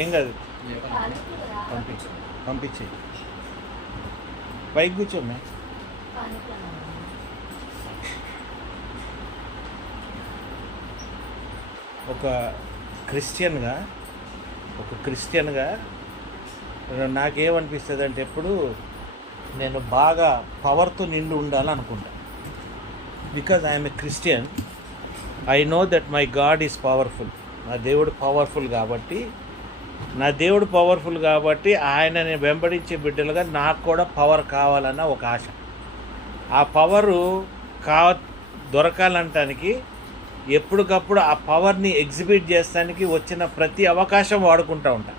ఏం కాదు, పంపించి పైకి కూర్చోమ్మే. ఒక క్రిస్టియన్గా నాకేమనిపిస్తుంది అంటే ఎప్పుడు నేను బాగా పవర్తో నిండి ఉండాలనుకుంటా. Because I'm a Christian, I know that my God is powerful. నా దేవుడు పవర్ఫుల్ కాబట్టి ఆయనని వెంబడించే బిడ్డలుగా నాకు కూడా పవర్ కావాలన్న ఒక ఆశ. ఆ పవరు దొరకాలంటానికి ఎప్పటికప్పుడు ఆ పవర్ని ఎగ్జిబిట్ చేస్తానికి వచ్చిన ప్రతి అవకాశం వాడుకుంటూ ఉంటాం.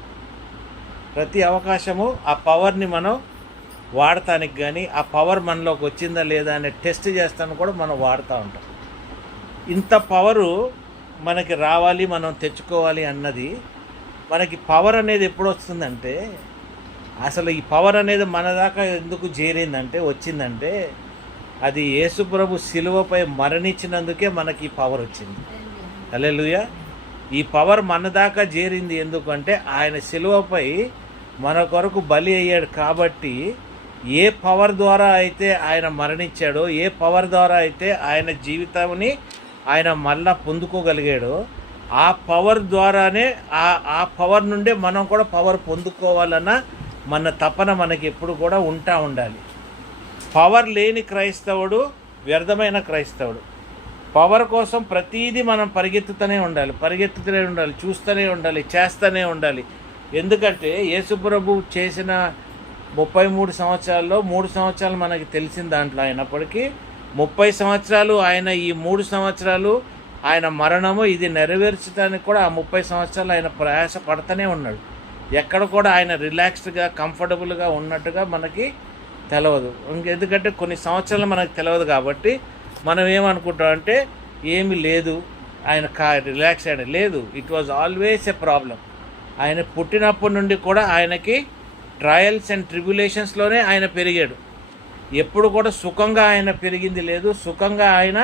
ప్రతి అవకాశము ఆ పవర్ని మనం వాడటానికి కానీ, ఆ పవర్ మనలోకి వచ్చిందా లేదా అనే టెస్ట్ చేస్తాను కూడా మనం వాడుతూ ఉంటాం. ఇంత పవరు మనకి రావాలి, మనం తెచ్చుకోవాలి అన్నది, మనకి పవర్ అనేది ఎప్పుడు వస్తుందంటే, అసలు ఈ పవర్ అనేది మన దాకా ఎందుకు వచ్చిందంటే అది యేసుప్రభు శిలువపై మరణించినందుకే మనకి ఈ పవర్ వచ్చింది. హల్లెలూయా. ఈ పవర్ మన దాకా చేరింది ఎందుకంటే ఆయన శిలువపై మన కొరకు బలి అయ్యాడు. కాబట్టి ఏ పవర్ ద్వారా అయితే ఆయన మరణించాడో, ఏ పవర్ ద్వారా అయితే ఆయన జీవితాన్ని ఆయన మళ్ళా పొందుకోగలిగాడో, ఆ పవర్ ద్వారానే ఆ పవర్ నుండే మనం కూడా పవర్ పొందుకోవాలన్న మన తపన మనకి ఎప్పుడు కూడా ఉండాలి. పవర్ లేని క్రైస్తవుడు వ్యర్థమైన క్రైస్తవుడు. పవర్ కోసం ప్రతీదీ మనం పరిగెత్తుతూనే ఉండాలి, చూస్తూనే ఉండాలి, చేస్తూనే ఉండాలి. ఎందుకంటే యేసుప్రభు చేసిన 33 సంవత్సరాల్లో 3 సంవత్సరాలు మనకి తెలిసిన దాంట్లో అయినప్పటికీ 30 సంవత్సరాలు ఆయన ఈ 3 సంవత్సరాలు ఆయన మరణము ఇది నెరవేర్చడానికి కూడా ఆ 30 సంవత్సరాలు ఆయన ప్రయాస పడుతూనే ఉన్నాడు. ఎక్కడ కూడా ఆయన రిలాక్స్డ్గా కంఫర్టబుల్గా ఉన్నట్టుగా మనకి తెలియదు. ఎందుకంటే కొన్ని సంవత్సరాలు మనకు తెలియదు కాబట్టి మనం ఏమనుకుంటామంటే ఏమీ లేదు, ఆయన రిలాక్స్ అయ్యాడు. లేదు, it was always a problem. ఆయన పుట్టినప్పటి నుండి కూడా ఆయనకి ట్రయల్స్ అండ్ ట్రిబ్యులేషన్స్లోనే ఆయన పెరిగాడు. ఎప్పుడు కూడా సుఖంగా ఆయన పెరిగింది లేదు, సుఖంగా ఆయన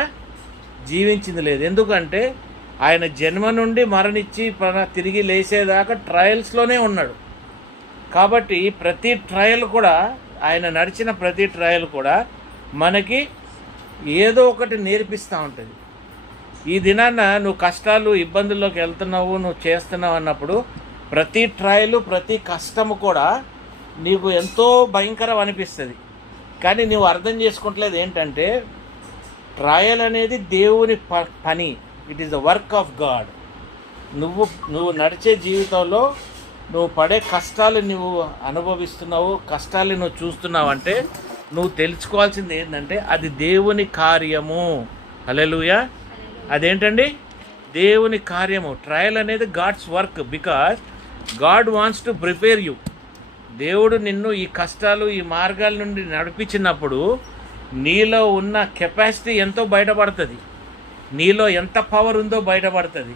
జీవించింది లేదు. ఎందుకంటే ఆయన జన్మ నుండి మరణించి తిరిగి లేచేదాకా ట్రయల్స్లోనే ఉన్నాడు. కాబట్టి ప్రతి ట్రయల్ కూడా, ఆయన నడిచిన ప్రతి ట్రయల్ కూడా మనకి ఏదో ఒకటి నేర్పిస్తూ ఉంటుంది. ఈ దినాన నువ్వు కష్టాలు ఇబ్బందుల్లోకి వెళ్తున్నావు, నువ్వు చేస్తున్నావు అన్నప్పుడు ప్రతి ట్రయలు ప్రతి కష్టము కూడా నీకు ఎంతో భయంకరం అనిపిస్తుంది. కానీ నువ్వు అర్థం చేసుకుంటలేదు ఏంటంటే ట్రయల్ అనేది దేవుని పని. It is the work of God. నువ్వు నడిచే జీవితంలో నువ్వు పడే కష్టాలు నువ్వు అనుభవిస్తున్నావు, కష్టాలు నువ్వు చూస్తున్నావు అంటే నువ్వు తెలుసుకోవాల్సింది ఏంటంటే అది దేవుని కార్యము. హల్లెలూయా. అదేంటండి? దేవుని కార్యము. ట్రయల్ అనేది God's work. Because God wants to prepare you. దేవుడు నిన్ను ఈ కష్టాలు ఈ మార్గాల నుండి నడిపించినప్పుడు నీలో ఉన్న కెపాసిటీ ఎంతో బయటపడుతుంది, నీలో ఎంత పవర్ ఉందో బయటపడుతుంది,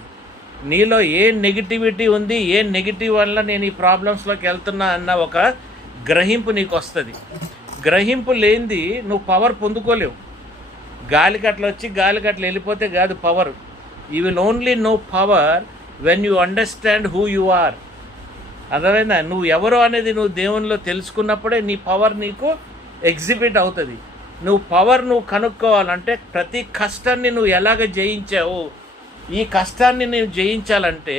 నీలో ఏ నెగిటివిటీ ఉంది, ఏ నెగిటివ్ వల్ల నేను ఈ ప్రాబ్లమ్స్లోకి వెళ్తున్నా అన్న ఒక గ్రహింపు నీకు వస్తుంది. గ్రహింపు లేనిది నువ్వు పవర్ పొందుకోలేవు. గాలికట్లు వచ్చి గాలికట్లు వెళ్ళిపోతే కాదు power. You will only know power when you understand who you are. అర్థమైందా? నువ్వు ఎవరో అనేది నువ్వు దేవునిలో తెలుసుకున్నప్పుడే నీ పవర్ నీకు ఎగ్జిబిట్ అవుతుంది. నువ్వు కనుక్కోవాలంటే ప్రతి కష్టాన్ని నువ్వు ఎలాగ జయించావు, ఈ కష్టాన్ని నేను జయించాలంటే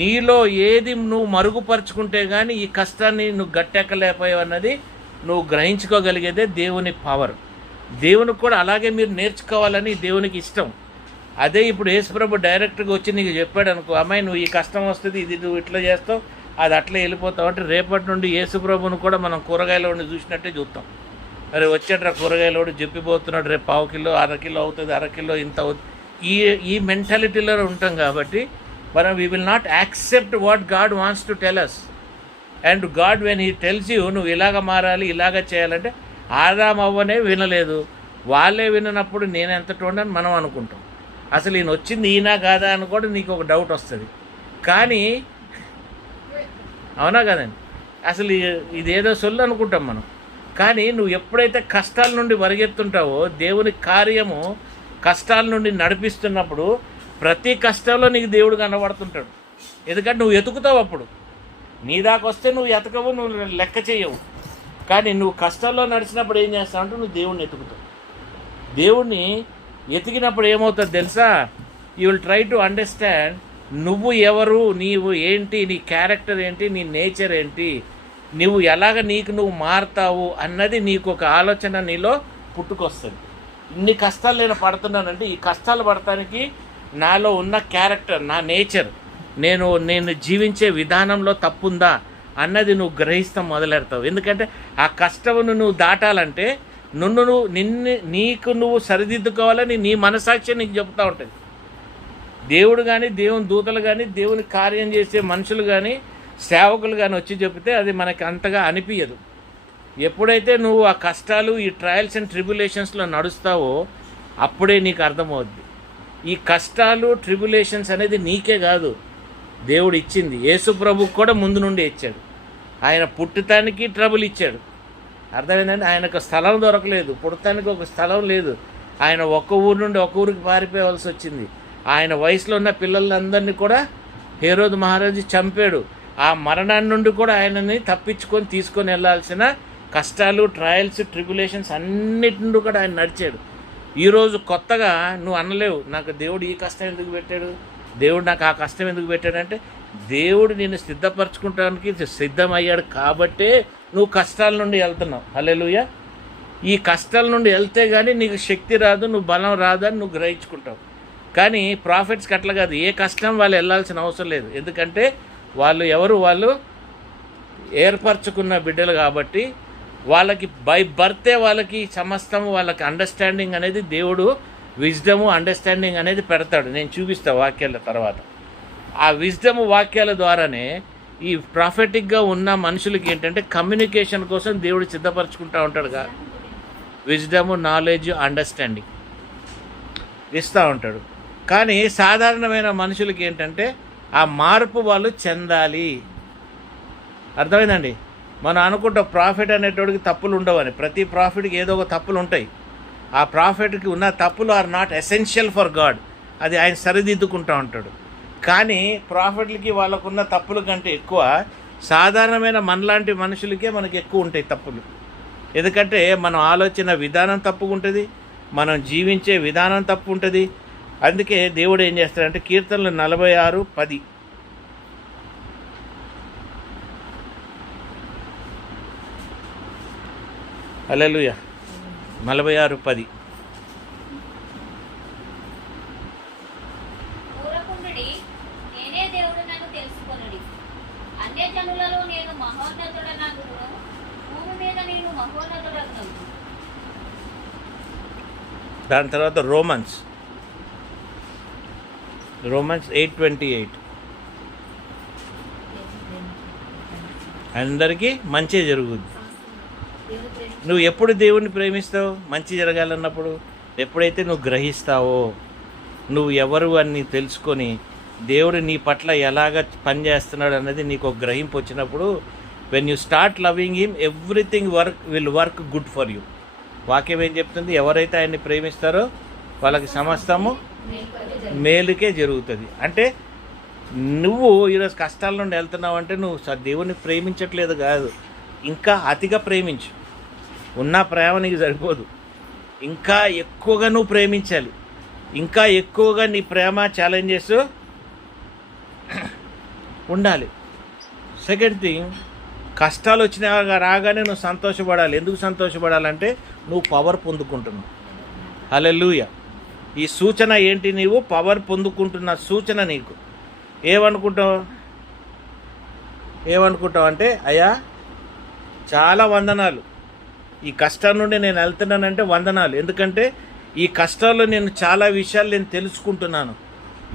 నీలో ఏది నువ్వు మరుగుపరుచుకుంటే కానీ ఈ కష్టాన్ని నువ్వు గట్టెక్కలేకపోయావు అన్నది నువ్వు గ్రహించుకోగలిగేదే దేవుని పవర్. దేవునికి కూడా అలాగే మీరు నేర్చుకోవాలని దేవునికి ఇష్టం. అదే ఇప్పుడు యేసుప్రభు డైరెక్ట్గా వచ్చి నీకు చెప్పాడు అనుకో, అమ్మాయి నువ్వు ఈ కష్టం వస్తుంది, ఇది నువ్వు ఇట్లా చేస్తావు, అది అట్లా వెళ్ళిపోతావు అంటే రేపటి నుండి యేసుప్రభుని కూడా మనం కూరగాయలోని చూసినట్టే చూస్తాం. అరే వచ్చాడు కూరగాయలోడు చెప్పిపోతున్నాడు, రేపు 1/2 కిలో 1/2 కిలో అవుతుంది, 1/2 కిలో ఇంత అవుతుంది, ఈ మెంటాలిటీలో ఉంటాం. కాబట్టి మనం we will not accept what God wants to tell us. And God when he tells you నువ్వు ఇలాగ మారాలి, ఇలాగ చేయాలంటే ఆదాం అవ్వనే వినలేదు, వాళ్ళే విననప్పుడు నేను ఎంతటి ఉండని మనం అనుకుంటాం. అసలు ఈయన వచ్చింది ఈయన కాదా అని కూడా నీకు ఒక డౌట్ వస్తుంది. కానీ అవునా కదండి, అసలు ఇదేదో సొల్లు అనుకుంటాం మనం. కానీ నువ్వు ఎప్పుడైతే కష్టాల నుండి పరిగెత్తుంటావో, దేవుని కార్యము కష్టాల నుండి నడిపిస్తున్నప్పుడు ప్రతి కష్టంలో నీకు దేవుడు కనబడుతుంటాడు. ఎందుకంటే నువ్వు ఎతుకుతావు. అప్పుడు నీ దాకా వస్తే నువ్వు ఎతకవు, నువ్వు లెక్క చేయవు. కానీ నువ్వు కష్టాల్లో నడిచినప్పుడు ఏం చేస్తావు అంటే నువ్వు దేవుడిని ఎతుకుతావు. దేవుణ్ణి ఎతికినప్పుడు ఏమవుతుంది తెలుసా? You will try to understand నువ్వు ఎవరు, నీవు ఏంటి, నీ క్యారెక్టర్ ఏంటి, నీ నేచర్ ఏంటి, నువ్వు ఎలాగ నీకు నువ్వు మారుతావు అన్నది నీకు ఒక ఆలోచన నీలో పుట్టుకొస్తుంది. ఇన్ని కష్టాలు నేను పడుతున్నానంటే ఈ కష్టాలు పడటానికి నాలో ఉన్న క్యారెక్టర్, నా నేచర్, నేను జీవించే విధానంలో తప్పుందా అన్నది నువ్వు గ్రహిస్తాం మొదలెడతావు. ఎందుకంటే ఆ కష్టమును నువ్వు దాటాలంటే నీకు నువ్వు సరిదిద్దుకోవాలని నీ మనసాక్షి నీకు చెబుతూ ఉంటుంది. దేవుడు కానీ, దేవుని దూతలు కానీ, దేవుని కార్యం చేసే మనుషులు కానీ, సేవకులు కానీ వచ్చి చెబితే అది మనకి అంతగా అనిపించదు. ఎప్పుడైతే నువ్వు ఆ కష్టాలు, ఈ ట్రయల్స్ అండ్ ట్రిబులేషన్స్లో నడుస్తావో అప్పుడే నీకు అర్థమవుద్ది. ఈ కష్టాలు, ట్రిబులేషన్స్ అనేది నీకే కాదు, దేవుడు ఇచ్చింది. యేసు ప్రభుకు కూడా ముందు నుండి ఇచ్చాడు. ఆయన పుట్టటానికి ట్రబుల్ ఇచ్చాడు. అర్థమైందండి? ఆయనకు స్థలం దొరకలేదు, పుట్టటానికి ఒక స్థలం లేదు. ఆయన ఒక్క ఊరు నుండి ఒక ఊరికి పారిపోవలసి వచ్చింది. ఆయన వయసులో ఉన్న పిల్లలందరినీ కూడా హేరోదు మహారాజు చంపాడు. ఆ మరణాన్ని నుండి కూడా ఆయనని తప్పించుకొని తీసుకొని వెళ్ళాల్సిన కష్టాలు, ట్రయల్స్, ట్రిబులేషన్స్ అన్నిటి నుండి కూడా ఆయన నడిచాడు. ఈరోజు కొత్తగా నువ్వు అనలేవు, నాకు దేవుడు ఈ కష్టం ఎందుకు పెట్టాడు, దేవుడు నాకు ఆ కష్టం ఎందుకు పెట్టాడంటే దేవుడు నిన్ను సిద్ధపరచుకుంటానికి సిద్ధమయ్యాడు కాబట్టే నువ్వు కష్టాల నుండి వెళ్తున్నావు. హల్లెలూయా. ఈ కష్టాల నుండి వెళ్తే కానీ నీకు శక్తి రాదు, నువ్వు బలం రాదని నువ్వు గ్రహించుకుంటావు. కానీ ప్రాఫిట్స్కి అట్లా కాదు, ఏ కష్టం వాళ్ళు వెళ్ళాల్సిన అవసరం లేదు. ఎందుకంటే వాళ్ళు ఏర్పరచుకున్న బిడ్డలు కాబట్టి వాళ్ళకి బై బర్తే వాళ్ళకి సమస్తము, వాళ్ళకి అండర్స్టాండింగ్ అనేది దేవుడు విజ్డము, అండర్స్టాండింగ్ అనేది పెడతాడు. నేను చూపిస్తాను వాక్యాల తర్వాత. ఆ విజ్డము వాక్యాల ద్వారానే ఈ ప్రాఫిటిక్గా ఉన్న మనుషులకి ఏంటంటే కమ్యూనికేషన్ కోసం దేవుడు సిద్ధపరచుకుంటూ ఉంటాడుగా. విజ్డము, నాలెడ్జ్, అండర్స్టాండింగ్ ఇస్తూ ఉంటాడు. కానీ సాధారణమైన మనుషులకి ఏంటంటే ఆ మార్పు వాళ్ళు చెందాలి. అర్థమైందండి? మనం అనుకుంటాం ప్రాఫిట్ అనేటోడికి తప్పులు ఉండవని. ప్రతి ప్రాఫిట్కి ఏదో ఒక తప్పులు ఉంటాయి. ఆ ప్రాఫిట్కి ఉన్న తప్పులు are not essential for God. అది ఆయన సరిదిద్దుకుంటూ ఉంటాడు. కానీ ప్రాఫిట్లకి వాళ్ళకున్న తప్పుల కంటే ఎక్కువ సాధారణమైన మనలాంటి మనుషులకే మనకి ఎక్కువ ఉంటాయి తప్పులు. ఎందుకంటే మనం ఆలోచన విధానం తప్పుకుంటుంది, మనం జీవించే విధానం తప్పు ఉంటుంది. అందుకే దేవుడు ఏం చేస్తాడంటే కీర్తనలు 46:10 హల్లెలూయా 46:10 దాని తర్వాత రోమన్స్ 8:28 అందరికీ మంచి జరుగుద్ది. నువ్వు ఎప్పుడు దేవుణ్ణి ప్రేమిస్తావు? మంచి జరగాలన్నప్పుడు. ఎప్పుడైతే నువ్వు గ్రహిస్తావో, నువ్వు ఎవరు అని తెలుసుకొని దేవుడు నీ పట్ల ఎలాగ పనిచేస్తున్నాడు అన్నది నీకు ఒక గ్రహింపు వచ్చినప్పుడు, when you start loving him everything will work good for you. వాక్యం ఏం చెప్తుంది? ఎవరైతే ఆయన్ని ప్రేమిస్తారో వాళ్ళకి సమస్తము మేలుకే జరుగుతుంది. అంటే నువ్వు ఈరోజు కష్టాల నుండి వెళ్తున్నావు అంటే నువ్వు దేవుని ప్రేమించట్లేదు కాదు, ఇంకా అతిగా ప్రేమించు. ఉన్న ప్రేమ నీకు సరిపోదు, ఇంకా ఎక్కువగా నువ్వు ప్రేమించాలి. ఇంకా ఎక్కువగా నీ ప్రేమ ఛాలెంజెస్ ఉండాలి. సెకండ్ థింగ్, కష్టాలు వచ్చినా రాగానే నువ్వు సంతోషపడాలి. ఎందుకు సంతోషపడాలంటే నువ్వు పవర్ పొందుకుంటున్నావు. హల్లెలూయా. ఈ సూచన ఏంటి? నీవు పవర్ పొందుకుంటున్న సూచన. నీకు ఏమనుకుంటావు అంటే, అయ్యా చాలా వందనాలు, ఈ కష్టం నుండి నేను వెళ్తున్నానంటే వందనాలు. ఎందుకంటే ఈ కష్టాల్లో నేను చాలా విషయాలు నేను తెలుసుకుంటున్నాను.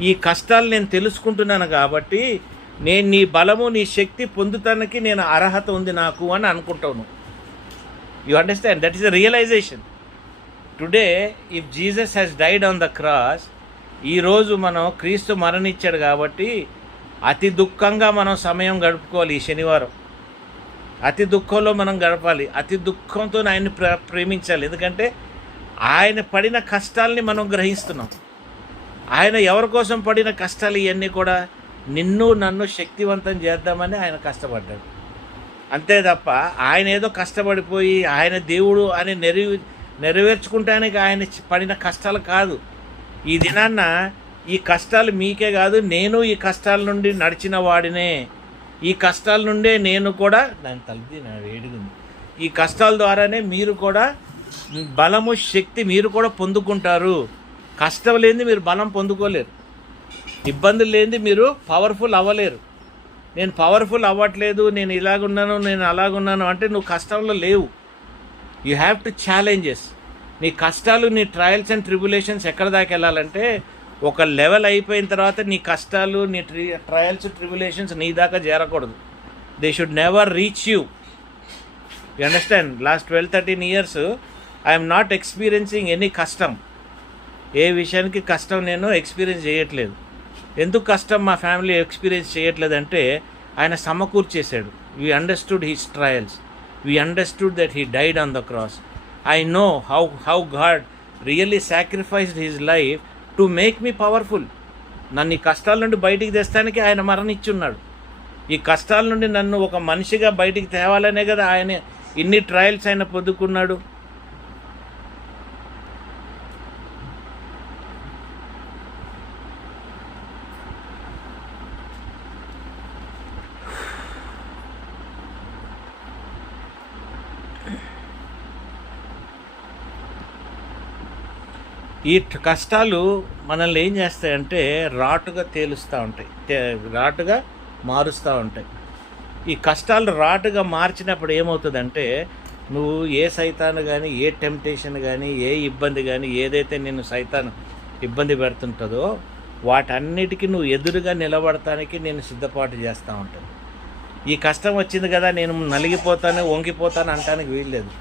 ఈ కష్టాలు నేను తెలుసుకుంటున్నాను కాబట్టి నేను నీ బలము, నీ శక్తి పొందుతానికి నేను అర్హత ఉంది నాకు అని అనుకుంటాను. You understand? That is a realization. Today if Jesus has died on the cross, ఈరోజు మనం క్రీస్తు మరణించాడు కాబట్టి అతి దుఃఖంగా మనం సమయం గడుపుకోవాలి. ఈ శనివారం అతి దుఃఖంలో మనం గడపాలి. అతి దుఃఖంతో ఆయన్ని ప్రేమించాలి. ఎందుకంటే ఆయన పడిన కష్టాలని మనం గ్రహిస్తున్నాం. ఆయన ఎవరి కోసం పడిన కష్టాలు ఇవన్నీ కూడా నిన్ను నన్ను శక్తివంతం చేద్దామని ఆయన కష్టపడ్డాడు. అంతే తప్ప ఆయన ఏదో కష్టపడిపోయి ఆయన దేవుడు అని నెరవేర్చుకుంటానికి ఆయన పడిన కష్టాలు కాదు. ఈ దినాన్న ఈ కష్టాలు మీకే కాదు, నేను ఈ కష్టాల నుండి నడిచిన వాడినే. ఈ కష్టాల నుండే నేను కూడా దాని తల్లి నా వేడిగుంది. ఈ కష్టాల ద్వారానే మీరు కూడా బలము శక్తి మీరు కూడా పొందుకుంటారు. కష్టం లేనిది మీరు బలం పొందుకోలేరు. ఇబ్బందులు లేనిది మీరు పవర్ఫుల్ అవ్వలేరు. నేను పవర్ఫుల్ అవ్వట్లేదు, నేను ఇలాగున్నాను, నేను అలాగున్నాను అంటే నువ్వు కష్టంలో లేవు. You have to challenges. నీ కష్టాలు, నీ ట్రయల్స్ అండ్ ట్రిబులేషన్స్ ఎక్కడ దాకా వెళ్ళాలంటే ఒక లెవెల్ అయిపోయిన తర్వాత నీ కష్టాలు, నీ ట్రయల్స్ ట్రిబులేషన్స్ నీ దాకా చేరకూడదు. They should never reach you. You understand? Last 12-13 years I'm not experiencing any kashtam. ఏ విషయానికి కష్టం నేను ఎక్స్పీరియన్స్ చేయట్లేదు. ఎందుకు కష్టం మా ఫ్యామిలీ ఎక్స్పీరియన్స్ చేయట్లేదంటే ఆయన సమకూర్చేశాడు. We understood his trials. We understood that he died on the cross. I know how God really sacrificed his life to make me powerful. నన్ను ఈ కష్టాల నుండి బయటికి తెస్తానికి ఆయన మరణించున్నాడు. ఈ కష్టాల నుండి నన్ను ఒక మనిషిగా బయటికి తేవాలనే కదా ఆయన ఇన్ని ట్రయల్స్ ఆయన పొందుకున్నాడు. ఈ కష్టాలు మనల్ని ఏం చేస్తాయంటే రాటుగా తేలుస్తూ ఉంటాయి, రాటుగా మారుస్తూ ఉంటాయి. ఈ కష్టాలు రాటుగా మార్చినప్పుడు ఏమవుతుందంటే నువ్వు ఏ సైతాను కానీ, ఏ టెంప్టేషన్ కానీ, ఏ ఇబ్బంది కానీ, ఏదైతే నిన్ను సైతాను ఇబ్బంది పెడుతుంటుందో వాటన్నిటికీ నువ్వు ఎదురుగా నిలబడటానికి నేను సిద్ధపాటు చేస్తూ ఉంటాను. ఈ కష్టం వచ్చింది కదా నేను నలిగిపోతాను, వంగిపోతాను అంటానికి వీల్లేదు.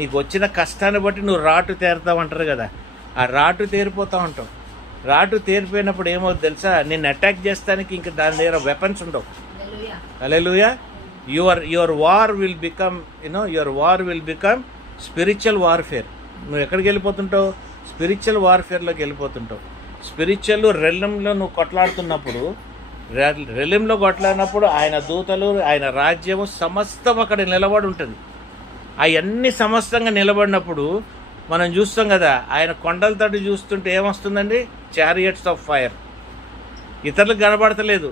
నీకు వచ్చిన కష్టాన్ని బట్టి నువ్వు రాటు తేరుతావు అంటారు కదా, ఆ రాటు తేరిపోతూ ఉంటావు. రాటు తేరిపోయినప్పుడు ఏమవుతుంది తెలుసా? నిన్ను అటాక్ చేస్తానికి ఇంక దాని దగ్గర వెపన్స్ ఉండవు. Hallelujah. Your war will become your war will become spiritual warfare. నువ్వు ఎక్కడికి వెళ్ళిపోతుంటావు? స్పిరిచువల్ వార్ఫేర్లోకి వెళ్ళిపోతుంటావు. స్పిరిచువల్ రెల్లంలో నువ్వు కొట్లాడుతున్నప్పుడు, రెల్లంలో కొట్లాడినప్పుడు ఆయన దూతలు, ఆయన రాజ్యము సమస్తం అక్కడ నిలబడి ఉంటుంది. అవన్నీ సమస్తంగా నిలబడినప్పుడు మనం చూస్తాం కదా, ఆయన కొండల తట్టు చూస్తుంటే ఏమొస్తుందండి? Chariots of fire. ఇతరులకు కనబడతలేదు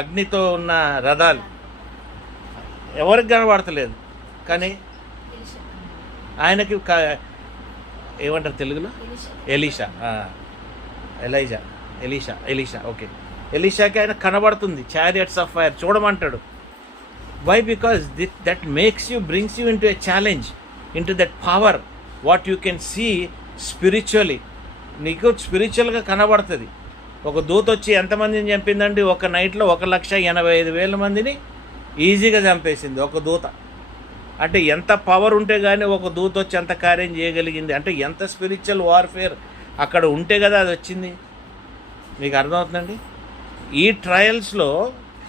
అగ్నితో ఉన్న రథాలు, ఎవరికి కనబడతలేదు. కానీ ఆయనకి ఏమంటారు తెలుగులో? ఎలీషా ఓకే, ఎలీషాకి ఆయన కనబడుతుంది చారియట్స్ ఆఫ్ ఫైర్, చూడమంటాడు. Why? Because that makes you, brings you into a challenge, into that power what you can see spiritually. నీకు స్పిరిచువల్గా కనబడుతుంది. ఒక దూత వచ్చి ఎంతమందిని చంపిందండి? ఒక నైట్లో 1,85,000 మందిని ఈజీగా చంపేసింది ఒక దూత. అంటే ఎంత పవర్ ఉంటే కానీ ఒక దూత వచ్చి ఎంత కార్యం చేయగలిగింది అంటే ఎంత స్పిరిచువల్ వార్ఫేర్ అక్కడ ఉంటే కదా అది వచ్చింది. మీకు అర్థమవుతుందండి? ఈ ట్రయల్స్లో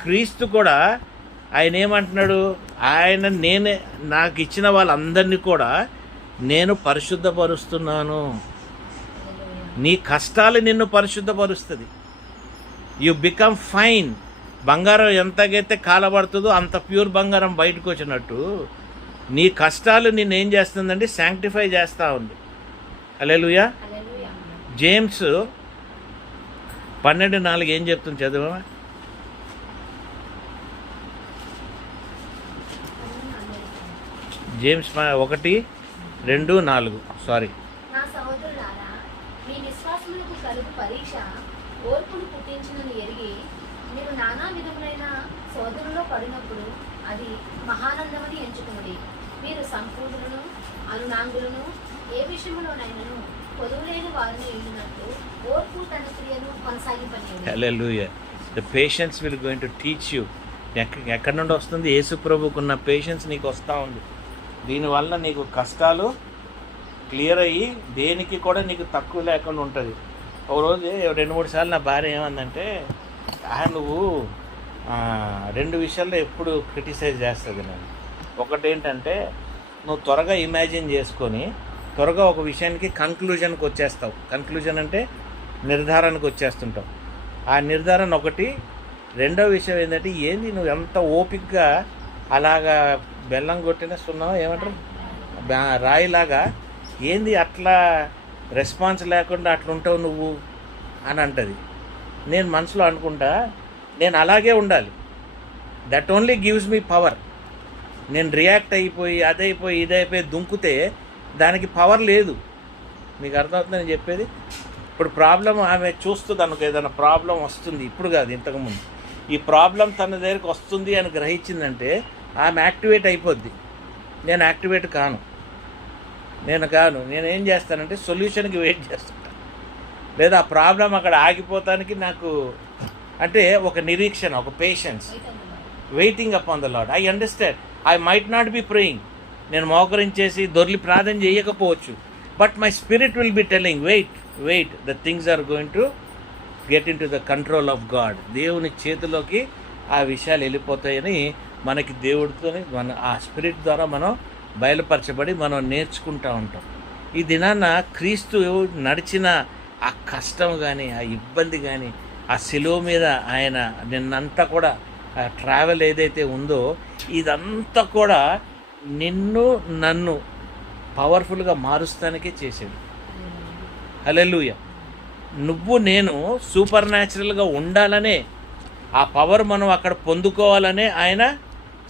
క్రీస్తు కూడా ఆయన ఏమంటున్నాడు? ఆయన నాకు ఇచ్చిన వాళ్ళందరినీ కూడా నేను పరిశుద్ధపరుస్తున్నాను. నీ కష్టాలు నిన్ను పరిశుద్ధపరుస్తుంది. You become fine. బంగారం ఎంతకైతే కాలబడుతుందో అంత ప్యూర్ బంగారం బయటకు వచ్చినట్టు నీ కష్టాలు నిన్నేం చేస్తుందండి? శాంక్టిఫై చేస్తూ ఉంది. హల్లెలూయా. జేమ్స్ 12:4 ఏం చెప్తుంది చదువా? James 1:2-4 sorry. నా సహోదరులారా, మీ విశ్వాసములకు కలుగు పరీక్ష ఓర్పును పుట్టించునని ఎరిగి మీరు నానా విధములైన శోధనలో పడినప్పుడు అది మహానందమని ఎంచుకున్నది. మీరు సంపూర్ణులను అనునాంగులను ఏ విషయంలోనైనాను పొదువులేని వారిని ఇల్లినట్లు ఓర్పు తన క్రియను కొనసాగింపనివ్వండి. Hallelujah. The patience will going to teach you. ఎక్కడి నుండి వస్తుంది? యేసు ప్రభుకున్న పేషెన్స్ నీకు వస్తూ ఉంది. దీనివల్ల నీకు కష్టాలు క్లియర్ అయ్యి దేనికి కూడా నీకు తక్కువ లేకుండా ఉంటుంది. ఒకరోజు 2-3 సార్లు నా భార్య ఏమందంటే, నువ్వు 2 విషయాల్లో ఎప్పుడు క్రిటిసైజ్ చేస్తుంది నేను. ఒకటేంటంటే నువ్వు త్వరగా ఇమాజిన్ చేసుకొని త్వరగా ఒక విషయానికి కన్క్లూజన్కి వచ్చేస్తావు. కన్క్లూజన్ అంటే నిర్ధారణకు వచ్చేస్తుంటావు. ఆ నిర్ధారణ ఒకటి రెండో విషయం ఏంటంటే, ఏంది నువ్వు ఎంత ఓపికగా అలాగా బెల్లం కొట్టిన సున్నం ఏమంటారు రాయిలాగా ఏంది అట్లా రెస్పాన్స్ లేకుండా అట్లుంటావు నువ్వు అని అంటది. నేను మనసులో అనుకుంటా, నేను అలాగే ఉండాలి. That only gives me power. నేను రియాక్ట్ అయిపోయి అదైపోయి ఇదైపోయి దుంకుతే దానికి పవర్ లేదు. మీకు అర్థమవుతుంది నేను చెప్పేది? ఇప్పుడు ప్రాబ్లం ఆమె చూస్తుంది అనుకో, ఏదైనా ప్రాబ్లం వస్తుంది, ఇప్పుడు కాదు ఇంతకుముందు, ఈ ప్రాబ్లం తన దగ్గరికి వస్తుంది అని గ్రహించిందంటే ఆమె యాక్టివేట్ అయిపోద్ది. నేను యాక్టివేట్ కాను. నేను ఏం చేస్తానంటే సొల్యూషన్కి వెయిట్ చేస్తుంటాను, లేదా ఆ ప్రాబ్లం అక్కడ ఆగిపోతానికి నాకు అంటే ఒక నిరీక్షణ, ఒక patience, waiting upon the Lord. I understand. I might not be praying. నేను మోకరించేసి దొర్లి ప్రార్థన చేయకపోవచ్చు, but my spirit will be telling wait the things are going to get into the control of God. దేవుని చేతిలోకి ఆ విషయాలు వెళ్ళిపోతాయని మనకి దేవుడితో ఆ స్పిరిట్ ద్వారా మనం బయలుపరచబడి మనం నేర్చుకుంటూ ఉంటాం. ఈ దినాన క్రీస్తు నడిచిన ఆ కష్టం కానీ, ఆ ఇబ్బంది కానీ, ఆ శిలువ మీద ఆయన నిన్నంతా కూడా ఆ ట్రావెల్ ఏదైతే ఉందో ఇదంతా కూడా నిన్ను నన్ను పవర్ఫుల్గా మారుస్తానికే చేసాడు. హల్లెలూయా. నువ్వు నేను సూపర్ న్యాచురల్గా ఉండాలనే ఆ పవర్ మనం అక్కడ పొందుకోవాలనే ఆయన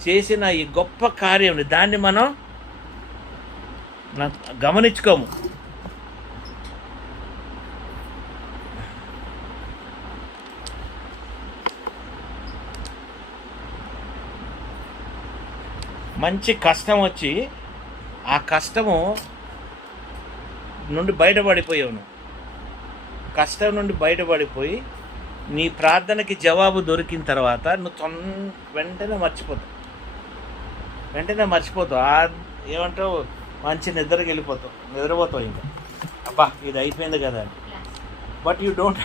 చేసిన ఈ గొప్ప కార్యం, దాన్ని మనం గమనించుకోము. మంచి కష్టం వచ్చి ఆ కష్టము నుండి బయటపడిపోయావు. నువ్వు కష్టం నుండి బయటపడిపోయి నీ ప్రార్థనకి జవాబు దొరికిన తర్వాత నువ్వు వెంటనే మర్చిపోతావు. ఏమంటావు, మంచి నిద్రపోతావు ఇంకా, అబ్బా ఇది అయిపోయింది కదా అని. But you don't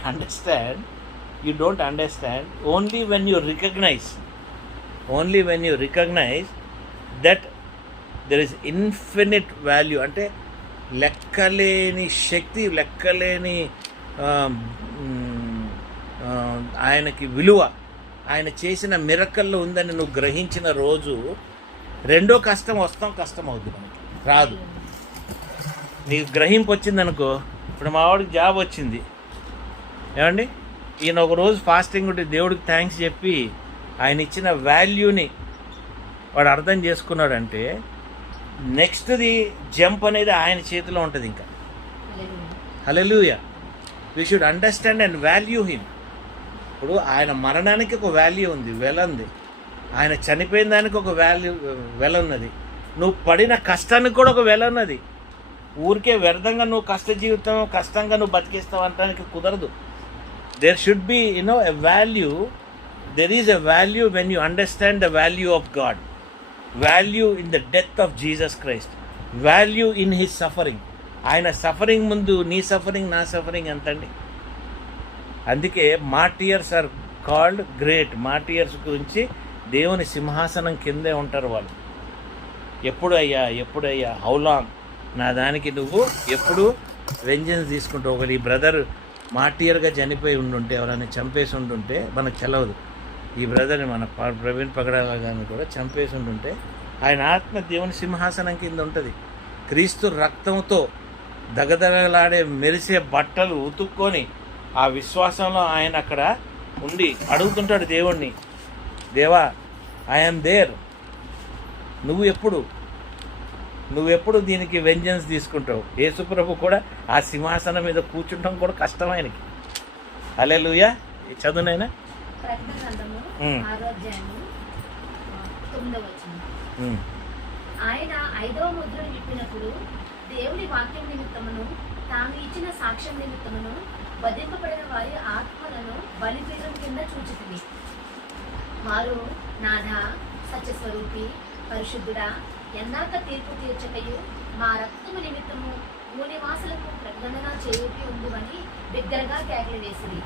understand only when you recognise that there is infinite value, అంటే లెక్కలేని శక్తి, లెక్కలేని ఆయనకి విలువ, ఆయన చేసిన మిరకల్లో ఉందని నువ్వు గ్రహించిన రోజు రెండో కష్టం అవుద్ది, మనకి రాదు. నీకు గ్రహింపు వచ్చిందనుకో, ఇప్పుడు మా వాడికి జాబ్ వచ్చింది ఏమండి, ఈయన ఒక రోజు ఫాస్టింగ్ ఉంటే దేవుడికి థ్యాంక్స్ చెప్పి ఆయన ఇచ్చిన వాల్యూని వాడు అర్థం చేసుకున్నాడంటే నెక్స్ట్ది జంప్ అనేది ఆయన చేతిలో ఉంటుంది. ఇంకా hallelujah. We should understand and value him. ఇప్పుడు ఆయన మరణానికి ఒక వాల్యూ ఉంది, వెల ఉంది. ఆయన చనిపోయిన దానికి ఒక వెల ఉన్నది. నువ్వు పడిన కష్టానికి కూడా ఒక వెల ఉన్నది. ఊరికే వ్యర్థంగా నువ్వు కష్టంగా నువ్వు బతికిస్తావు అనడానికి కుదరదు. There should be a value. There is a value when you understand the value of God, value in the death of Jesus Christ, value in his suffering. ఆయన సఫరింగ్ ముందు నీ సఫరింగ్, నా సఫరింగ్ ఎంతండి. అందుకే martyrs are called great. Martyrs గురించి దేవుని సింహాసనం కిందే ఉంటారు వాళ్ళు. ఎప్పుడయ్యా హౌ లాంగ్, నా దానికి నువ్వు ఎప్పుడు వెంజెన్స్ తీసుకుంటావు. ఒకటి ఈ బ్రదర్ మార్టియర్గా చనిపోయి ఉండుంటే, ఎవరైనా చంపేసి ఉండుంటే మనకు తెలవదు. ఈ బ్రదర్ని మన ప్రవీణ్ పగడాల గారిని కూడా చంపేసి ఉండుంటే ఆయన ఆత్మ దేవుని సింహాసనం కింద ఉంటుంది. క్రీస్తు రక్తంతో దగదగలాడే మెరిసే బట్టలు ఉతుక్కొని ఆ విశ్వాసంలో ఆయన అక్కడ ఉండి అడుగుతుంటాడు దేవుణ్ణి, దేవా ఐఎమ్ దేర్. నువ్వెప్పుడు దీనికి వెంజెన్స్ తీసుకుంటావు. యేసుప్రభు కూడా ఆ సింహాసనం మీద కూర్చుంటాం కూడా కష్టం ఆయనకి. హల్లెలూయా. చదువునైనా ఆయన 5వ ముద్రను విప్పినప్పుడు దేవుని వాక్యం నిమిత్తమును తాను ఇచ్చిన సాక్ష్యం నిమిత్తమును వధింపబడిన వారి ఆత్మలను బలిపీఠం కింద చూచితివి. వారు నాథా, సత్యస్వరూపి, పరిశుద్ధుడా, ఎన్నాక తీర్పు తీర్చకయు మా రక్తము నిమిత్తము భూనివాసులకు ప్రకటన చేయుటి ఉండువని బిగ్గరగా కేకలు వేసిరి.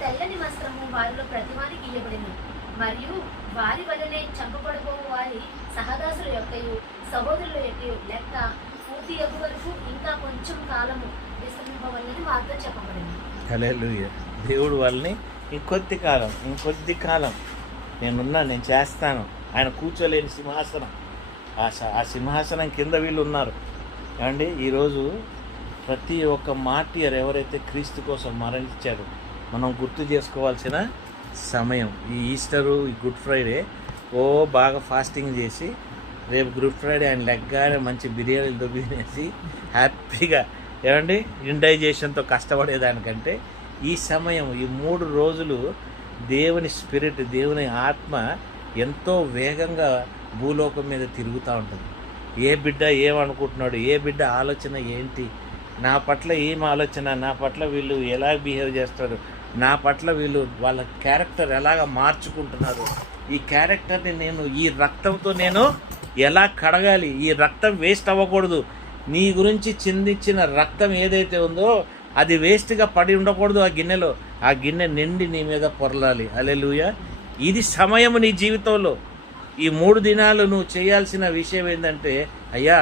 తెల్లని వస్త్రము వారిలో ప్రతివానికి ఇయ్యబడిను, మరియు వారి వలనే చంపబడబో వారి సహదాసుల యొక్కయు సహోదరుల యొక్కయు లెక్క పూర్తి యొక్క వరకు ఇంకా కొంచెం కాలము విశ్రమింపవలని వార్త చెప్పబడింది. హల్లెలూయా. దేవుడు వాళ్ళని ఇంకొద్ది కాలం నేను చేస్తాను. ఆయన కూర్చోలేని సింహాసనం, ఆ సింహాసనం కింద వీళ్ళు ఉన్నారు. ఏమండి, ఈరోజు ప్రతి ఒక్క మార్టియర్ ఎవరైతే క్రీస్తు కోసం మరణించారో మనం గుర్తు చేసుకోవాల్సిన సమయం. ఈ ఈస్టరు, ఈ గుడ్ ఫ్రైడే బాగా ఫాస్టింగ్ చేసి రేపు గుడ్ ఫ్రైడే ఆయన లెగ్గానే మంచి బిర్యానీలతో తినేసి హ్యాపీగా ఏమండి ఇండైజేషన్తో కష్టపడేదానికంటే ఈ సమయం, ఈ 3 రోజులు దేవుని స్పిరిట్, దేవుని ఆత్మ ఎంతో వేగంగా భూలోకం మీద తిరుగుతూ ఉంటుంది. ఏ బిడ్డ ఏమనుకుంటున్నాడు, ఏ బిడ్డ ఆలోచన ఏంటి, నా పట్ల ఏం ఆలోచన, నా పట్ల వీళ్ళు ఎలా బిహేవ్ చేస్తారు, నా పట్ల వీళ్ళు వాళ్ళ క్యారెక్టర్ ఎలాగ మార్చుకుంటున్నారు, ఈ క్యారెక్టర్ని నేను ఈ రక్తంతో నేను ఎలా కడగాలి, ఈ రక్తం వేస్ట్ అవ్వకూడదు, నీ గురించి చిందించిన రక్తం ఏదైతే ఉందో అది వేస్ట్గా పడి ఉండకూడదు ఆ గిన్నెలో, ఆ గిన్నె నిండి నీ మీద పొరలాలి. హల్లెలూయా. ఇది సమయం నీ జీవితంలో. ఈ 3 దినాలు నువ్వు చేయాల్సిన విషయం ఏంటంటే, అయ్యా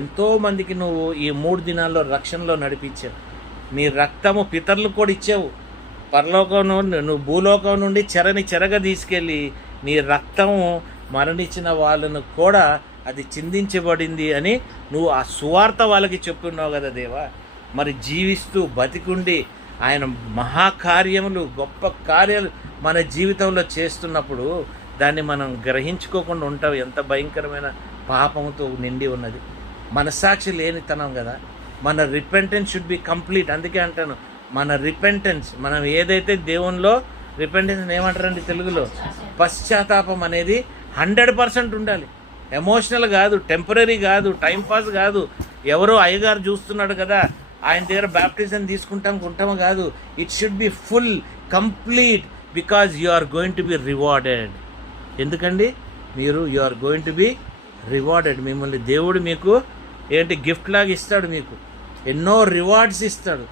ఎంతోమందికి నువ్వు ఈ 3 దినాల్లో రక్షణలో నడిపించావు, నీ రక్తము పితరులు కూడా ఇచ్చావు, పరలోకం నుండి నువ్వు భూలోకం నుండి చెరగా తీసుకెళ్ళి నీ రక్తము మరణించిన వాళ్ళను కూడా అది చిందించబడింది అని నువ్వు ఆ సువార్త వాళ్ళకి చెప్పున్నావు కదా దేవా. మరి జీవిస్తూ బతికుండి ఆయన మహాకార్యములు, గొప్ప కార్యాలు మన జీవితంలో చేస్తున్నప్పుడు దాన్ని మనం గ్రహించుకోకుండా ఉంటాం. ఎంత భయంకరమైన పాపంతో నిండి ఉన్నది, మనస్సాక్షి లేనితనం కదా. మన రిపెంటెన్స్ షుడ్ బి కంప్లీట్. అందుకే అంటాను, మన రిపెంటెన్స్, మనం ఏదైతే దేవునిలో రిపెంటెన్స్ ఏమంటారండి తెలుగులో, పశ్చాత్తాపం అనేది 100% ఉండాలి. ఎమోషనల్ కాదు, టెంపరీ కాదు, టైంపాస్ కాదు, ఎవరో అయ్యగారు చూస్తున్నాడు కదా ఆయన దగ్గర బ్యాప్టిజం తీసుకుంటాం కాదు. It should be full, complete, because you are going to be rewarded. ఎందుకండి you are going to be rewarded. మిమ్మల్ని దేవుడు మీకు గిఫ్ట్ లాగా ఇస్తాడు, మీకు ఎన్నో రివార్డ్స్ ఇస్తాడు.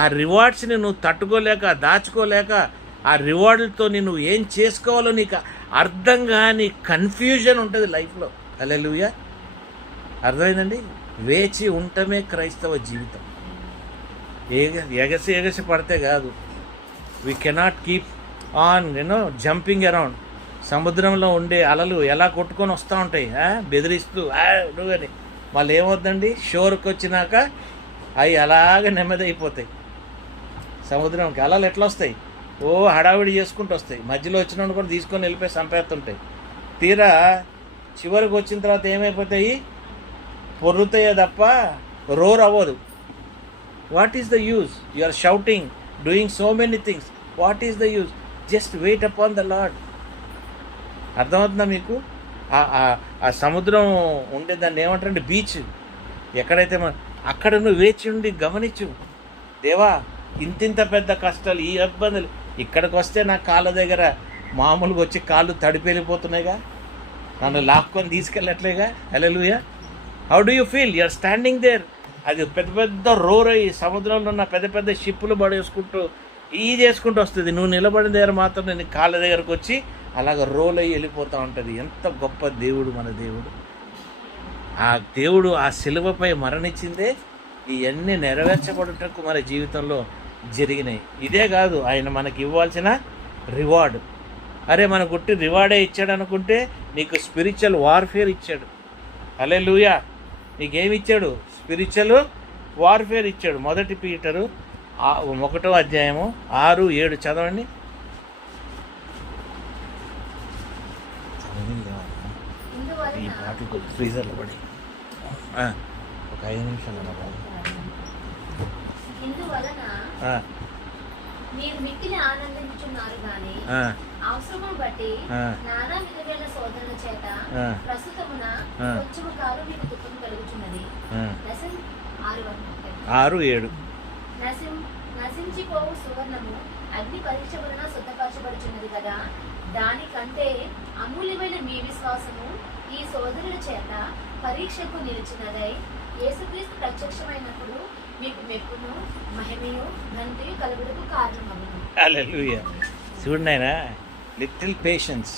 ఆ రివార్డ్స్ని నువ్వు తట్టుకోలేక, దాచుకోలేక, ఆ రివార్డులతో నువ్వు ఏం చేసుకోవాలో నీకు అర్థం కాని కన్ఫ్యూజన్ ఉంటుంది లైఫ్లో. హల్లెలూయా. అర్థమైందండి. వేచి ఉండటమే క్రైస్తవ జీవితం. ఎగసి పడితే కాదు. We cannot keep on jumping around. సముద్రంలో ఉండే అలలు ఎలా కొట్టుకొని వస్తూ ఉంటాయి, బెదిరిస్తూ నువ్వని. వాళ్ళు ఏమవుద్దండి, షోర్కి వచ్చినాక అవి అలాగే నెమ్మది అయిపోతాయి. సముద్రంకి అలలు ఎట్లా వస్తాయి, హడావిడి చేసుకుంటూ వస్తాయి. మధ్యలో వచ్చిన కూడా తీసుకొని వెళ్ళిపోయి చంపేస్తుంటాయి. తీరా చివరికి వచ్చిన తర్వాత ఏమైపోతాయి, పొర్రుతాయే తప్ప రోర్ అవ్వదు. What is the use? You are shouting, doing so many things. What is the use? Just wait upon the Lord. అర్థమవుతుందా మీకు? ఆ సముద్రం ఉండే దాన్ని ఏమంటారంటే బీచ్. ఎక్కడైతే అక్కడ నువ్వు వేచి ఉండి గమనించు, దేవా ఇంతింత పెద్ద కష్టాలు, ఈ ఇబ్బందులు, ఇక్కడికి వస్తే నా కాళ్ళ దగ్గర మామూలుగా వచ్చి కాళ్ళు తడిపెళ్ళిపోతున్నాయిగా, నన్ను లాక్కొని తీసుకెళ్ళట్లేగా. Hallelujah. How do you feel? You're standing there. అది పెద్ద పెద్ద రోర్ అయ్యి సముద్రంలో ఉన్న పెద్ద పెద్ద షిప్పులు పడేసుకుంటూ చేసుకుంటూ వస్తుంది. నువ్వు నిలబడిన దగ్గర మాత్రం నేను కాళ్ళ దగ్గరకు వచ్చి అలాగ రోల్ అయ్యి వెళ్ళిపోతూ ఉంటుంది. ఎంత గొప్ప దేవుడు మన దేవుడు. ఆ దేవుడు ఆ శిలువపై మరణించిందే ఇవన్నీ నెరవేర్చబడుటకు మన జీవితంలో జరిగినాయి. ఇదే కాదు, ఆయన మనకి ఇవ్వాల్సిన రివార్డు. అరే మన గుట్టి రివార్డే ఇచ్చాడు అనుకుంటే నీకు స్పిరిచువల్ వార్ఫేర్ ఇచ్చాడు. హల్లెలూయా. నీకేమి ఇచ్చాడు? స్పిరిచువల్ వార్ఫేర్ ఇచ్చాడు. 1 పీటరు 1వ అధ్యాయము 6, 7 చదవండి. ఈ బాటిల్ ఫ్రీజర్లో పడి ఒక 5 నిమిషాలు ఇందువలన మీరు మిక్కిలి ఆనందించున్నారు గాని అవసరమును బట్టి నానా విధమైన శోధనల చేత ప్రస్తుతమున కొంచెము కాలం మీకు దుఃఖం కలుగుచున్నది. 6:7 నశించిపోవు సువర్ణము అగ్ని పరీక్ష వలన శుద్ధపరచబడుచున్నది కదా, దానికంటే అమూల్యమైన మీ విశ్వాసము ఈ సోదరుల చేత పరీక్షకు నిలిచినదై యేసుక్రీస్తు ప్రత్యక్షమైనప్పుడు మీకు మెప్పును మహిమయు ఘనతయు కలుగుటకు కారణమగును. హల్లెలూయా. చూడండి, ఆయన లిటిల్ పేషెన్స్.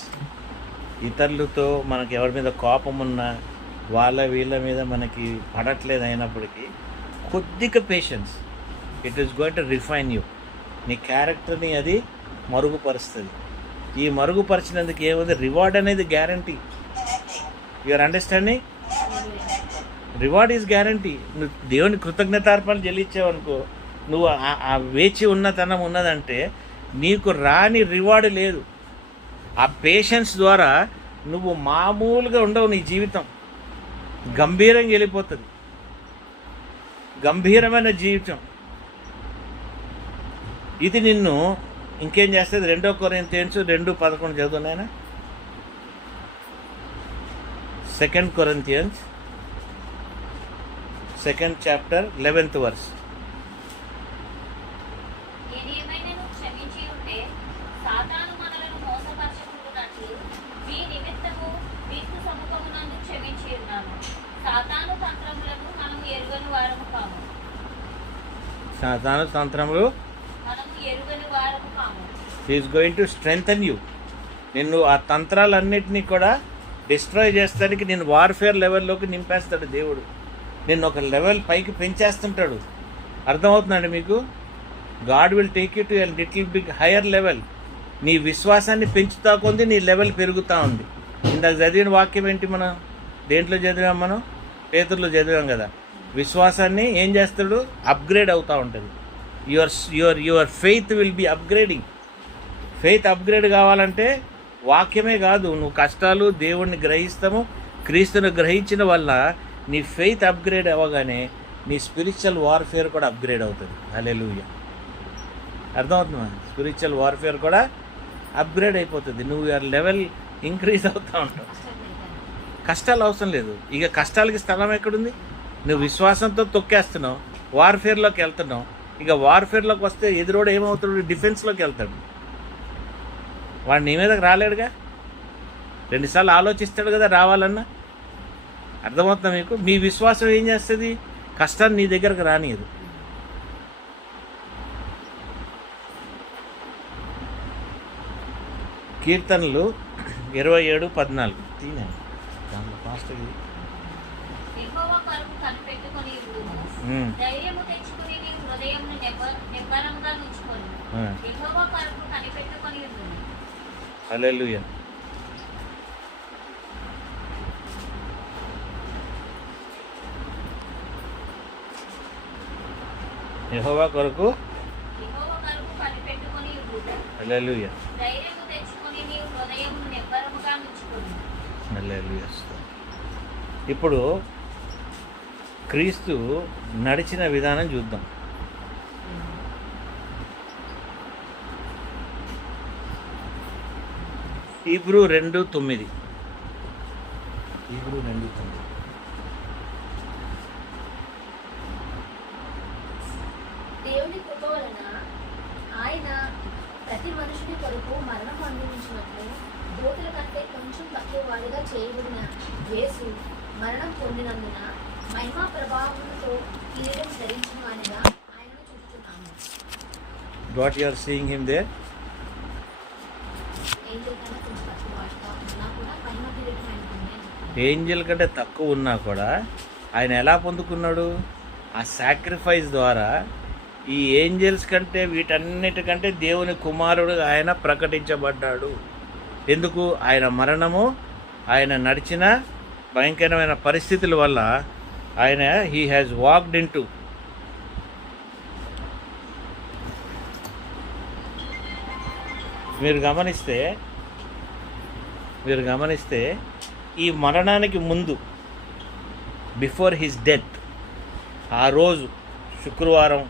ఇతరులతో మనకి ఎవరి మీద కోపం ఉన్నా వీళ్ళ మీద మనకి పడట్లేదు అయినప్పటికీ కొద్దిగా patience, it is going to refine you. నీ క్యారెక్టర్ని అది మరుగుపరుస్తుంది. ఈ మరుగుపరిచినందుకు ఏముంది? రివార్డ్ అనేది guarantee. Your understanding? Reward is guarantee. నువ్వు దేవుని కృతజ్ఞతార్పణ చెల్లించావనుకో, నువ్వు ఆ వేచి ఉన్నతనం ఉన్నదంటే నీకు రాని రివార్డ్ లేదు. ఆ పేషెన్స్ ద్వారా నువ్వు మామూలుగా ఉండవు. నీ జీవితం గంభీరంగా వెళ్ళిపోతుంది. గంభీరమైన జీవితం ఇది నిన్ను ఇంకేం చేస్తుంది? 2 కొరింథీయులు 2:11 చదువుతున్నాయన. 2 కొరింథీయులు 2nd chapter 11th verse. ఏదేమైనను క్షమించి ఉంటే సాతాను మనలను మోసపరచుకున్నట్లు మీ నిమిత్తము క్రీస్తు సముఖమునందు క్షమించి ఉన్నాను. సాతాను తంత్రములను మనము ఎరుగని వారము కాము. సాతాను తంత్రములు మనము ఎరుగని వారము కాము. Is going to strengthen you. నిన్ను ఆ తంత్రాలన్నిటినీ కూడా డిస్ట్రాయ్ చేస్తానికి నేను వార్ఫేర్ లెవెల్లోకి నింపేస్తాడు దేవుడు. నిన్ను ఒక లెవెల్ పైకి పెంచేస్తుంటాడు. అర్థమవుతుందండి మీకు? God will take you to a little big higher level. నీ విశ్వాసాన్ని పెంచుతా కొంది నీ లెవెల్ పెరుగుతూ ఉంది. ఇందాక చదివిన వాక్యం ఏంటి? మనం దేంట్లో చదివాం? మనం పేతురులో చదివాం కదా. విశ్వాసాన్ని ఏం చేస్తాడు? అప్గ్రేడ్ అవుతూ ఉంటుంది. Your faith will be upgrading. Faith upgrade కావాలంటే వాక్యమే కాదు, నువ్వు కష్టాలు, దేవుణ్ణి గ్రహిస్తాము, క్రీస్తుని గ్రహించిన వల్ల నీ ఫెయిత్ అప్గ్రేడ్ అవ్వగానే నీ స్పిరిచువల్ వార్ఫేర్ కూడా అప్గ్రేడ్ అవుతుంది. హల్లెలూయా. అర్థమవుతుందా? స్పిరిచువల్ వార్ఫేర్ కూడా అప్గ్రేడ్ అయిపోతుంది. నువ్వు లెవెల్ ఇంక్రీజ్ అవుతూ ఉంటావు. కష్టాలు అవసరం లేదు. ఇక కష్టాలకి స్థలం ఎక్కడుంది? నువ్వు విశ్వాసంతో తొక్కేస్తున్నావు, వార్ఫేర్లోకి వెళ్తున్నావు. ఇక వార్ఫేర్లోకి వస్తే ఎదురోడు ఏమవుతాడు? డిఫెన్స్లోకి వెళ్తాడు. వాడు నీ మీదకి రాలేడుగా. 2 సార్లు ఆలోచిస్తాడు కదా రావాలన్నా. అర్థమవుతుందా మీకు? మీ విశ్వాసం ఏం చేస్తుంది? కష్టాన్ని నీ దగ్గరకు రానియదు. కీర్తనలు 27:14 తీనండి. దాంట్లో ఫాస్ట్ యెహోవా కొరకు కనిపెట్టుకొని ఉండుము. ధైర్యము తెచ్చుకొని నీ హృదయమును నిబ్బరంగా ఉంచుకొని యెహోవా కొరకు కనిపెట్టుకొని ఉండుము. హల్లెలూయా. యెహోవా కొరకు కనిపెట్టుకొని ఉండుము. హల్లెలూయా. ధైర్యము తెచ్చుకొని నీ హృదయమును నిబ్బరముగా ఉంచుకొని. హల్లెలూయా. ఇప్పుడు క్రీస్తు నడిచిన విధానం చూద్దాం. హీబ్రూ 2:9. హీబ్రూ 2:9. దేవుని కృప వలన ఆయన ప్రతి మనుషుని కొరకు మరణం అనుభవించినట్లు దూతల కంటే కొంచెం తక్కువ వాడిగా చేయబడిన యేసు మరణం పొందినందున మహిమా ప్రభావములతో కిరీటం ధరించిన వానిగా ఆయనను చూస్తున్నాము. What you are seeing him there? Angel కన్నా కొంచెం తక్కువ వాడిగా ఉన్నా కూడా మహిమ కిరీటం ఆయనకు ఉంది. ఏంజెల్ కంటే తక్కువ ఉన్నా కూడా ఆయన ఎలా పొందుకున్నాడు? ఆ సాక్రిఫైస్ ద్వారా. ఈ ఏంజెల్స్ కంటే వీటన్నిటికంటే దేవుని కుమారుడు ఆయన ప్రకటించబడ్డాడు. ఎందుకు? ఆయన మరణము, ఆయన నడిచిన భయంకరమైన పరిస్థితుల వల్ల ఆయన he has walked into. మీరు గమనిస్తే ఈ మరణానికి ముందు, బిఫోర్ హిస్ డెత్, ఆ రోజు శుక్రవారం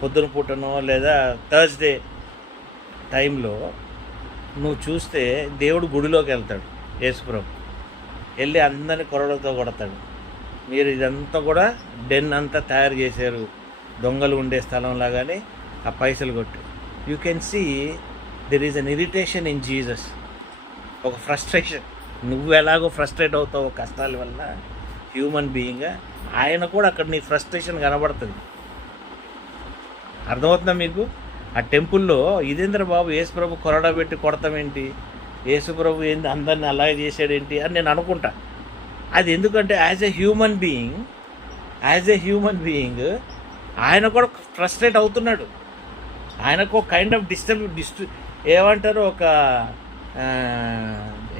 పొద్దున పూటనో లేదా థర్స్డే టైంలో నువ్వు చూస్తే దేవుడు గుడిలోకి వెళ్తాడు. యేసుప్రభు వెళ్ళి అందరిని కొరడతో కొడతాడు. మీరు ఇదంతా కూడా డెన్ అంతా తయారు చేశారు, దొంగలు ఉండే స్థలంలాగానే ఆ పైసలు కొట్టి. You can see there is an irritation in Jesus. ఒక ఫ్రస్ట్రేషన్. నువ్వు ఎలాగో ఫ్రస్ట్రేట్ అవుతావు కష్టాల వల్ల, హ్యూమన్ బీయింగ్గా ఆయన కూడా అక్కడ నీ ఫ్రస్ట్రేషన్ కనబడుతుంది. అర్థమవుతుందా మీకు? ఆ టెంపుల్లో ఇదేంద్ర బాబు యేసుప్రభు కొరడా పెట్టి కొడతామేంటి, యేసుప్రభు ఏంది అందరిని అలాగే చేసాడేంటి అని నేను అనుకుంటా. అది ఎందుకంటే యాజ్ ఎ హ్యూమన్ బీయింగ్ ఆయన కూడా ఫ్రస్ట్రేట్ అవుతున్నాడు. ఆయనకు ఒక కైండ్ ఆఫ్ ఏమంటారు, ఒక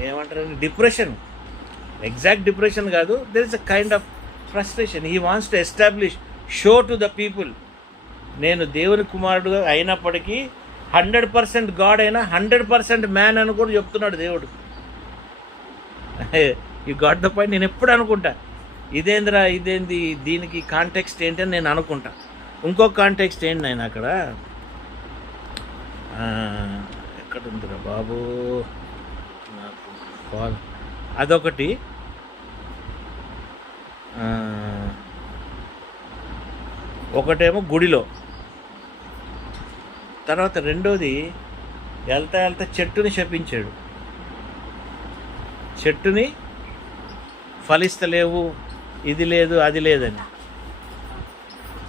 ఏమంటారు, డిప్రెషన్. ఎగ్జాక్ట్ డిప్రెషన్ కాదు, there is a kind of frustration. He wants to establish, show to the people, నేను దేవుని కుమారుడుగా అయినప్పటికీ 100% గాడ్ అయినా 100% మ్యాన్ అని కూడా చెప్తున్నాడు దేవుడు. ఈ గాడ్ ద పాయింట్. నేను ఎప్పుడు అనుకుంటా, ఇదేంది, దీనికి కాంటెక్స్ట్ ఏంటి అని నేను అనుకుంటా. ఇంకొక కాంటెక్స్ట్ ఏంటి నేను అక్కడ ఎక్కడ ఉందిరా బాబు, నాకు అదొకటి. ఒకటేమో గుడిలో, తర్వాత రెండోది వెళ్తా చెట్టుని శపించాడు. చెట్టుని ఫలిస్తలేవు, ఇది లేదు అది లేదని.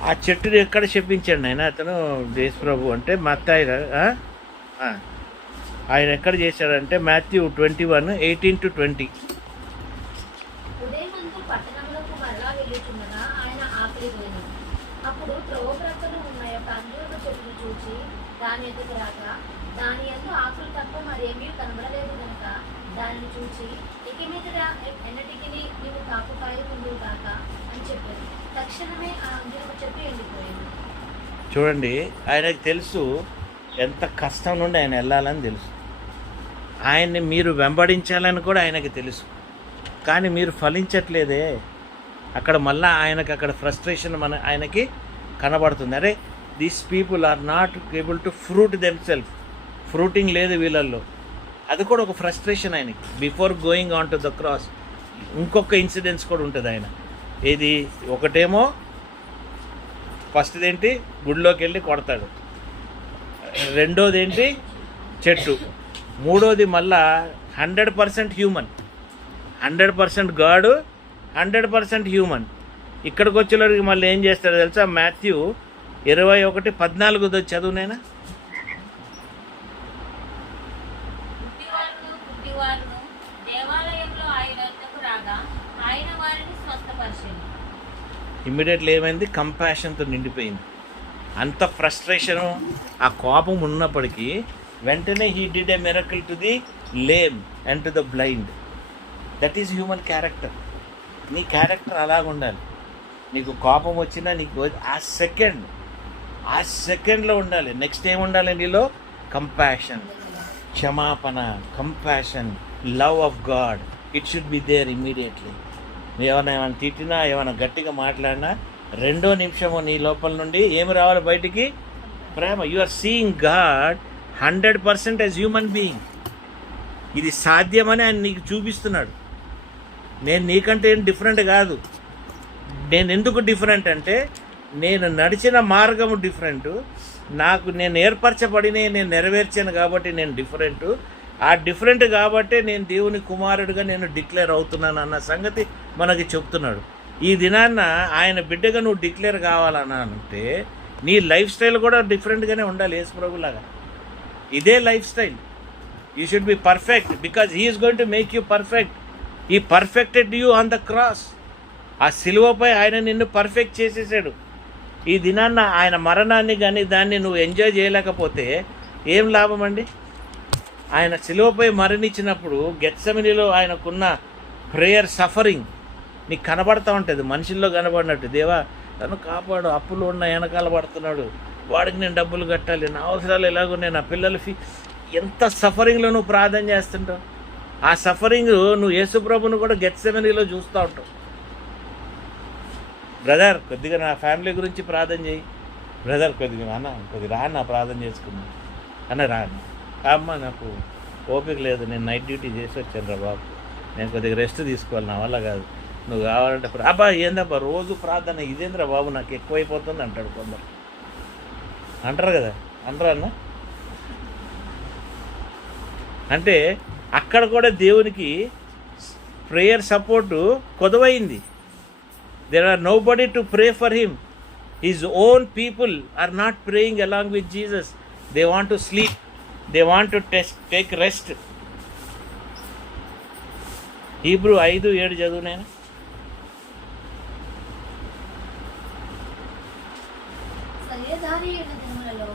ఆ చెట్టుని ఎక్కడ శపించాడు ఆయన, అతను యేసు ప్రభు అంటే మత్తాయి, ఆయన ఎక్కడ చేశాడంటే మాథ్యూ 21:18-20. ఉదయమందు పట్టణములకు మరలా వెళ్ళుచుండగా ఆయన ఆకలిగొనెను. అప్పుడు త్రోవ ప్రక్కన ఉన్న యొక్క అంజూరపు చెట్టును చూచి దాని ఎదుగు రాగా దాని యందు ఆకులు తప్ప మరేమీ కనబడలేదు కనుక దానిని చూచి ఇక మీదట ఎన్నటికి నీవు కాపుకాయ ఉండువు కాక అని చెప్పాడు. తక్షణమే ఆ అంజూరపు చెట్టు ఎండిపోయింది. చూడండి, ఆయనకు తెలుసు ఎంత కష్టం నుండి ఆయన వెళ్ళాలని తెలుసు. ఆయన్ని మీరు వెంబడించాలని కూడా ఆయనకి తెలుసు. కానీ మీరు ఫలించట్లేదే, అక్కడ మళ్ళీ ఆయనకి అక్కడ ఫ్రస్ట్రేషన్ ఆయనకి కనబడుతుంది. అరే, these people are not able to fruit themself, fruiting లేదు వీళ్ళల్లో. అది కూడా ఒక ఫ్రస్ట్రేషన్ ఆయనకి. Before going on to the cross ఇంకొక ఇన్సిడెంట్స్ కూడా ఉంటుంది ఆయన. ఏది, ఒకటేమో ఫస్ట్ది ఏంటి, గుడిలోకి వెళ్ళి కొడతాడు. రెండోది ఏంటి, చెట్టు. మూడోది మళ్ళా 100% హ్యూమన్, 100% గాడు, 100% హ్యూమన్. ఇక్కడికి వచ్చేలోకి మళ్ళీ ఏం చేస్తాడో తెలుసా? మాథ్యూ 21:14 చదువునైనా. ఇమ్మీడియట్లీ ఏమైంది? కంపాషన్తో నిండిపోయింది. అంత ఫ్రస్ట్రేషను, ఆ కోపం ఉన్నప్పటికీ వెంటనే he did a miracle to the lame and to the blind. That is human character. నీ క్యారెక్టర్ అలాగుండాలి. నీకు కోపం వచ్చినా నీకు ఆ సెకండ్లో ఉండాలి. నెక్స్ట్ ఏముండాలి నీలో? కంపాషన్, క్షమాపణ, compassion, love of God. It should be there immediately. నువ్వు ఏమైనా తిట్టినా, ఏమైనా గట్టిగా మాట్లాడినా 2వ నిమిషము నీ లోపల నుండి ఏమి రావాలి బయటికి? ప్రేమ. You are seeing God 100% as human being. ఇది సాధ్యమని ఆయన నీకు చూపిస్తున్నాడు. నేను నీకంటే ఏం డిఫరెంట్ కాదు. నేను ఎందుకు డిఫరెంట్ అంటే, నేను నడిచిన మార్గము డిఫరెంటు, నేను ఏర్పరచబడిన నేను నెరవేర్చాను కాబట్టి నేను డిఫరెంటు. ఆ డిఫరెంట్ కాబట్టే నేను దేవుని కుమారుడిగా నేను డిక్లేర్ అవుతున్నాను అన్న సంగతి మనకి చెప్తున్నాడు. ఈ దినాన్న ఆయన బిడ్డగా నువ్వు డిక్లేర్ కావాలన్నా అంటే నీ లైఫ్ స్టైల్ కూడా డిఫరెంట్గానే ఉండాలి. యేసు ప్రభులాగా ఇదే lifestyle. You should be perfect because he is going to make you perfect. He perfected you on the cross. ఆ సిలువపై ఆయన నిన్ను పర్ఫెక్ట్ చేసేసాడు. ఈ దినాన్న ఆయన మరణాన్ని కానీ దాన్ని నువ్వు ఎంజాయ్ చేయలేకపోతే ఏం లాభం అండి? ఆయన సిలువపై మరణించినప్పుడు గెత్సెమనీలో ఆయనకున్న ప్రేయర్, సఫరింగ్ నీకు కనబడతా ఉంటుంది. మనుషుల్లో కనబడినట్టు, దేవా తను కాపాడు, అప్పులు ఉన్న వెనకాల పడుతున్నాడు, వాడికి నేను డబ్బులు కట్టాలి, నా అవసరాలు ఎలాగున్నాయి, నా పిల్లలు ఎంత సఫరింగ్లో నువ్వు ప్రార్థన చేస్తుంటావు. ఆ సఫరింగ్ నువ్వు యేసుప్రభుని కూడా గెత్సెమనీలో చూస్తూ ఉంటావు. బ్రదర్ కొద్దిగా నా ఫ్యామిలీ గురించి ప్రార్థన చేయి. బ్రదర్ కొద్దిగా రా నా ప్రార్థన చేసుకున్నాను అన్న, రాను అమ్మ నాకు ఓపిక లేదు, నేను నైట్ డ్యూటీ చేసి వచ్చాను రా బాబు, నేను కొద్దిగా రెస్ట్ తీసుకోవాలి, నా వల్ల కాదు, నువ్వు కావాలంటే అబ్బా ఏందబ్బా రోజు ప్రార్థన ఇదేంద్రా బాబు నాకు ఎక్కువైపోతుంది అంటాడు కొందరు. అంటారు కదా, అంటారా అన్న? అంటే అక్కడ కూడా దేవునికి ప్రేయర్ సపోర్టు కొదవైంది. There are nobody to pray for him. His own people are not praying along with Jesus. They want to sleep, they want to take rest. Hebrew 5:7 చదువు నేను. శరీరధారి అయిన దినములలో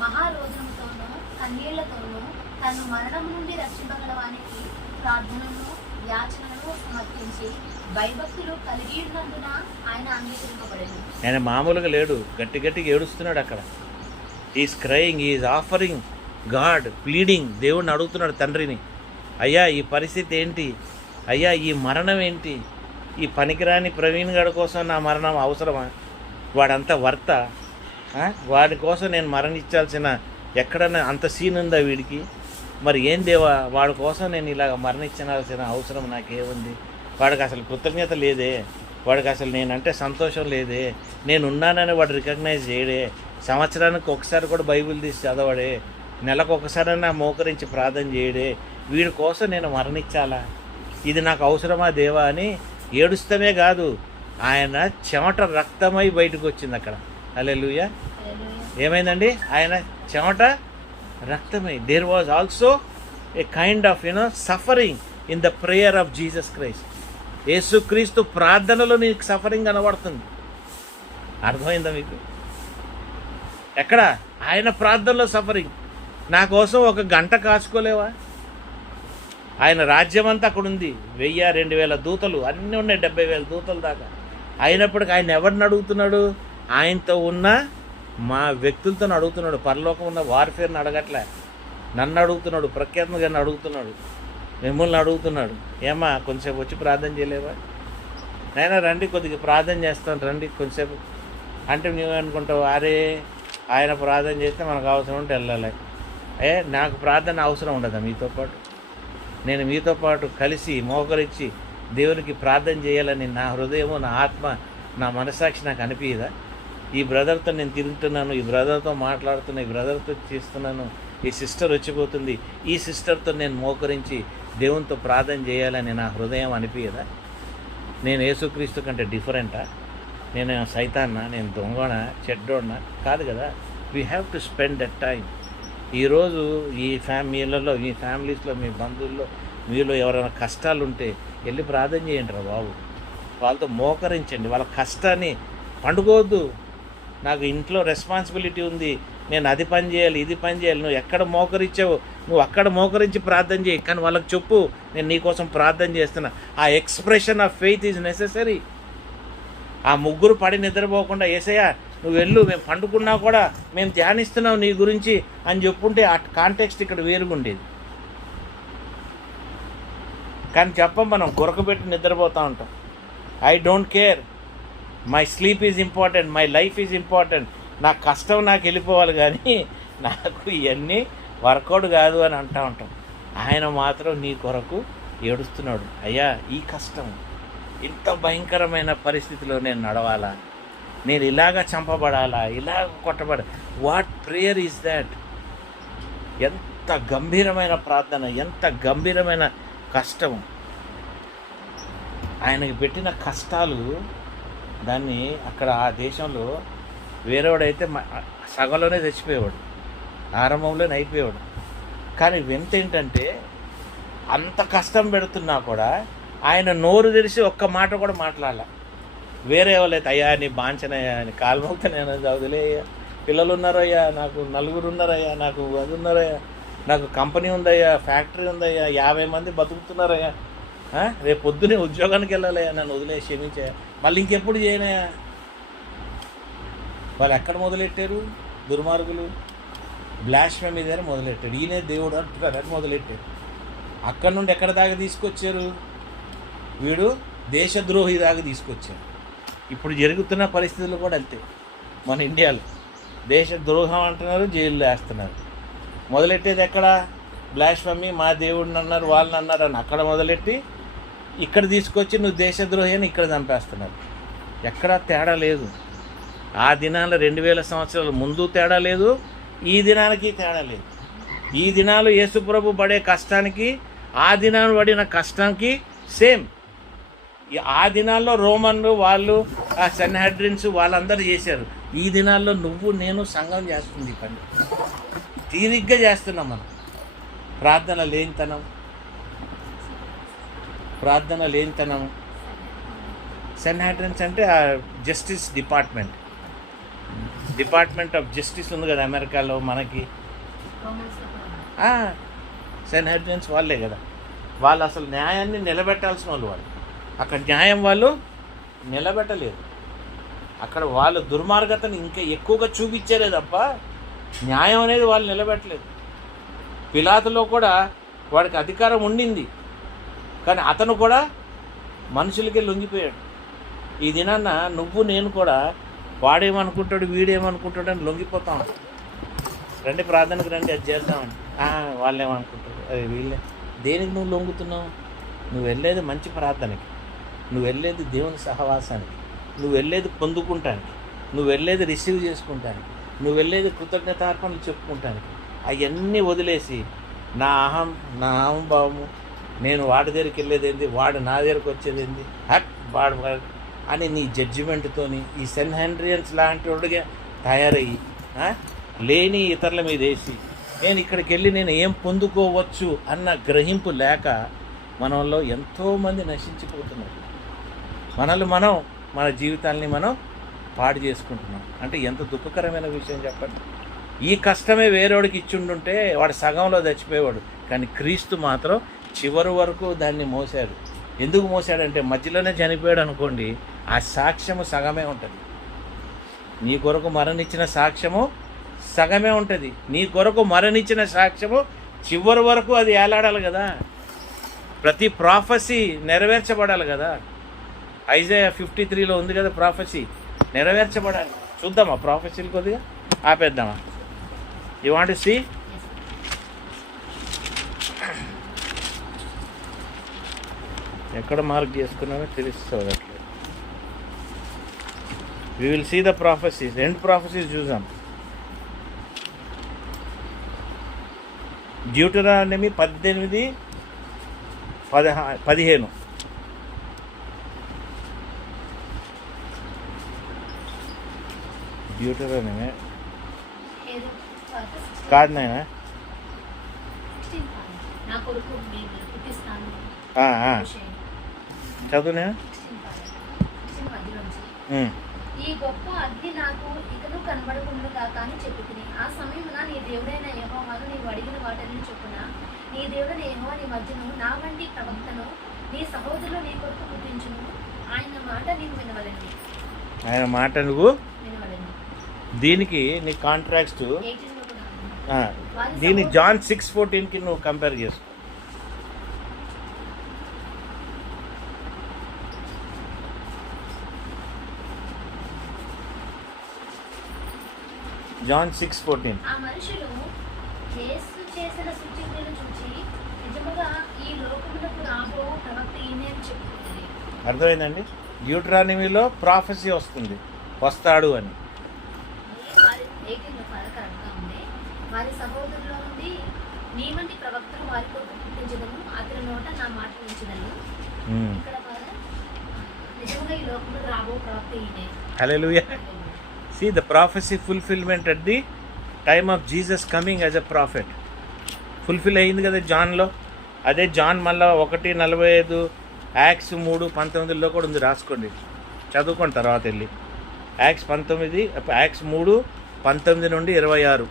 మహారోధముతోనూ కన్నీళ్లతోనూ తను మరణం నుండి రక్షింపగలవానికి ప్రార్థనలను యాచనలను సమర్పించి భయభక్తులు కలిగి ఉన్నందున ఆయన అంగీకరింపబడేది. ఆయన మామూలుగా లేడు, గట్టి గట్టిగా ఏడుస్తున్నాడు అక్కడ. Is crying, is offering God, pleading. దేవుడిని అడుగుతున్నాడు తండ్రిని, అయ్యా ఈ పరిస్థితి ఏంటి, అయ్యా ఈ మరణం ఏంటి, ఈ పనికిరాని ప్రవీణ్ గారి కోసం నా మరణం అవసరమా, వాడంతా వర్త, వాడి కోసం నేను మరణించాల్సిన ఎక్కడన్నా అంత సీన్ ఉందా వీడికి, మరి ఏం దేవా వాడి కోసం నేను ఇలాగ మరణించాల్సిన అవసరం నాకేముంది, వాడికి అసలు కృతజ్ఞత లేదే, వాడికి అసలు నేనంటే సంతోషం లేదే, నేను ఉన్నానని వాడు రికగ్నైజ్ చేయడే, సంవత్సరానికి ఒకసారి కూడా బైబిల్ తీసి చదవడే, నెలకు ఒకసారైనా మోకరించి ప్రార్థన చేయడే, వీడి కోసం నేను మరణించాలా, ఇది నాకు అవసరమా దేవా అని ఏడుస్తమే కాదు, ఆయన చెమట రక్తమై బయటకు వచ్చింది అక్కడ. హల్లెలూయా. ఏమైందండి? ఆయన చెమట రక్తమై. There was also a kind of suffering in the prayer of Jesus Christ. Yesukristu ప్రార్థనలో నీకు సఫరింగ్ కనబడుతుంది. అర్థమైందా మీకు? ఎక్కడ? ఆయన ప్రార్థనలో సఫరింగ్. నా కోసం ఒక గంట కాచుకోలేవా? ఆయన రాజ్యం అంతా అక్కడ ఉంది, 1000-2000 దూతలు అన్నీ ఉన్నాయి, 70,000 దూతల దాకా. అయినప్పటికీ ఆయన ఎవరిని అడుగుతున్నాడు? ఆయనతో ఉన్న మా వ్యక్తులతో అడుగుతున్నాడు. పరలోకం ఉన్న వార్ఫేర్ని అడగట్లే, నన్ను అడుగుతున్నాడు, ప్రఖ్యాత్మ గారిని అడుగుతున్నాడు, మిమ్మల్ని అడుగుతున్నాడు. ఏమా కొంచెంసేపు వచ్చి ప్రార్థన చేయలేవా? నైనా రండి, కొద్దిగా ప్రార్థన చేస్తాను రండి కొంచెంసేపు అంటే నువ్వేమనుకుంటావు, అరే ఆయన ప్రార్థన చేస్తే మనకు అవసరం ఉంటే వెళ్ళాలి. నాకు ప్రార్థన అవసరం ఉండదా? మీతో పాటు నేను మీతో పాటు కలిసి మోకరించి దేవునికి ప్రార్థన చేయాలని నా హృదయము, నా ఆత్మ, నా మనసాక్షి నాకు అనిపించదా? ఈ బ్రదర్తో నేను తిరుగుతున్నాను, ఈ బ్రదర్తో మాట్లాడుతున్నా, ఈ బ్రదర్తో చేస్తున్నాను, ఈ సిస్టర్ వచ్చిపోతుంది, ఈ సిస్టర్తో నేను మోకరించి దేవునితో ప్రార్థన చేయాలని నా హృదయం అనిపించదా? నేను యేసుక్రీస్తు కంటే డిఫరెంటా? నేను సైతాన్నా? నేను దొంగనా? చెడ్డోన్నా? కాదు కదా. We have to spend that time. ఈరోజు ఈ మీలలో, మీ ఫ్యామిలీస్లో, మీ బంధువుల్లో మీలో ఎవరైనా కష్టాలు ఉంటే వెళ్ళి ప్రార్థన చేయండి రా బాబు, వాళ్ళతో మోకరించండి. వాళ్ళ కష్టాన్ని పండుకోవద్దు. నాకు ఇంట్లో రెస్పాన్సిబిలిటీ ఉంది, నేను అది పని చేయాలి, ఇది పని చేయాలి. నువ్వు ఎక్కడ మోకరించావు నువ్వు అక్కడ మోకరించి ప్రార్థన చేయి, కానీ వాళ్ళకి చెప్పు నేను నీకోసం ప్రార్థన చేస్తున్నా. ఆ expression of faith is necessary. ఆ ముగ్గురు పడి నిద్రపోకుండా యేసయ్యా నువ్వు వెళ్ళు, మేము పండుకున్నా కూడా మేము ధ్యానిస్తున్నావు నీ గురించి అని చెప్పుంటే ఆ కాంటెక్స్ట్ ఇక్కడ వేరుగుండేది. కానీ చెప్పం, మనం గురకబెట్టి నిద్రపోతూ ఉంటాం. I don't care, my sleep is important, my life is important. నా కష్టం నాకు వెళ్ళిపోవాలి కానీ నాకు ఇవన్నీ వర్కౌట్ కాదు అని అంటూ ఉంటాం. ఆయన మాత్రం నీ కొరకు ఏడుస్తున్నాడు. అయ్యా ఈ కష్టం, ఇంత భయంకరమైన పరిస్థితిలో నేను నడవాలా, నేను ఇలాగ చంపబడాలా, ఇలాగ కొట్టబడ. What prayer is that? ఎంత గంభీరమైన ప్రార్థన, ఎంత గంభీరమైన కష్టము. ఆయనకి పెట్టిన కష్టాలు, దాన్ని అక్కడ ఆ దేశంలో వేరేవాడైతే సగంలోనే చచ్చిపోయేవాడు, ఆరంభంలోనే అయిపోయేవాడు. కానీ వింత ఏంటంటే అంత కష్టం పెడుతున్నా కూడా ఆయన నోరు తెరిచి ఒక్క మాట కూడా మాట్లాడాల. వేరే వాళ్ళైతే అయ్యా నీ బాంచనయ్యా, నీ కాలుమోక్త నేను వదిలేయ్యా, పిల్లలు ఉన్నారయ్యా, నాకు 4 ఉన్నారయ్యా, నాకు అది ఉన్నారయ్యా, నాకు కంపెనీ ఉందయ్యా, ఫ్యాక్టరీ ఉందయ్యా, 50 మంది బతుకుతున్నారయ్యా, రేపు పొద్దునే ఉద్యోగానికి వెళ్ళాలయ్యా, నన్ను వదిలే క్షమించాయా, మళ్ళీ ఇంకెప్పుడు చేయనయా. వాళ్ళు ఎక్కడ మొదలెట్టారు? దుర్మార్గులు బ్లాస్ఫెమీ దగ్గర మొదలెట్టాడు. ఈయనే దేవుడు అంటున్నారని మొదలెట్టారు. అక్కడ నుండి ఎక్కడ దాకా తీసుకొచ్చారు? వీడు దేశద్రోహి దాకా తీసుకొచ్చారు. ఇప్పుడు జరుగుతున్న పరిస్థితులు కూడా అంతే. మన ఇండియాలో దేశద్రోహం అంటున్నారు, జైల్లో వేస్తున్నారు. మొదలెట్టేది ఎక్కడ? బ్లాస్ఫెమీ, మా దేవుడిని అన్నారు, వాళ్ళని అన్నారు అని అక్కడ మొదలెట్టి ఇక్కడ తీసుకొచ్చి నువ్వు దేశద్రోహి అని ఇక్కడ చంపేస్తున్నారు. ఎక్కడా తేడా లేదు. ఆ దినాల 2000 సంవత్సరాల ముందు తేడా లేదు, ఈ దినాలకి తేడా లేదు. ఈ దినాలు యేసుప్రభు పడే కష్టానికి ఆ దినాలు పడిన కష్టానికి సేమ్. ఆ దినాల్లో రోమన్లు వాళ్ళు, ఆ సెన్హెడ్రిన్స్ వాళ్ళందరూ చేశారు. ఈ దినాల్లో నువ్వు నేను సంఘం చేస్తుంది ఈ పని, తీరిగ్గా చేస్తున్నాం మనం. ప్రార్థన లేనితనం. సెన్హెడ్రిన్స్ అంటే justice department. Department of justice ఉంది కదా అమెరికాలో మనకి, రోమన్స్లో కూడా ఉంది. సెన్హెడ్రియన్స్ వాళ్ళే కదా. వాళ్ళు అసలు న్యాయాన్ని నిలబెట్టాల్సిన వాళ్ళు అక్కడ న్యాయం వాళ్ళు నిలబెట్టలేదు. అక్కడ వాళ్ళ దుర్మార్గతను ఇంకా ఎక్కువగా చూపించారే తప్ప న్యాయం అనేది వాళ్ళు నిలబెట్టలేదు. పిలాతులో కూడా వాడికి అధికారం ఉండింది, కానీ అతను కూడా మనుషులకే లొంగిపోయాడు. ఈ దినాన్న నువ్వు నేను కూడా వాడేమనుకుంటాడు వీడేమనుకుంటాడు అని లొంగిపోతాం. రండి ప్రార్థనకు రండి, అది చేద్దామని. వాళ్ళేమనుకుంటారు, అది వీళ్ళే. దేనికి నువ్వు లొంగుతున్నావు? నువ్వు వెళ్ళేది మంచి ప్రార్థనకి, నువ్వు వెళ్ళేది దేవుని సహవాసానికి, నువ్వు వెళ్ళేది పొందుకుంటానికి, నువ్వు వెళ్ళేది రిసీవ్ చేసుకుంటానికి, నువ్వు వెళ్ళేది కృతజ్ఞతార్పణలు చెప్పుకుంటానికి. అవన్నీ వదిలేసి నా అహంభావము, నేను వాడి దగ్గరికి వెళ్ళేది ఏంది, వాడు నా దగ్గరికి వచ్చేది ఏంది, వాడు అని నీ జడ్జిమెంట్తోని ఈ సెన్హెడ్రియన్స్ లాంటి వాడుగా తయారయ్యి లేని ఇతరుల మీద వేసి నేను ఇక్కడికి వెళ్ళి నేను ఏం పొందుకోవచ్చు అన్న గ్రహింపు లేక మనలో ఎంతోమంది నశించిపోతున్నారు. మనం మన జీవితాల్ని మనం పాడు చేసుకుంటున్నాం. అంటే ఎంత దుఃఖకరమైన విషయం చెప్పండి. ఈ కష్టమే వేరేవాడికి ఇచ్చిండుంటే వాడు సగంలో చచ్చిపోయేవాడు, కానీ క్రీస్తు మాత్రం చివరి వరకు దాన్ని మోసాడు. ఎందుకు మోసాడంటే మధ్యలోనే చనిపోయాడు అనుకోండి, ఆ సాక్ష్యము సగమే ఉంటుంది. నీ కొరకు మరణించిన సాక్ష్యము సగమే ఉంటుంది. నీ కొరకు మరణించిన సాక్ష్యము చివరి వరకు అది ఏలాడాలి కదా. ప్రతి ప్రాఫెసీ నెరవేర్చబడాలి కదా. ఐజాయా 53లో ఉంది కదా ప్రాఫెసీ, నెరవేర్చబడాలి. చూద్దామా ప్రాఫెసీలు కొద్దిగా, ఆపేద్దామా? You want to see? ఎక్కడ మార్క్ చేసుకున్నామో తెలుస్తుంది అట్లా. We will see the prophecies. 2 prophecies చూసాం. డ్యూటరానమీ 18:15. డ్యూటరానమీ కాదు నాయనా, నా కొరకు నేను పుట్టిస్తాను. చదువునా? ఈ గొప్ప అగ్ని నాకు ఇకను కనబడకుండా కాక అని చెప్పుకుని ఆ సమయమున నీ దేవుడైన యెహోవాను నీవు అడిగిన వాటిని చొప్పున నీ దేవుడైన యెహోవా నీ మధ్యను నా వంటి ప్రవక్తను నీ సహోదరులు నీ కొరకు పుట్టించును. ఆయన మాట నీకు వినవలెను. ఆయన మాట నువ్వు వినవలెను. దీనికి నీ కాంట్రాక్ట్స్ 18లో కూడా దీన్ని జాన్ 6:14కి నువ్వు కంపేర్ చేసుకో. జాన్ 6:14. ఆ మనుషులు యేసు చేసిన సూచనలను చూచి నిజముగా ఈ లోకమునకు రాబో ప్రవక్త ఈయనే అని చెప్పుకుంటుంది. అర్థమైందండి? డ్యూటరానమీలో ప్రాఫెసీ వస్తాడు అని. 18లో కరెక్ట్గా ఉంది. వారి సహోదరులో నుండి నీ వంటి ప్రవక్తను వారి కొరకు పుట్టించదము, అతని నోట నా మాట ఉంచదను. ఇక్కడ నిజముగా ఈ లోకమునకు రాబో ప్రవక్త ఈయనే. హల్లెలూయా. See the prophecy fulfillment at the time of Jesus coming as a prophet. Fulfil అయింది కదా జాన్లో. అదే జాన్ మళ్ళీ 1:45 యాక్ట్స్ 3:19లో కూడా ఉంది, రాసుకోండి, చదువుకోండి తర్వాత వెళ్ళి. యాక్ట్స్ 3:19 నుండి 26.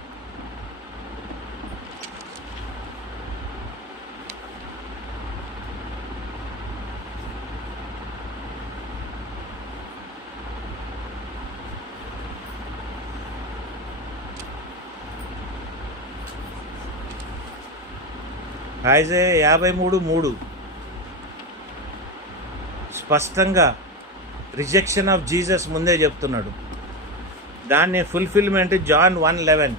ఐజాయా 53:3 స్పష్టంగా రిజెక్షన్ ఆఫ్ జీసస్ ముందే చెప్తున్నాడు. దాన్ని ఫుల్ఫిల్మెంట్ జాన్ 1:11.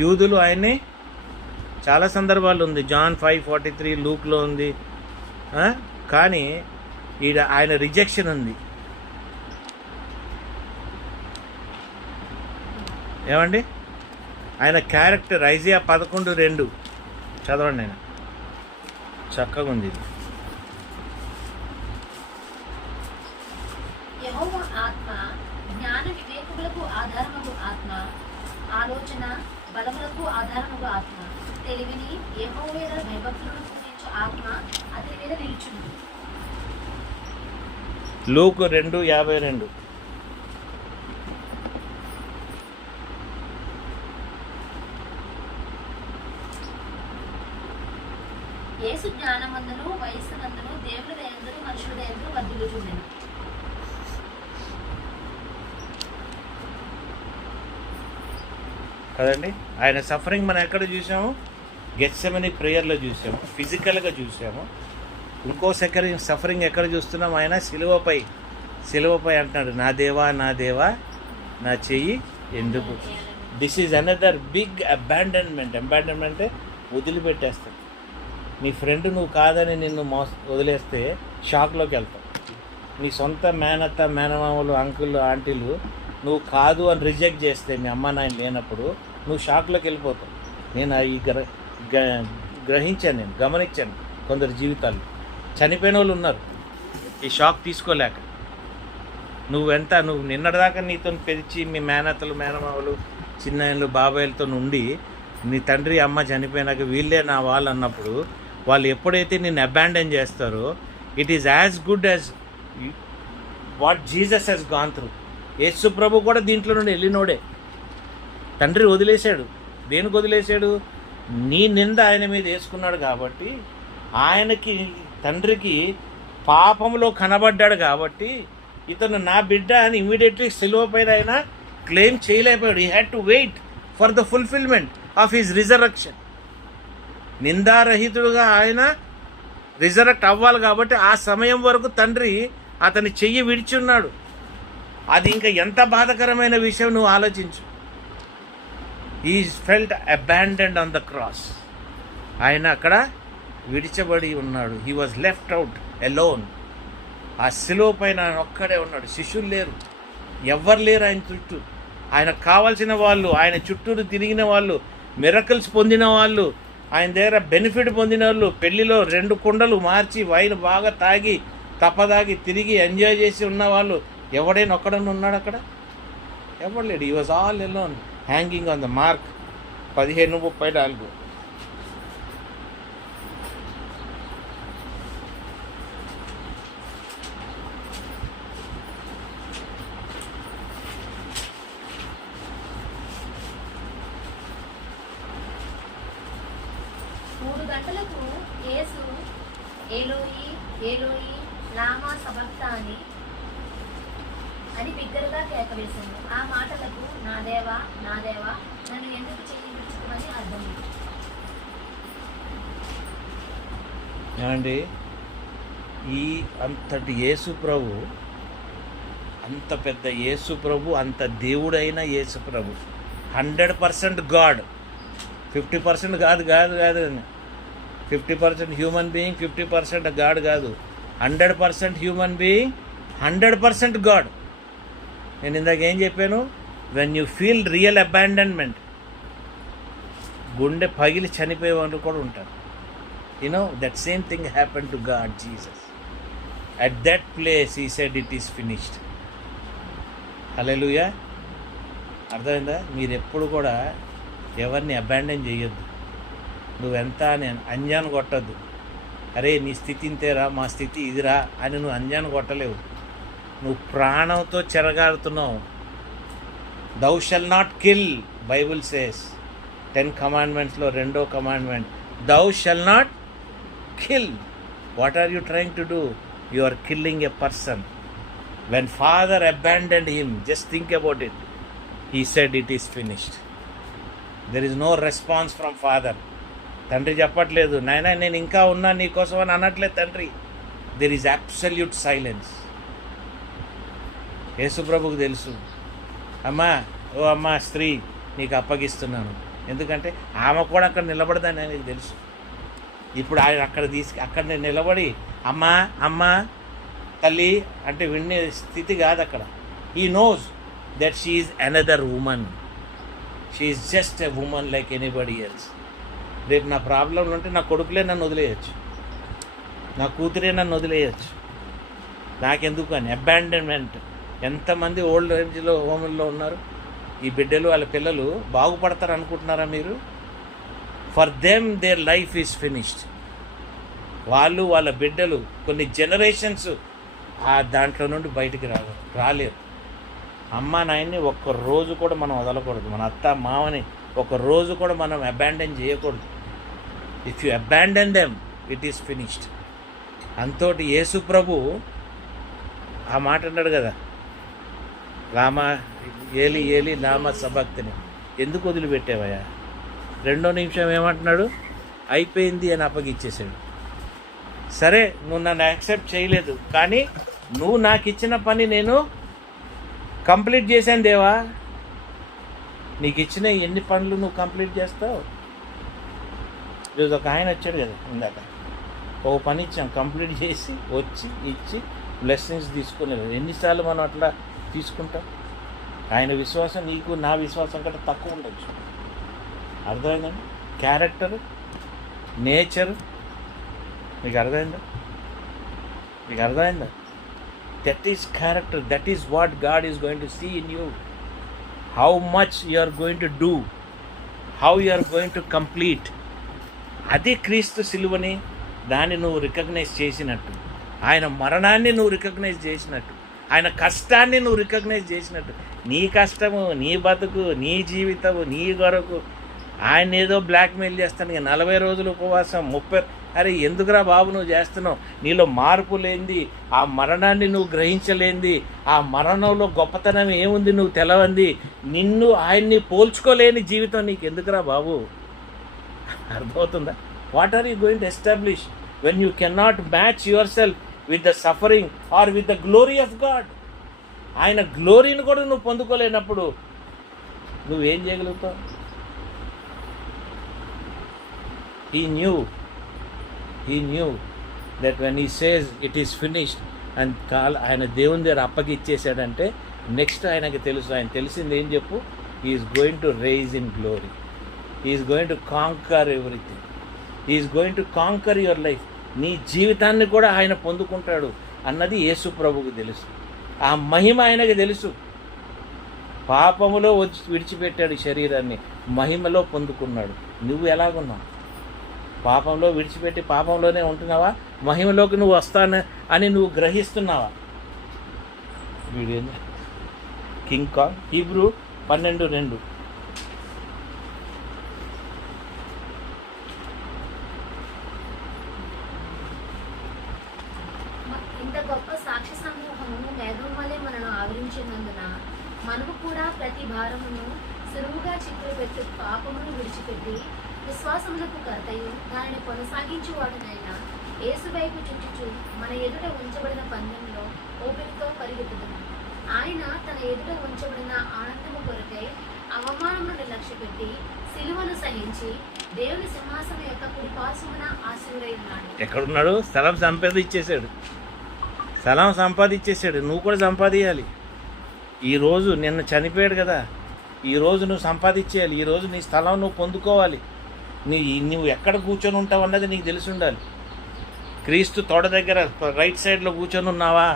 యూదులు ఆయన్ని చాలా సందర్భాలు ఉంది. జాన్ 5:43 లూక్లో ఉంది. కానీ ఆయన రిజెక్షన్ ఉంది. ఏమండి? ఆయన క్యారెక్టర్ ఐజాయా 11:2 చదవండి. ఆయన చక్కగా ఉంది. యెహోవా ఆత్మ జ్ఞాన వివేకములకు ఆధారముగు ఆత్మ, ఆలోచన బలములకు ఆధారముగు ఆత్మ, తెలివిని యెహోవా భయభక్తులను పుట్టించు ఆత్మ అతని మీద నిలుచును. లూక్ 2:52. కదండి. ఆయన సఫరింగ్ మనం ఎక్కడ చూసాము? గెత్సెమనీ ప్రేయర్లో చూసాము, ఫిజికల్గా చూసాము. ఇంకో సఫరింగ్ ఎక్కడ చూస్తున్నాం? ఆయన సిలువపై అంటున్నాడు, నా దేవా నా దేవా నా చెయ్యి ఎందుకు. This is another big abandonment. అంటే వదిలిపెట్టేస్తాడు. నీ ఫ్రెండ్ నువ్వు కాదని నిన్ను వదిలేస్తే షాక్లోకి వెళ్తావు. నీ సొంత మేనత్త మేనమామలు అంకుల్ ఆంటీలు నువ్వు కాదు అని రిజెక్ట్ చేస్తే, మీ అమ్మ నాయన లేనప్పుడు నువ్వు షాక్లోకి వెళ్ళిపోతావు. నేను ఈ గ్రహించాను, నేను గమనించాను. కొందరు జీవితాలు చనిపోయిన వాళ్ళు ఉన్నారు ఈ షాక్ తీసుకోలేక. నువ్వు నిన్నటిదాకా నీతో పెరిచి మీ మేనత్తలు మేనమామలు చిన్నాయనలు బాబాయిలతో ఉండి నీ తండ్రి అమ్మ చనిపోయినాక వీళ్ళే నా వాళ్ళు అన్నప్పుడు, వాళ్ళు ఎప్పుడైతే నిన్ను అబాండన్ చేస్తారో, it is as good as what Jesus he's gone through. Yesu ప్రభు కూడా దీంట్లో నుండి వెళ్ళినోడే. తండ్రి వదిలేశాడు. దేనికి వదిలేశాడు? నీ నింద ఆయన మీద వేసుకున్నాడు కాబట్టి, ఆయనకి తండ్రికి పాపంలో కనబడ్డాడు కాబట్టి, ఇతను నా బిడ్డ అని ఇమీడియట్లీ సిలువ పైన ఆయన క్లెయిమ్ చేయలేకపోయాడు. He had to wait for the fulfilment of his resurrection. నిందారహితుడుగా ఆయన రిజరక్ట్ అవ్వాలి కాబట్టి ఆ సమయం వరకు తండ్రి అతని చెయ్యి విడిచి ఉన్నాడు. అది ఇంకా ఎంత బాధకరమైన విషయం నువ్వు ఆలోచించు. He felt abandoned on the cross. ఆయన అక్కడ విడిచబడి ఉన్నాడు. He was left out alone. ఆ సిలువ పైన ఆయన ఒక్కడే ఉన్నాడు. శిష్యులు లేరు, ఎవ్వరు లేరు ఆయన చుట్టూ. ఆయనకు కావాల్సిన వాళ్ళు, ఆయన చుట్టూరు తిరిగిన వాళ్ళు, మిరకల్స్ పొందిన వాళ్ళు, ఆయన దగ్గర బెనిఫిట్ పొందిన వాళ్ళు, పెళ్లిలో 2 కుండలు మార్చి వైన్ బాగా తాగి తప్పదాగి తిరిగి ఎంజాయ్ చేసి ఉన్న వాళ్ళు ఎవడైనా ఒక్కడన్నా ఉన్నాడు అక్కడ? ఎవరు లేడు. ఈ was all alone hanging on the mark 15:34. యేసు ఏలోయి ఏలోయి లామా సబక్తాని అని బిగ్గరగా కేకవేశాను. ఆ మాటలకు నా దేవా నా దేవా నన్ను ఎందుకు చేయని అర్థం. ఏమండి, ఈ అంతటి యేసు ప్రభు, అంత పెద్ద యేసు ప్రభు, అంత దేవుడైన యేసు ప్రభు, 100% గాడ్, 50% కాదు 50% హ్యూమన్ బీయింగ్, 50% గాడ్ కాదు. 100% హ్యూమన్ బీయింగ్, 100% గాడ్. నేను ఇందాక ఏం చెప్పాను? When you feel real abandonment, గుండె పగిలి చనిపోయే వాళ్ళు కూడా ఉంటారు. That same thing happen to God Jesus. At that place he said it is finished. Hallelujah. అర్థమైందా? మీరు ఎప్పుడు కూడా ఎవరిని అబాండన్ చేయొద్దు. నువ్వెంత అని అంజాను కొట్టద్దు. అరే నీ స్థితి ఇంతేరా, మా స్థితి ఇదిరా అని నువ్వు అంజాను కొట్టలేవు. నువ్వు ప్రాణంతో చెరగాడుతున్నావు. Thou shall not kill. Bible says 10 కమాండ్మెంట్స్లో 2వ commandment, thou shall not kill. What are you trying to do? You are killing a person. When Father abandoned him, just think about it, he said it is finished. There is no response from Father. తండ్రి చెప్పట్లేదు, నాయనా నేను ఇంకా ఉన్నా నీకోసం అని అనట్లేదు తండ్రి. There is absolute silence. యేసుప్రభుకు తెలుసు, అమ్మా స్త్రీ నీకు అప్పగిస్తున్నాను. ఎందుకంటే ఆమె కూడా అక్కడ నిలబడదని ఆయనకు తెలుసు. ఇప్పుడు ఆయన అక్కడ నిలబడి అమ్మా తల్లి అంటే వినే స్థితి కాదు అక్కడ. He knows that she is another woman. She is just a woman like anybody else. రేపు నా ప్రాబ్లంలు ఉంటే నా కొడుకులే నన్ను వదిలేయచ్చు, నా కూతురే నన్ను వదిలేయచ్చు. నాకెందుకు అని అబాండన్మెంట్. ఎంతమంది ఓల్డ్ ఏజ్లో హోముల్లో ఉన్నారు ఈ బిడ్డలు, వాళ్ళ పిల్లలు బాగుపడతారు అనుకుంటున్నారా మీరు? For them their life is finished. వాళ్ళు వాళ్ళ బిడ్డలు కొన్ని జనరేషన్స్ ఆ దాంట్లో నుండి బయటికి రాలేరు. అమ్మ నాయన్ని ఒక్కరోజు కూడా మనం వదలకూడదు. మన అత్త మామని ఒక్కరోజు కూడా మనం అబాండన్ చేయకూడదు. If you abandon them it is finished. అంతోటి యేసు ప్రభు ఆ మాట అన్నాడు కదా, ఏలి లామా సబక్తని. ఎందుకు వదిలిపెట్టావయ్యా? రెండో నిమిషం ఏమంటున్నాడు? అయిపోయింది అని అప్పగిచ్చేసాడు. సరే, నువ్వు నన్ను యాక్సెప్ట్ చేయలేదు, కానీ నువ్వు నాకు ఇచ్చిన పని నేను కంప్లీట్ చేశాను దేవా. నీకు ఇచ్చిన ఎన్ని పనులు నువ్వు కంప్లీట్ చేస్తావు? ఈరోజు ఒక ఆయన వచ్చాడు కదా ఇందాక, ఒక పని ఇచ్చాం, కంప్లీట్ చేసి వచ్చి ఇచ్చి బ్లెస్సింగ్స్ తీసుకునేది. ఎన్నిసార్లు మనం అట్లా తీసుకుంటాం? ఆయన విశ్వాసం నీకు నా విశ్వాసం కంటే తక్కువ ఉండొచ్చు. అర్థమైందండి? క్యారెక్టర్, నేచర్ మీకు అర్థమైందా? మీకు అర్థమైందా? That is character. That is what God is going to see in you. How much you are going to do, how you are going to complete. అది క్రీస్తు సిలువని, దాన్ని నువ్వు రికగ్నైజ్ చేసినట్టు, ఆయన మరణాన్ని నువ్వు రికగ్నైజ్ చేసినట్టు, ఆయన కష్టాన్ని నువ్వు రికగ్నైజ్ చేసినట్టు. నీ కష్టము, నీ బతుకు, నీ జీవితము, నీ కొరకు ఆయన ఏదో బ్లాక్మెయిల్ చేస్తాను. 40 రోజులు ఉపవాసం, 30. అరే ఎందుకురా బాబు నువ్వు చేస్తున్నావు? నీలో మార్పు లేనిది, ఆ మరణాన్ని నువ్వు గ్రహించలేంది, ఆ మరణంలో గొప్పతనం ఏముంది నువ్వు తెలవంది, నిన్ను ఆయన్ని పోల్చుకోలేని జీవితం నీకు ఎందుకురా బాబు? అర్థమవుతుందా? What are you going to establish when you cannot match yourself with the suffering or with the glory of God? ఆయన గ్లోరీని కూడా నువ్వు పొందుకోలేనప్పుడు నువ్వేం చేయగలుగుతావు? He knew that when he says it is finished and ఆయన దేవుని దగ్గర అప్పగిచ్చేసాడంటే next ఆయనకి తెలుసు. ఆయన తెలిసింది ఏం చెప్పు? he is going to rise in glory, he is going to conquer everything, he is going to conquer your life. నీ జీవితాన్ని కూడా ఆయన పొందుకుంటాడు అన్నది యేసు ప్రభువుకు తెలుసు. ఆ మహిమ ఆయనకి తెలుసు. పాపములో విడిచిపెట్టాడు శరీరాన్ని, మహిమలో పొందుకున్నాడు. నువ్వు ఎలాగున్నావు? పాపంలో విడిచిపెట్టి పాపంలోనే ఉంటున్నావా? మహిమలోకి నువ్వు వస్తాను అని నువ్వు గ్రహిస్తున్నావా? Video King Kong, Hebrew 12:2. ఇంత గొప్ప సాక్షి సమూహము మేఘం వలె మనను ఆవరించినందున మనము కూడా ప్రతి భారమును సులువుగా చిక్కుపెట్టు పాపమును విడిచిపెట్టి విశ్వాసములకు కర్తయు దానిని కొనసాగించువాడునైన యేసు వైపు చుట్టుచు మన ఎదుట ఉంచబడిన పందెంలో ఓపికతో పరిగెత్తుదుము. ఆయన తన ఎదుట ఉంచబడిన ఆనందము కొరకై అవమానమును నిర్లక్ష్యపెట్టి సిలువను సహించి దేవుని సింహాసనం యొక్క కుడిపార్శ్వమున ఆసీనుడై ఉన్నాడు. ఎక్కడున్నాడు? స్థలం సంపాదించేసాడు. నువ్వు కూడా సంపాదించాలి. ఈరోజు నిన్న చనిపోయాడు కదా, ఈరోజు నువ్వు సంపాదించేయాలి. ఈరోజు నీ స్థలం నువ్వు పొందుకోవాలి. నువ్వు ఎక్కడ కూర్చొని ఉంటావు అన్నది నీకు తెలిసి ఉండాలి. క్రీస్తు తోట దగ్గర రైట్ సైడ్లో కూర్చొని ఉన్నావా?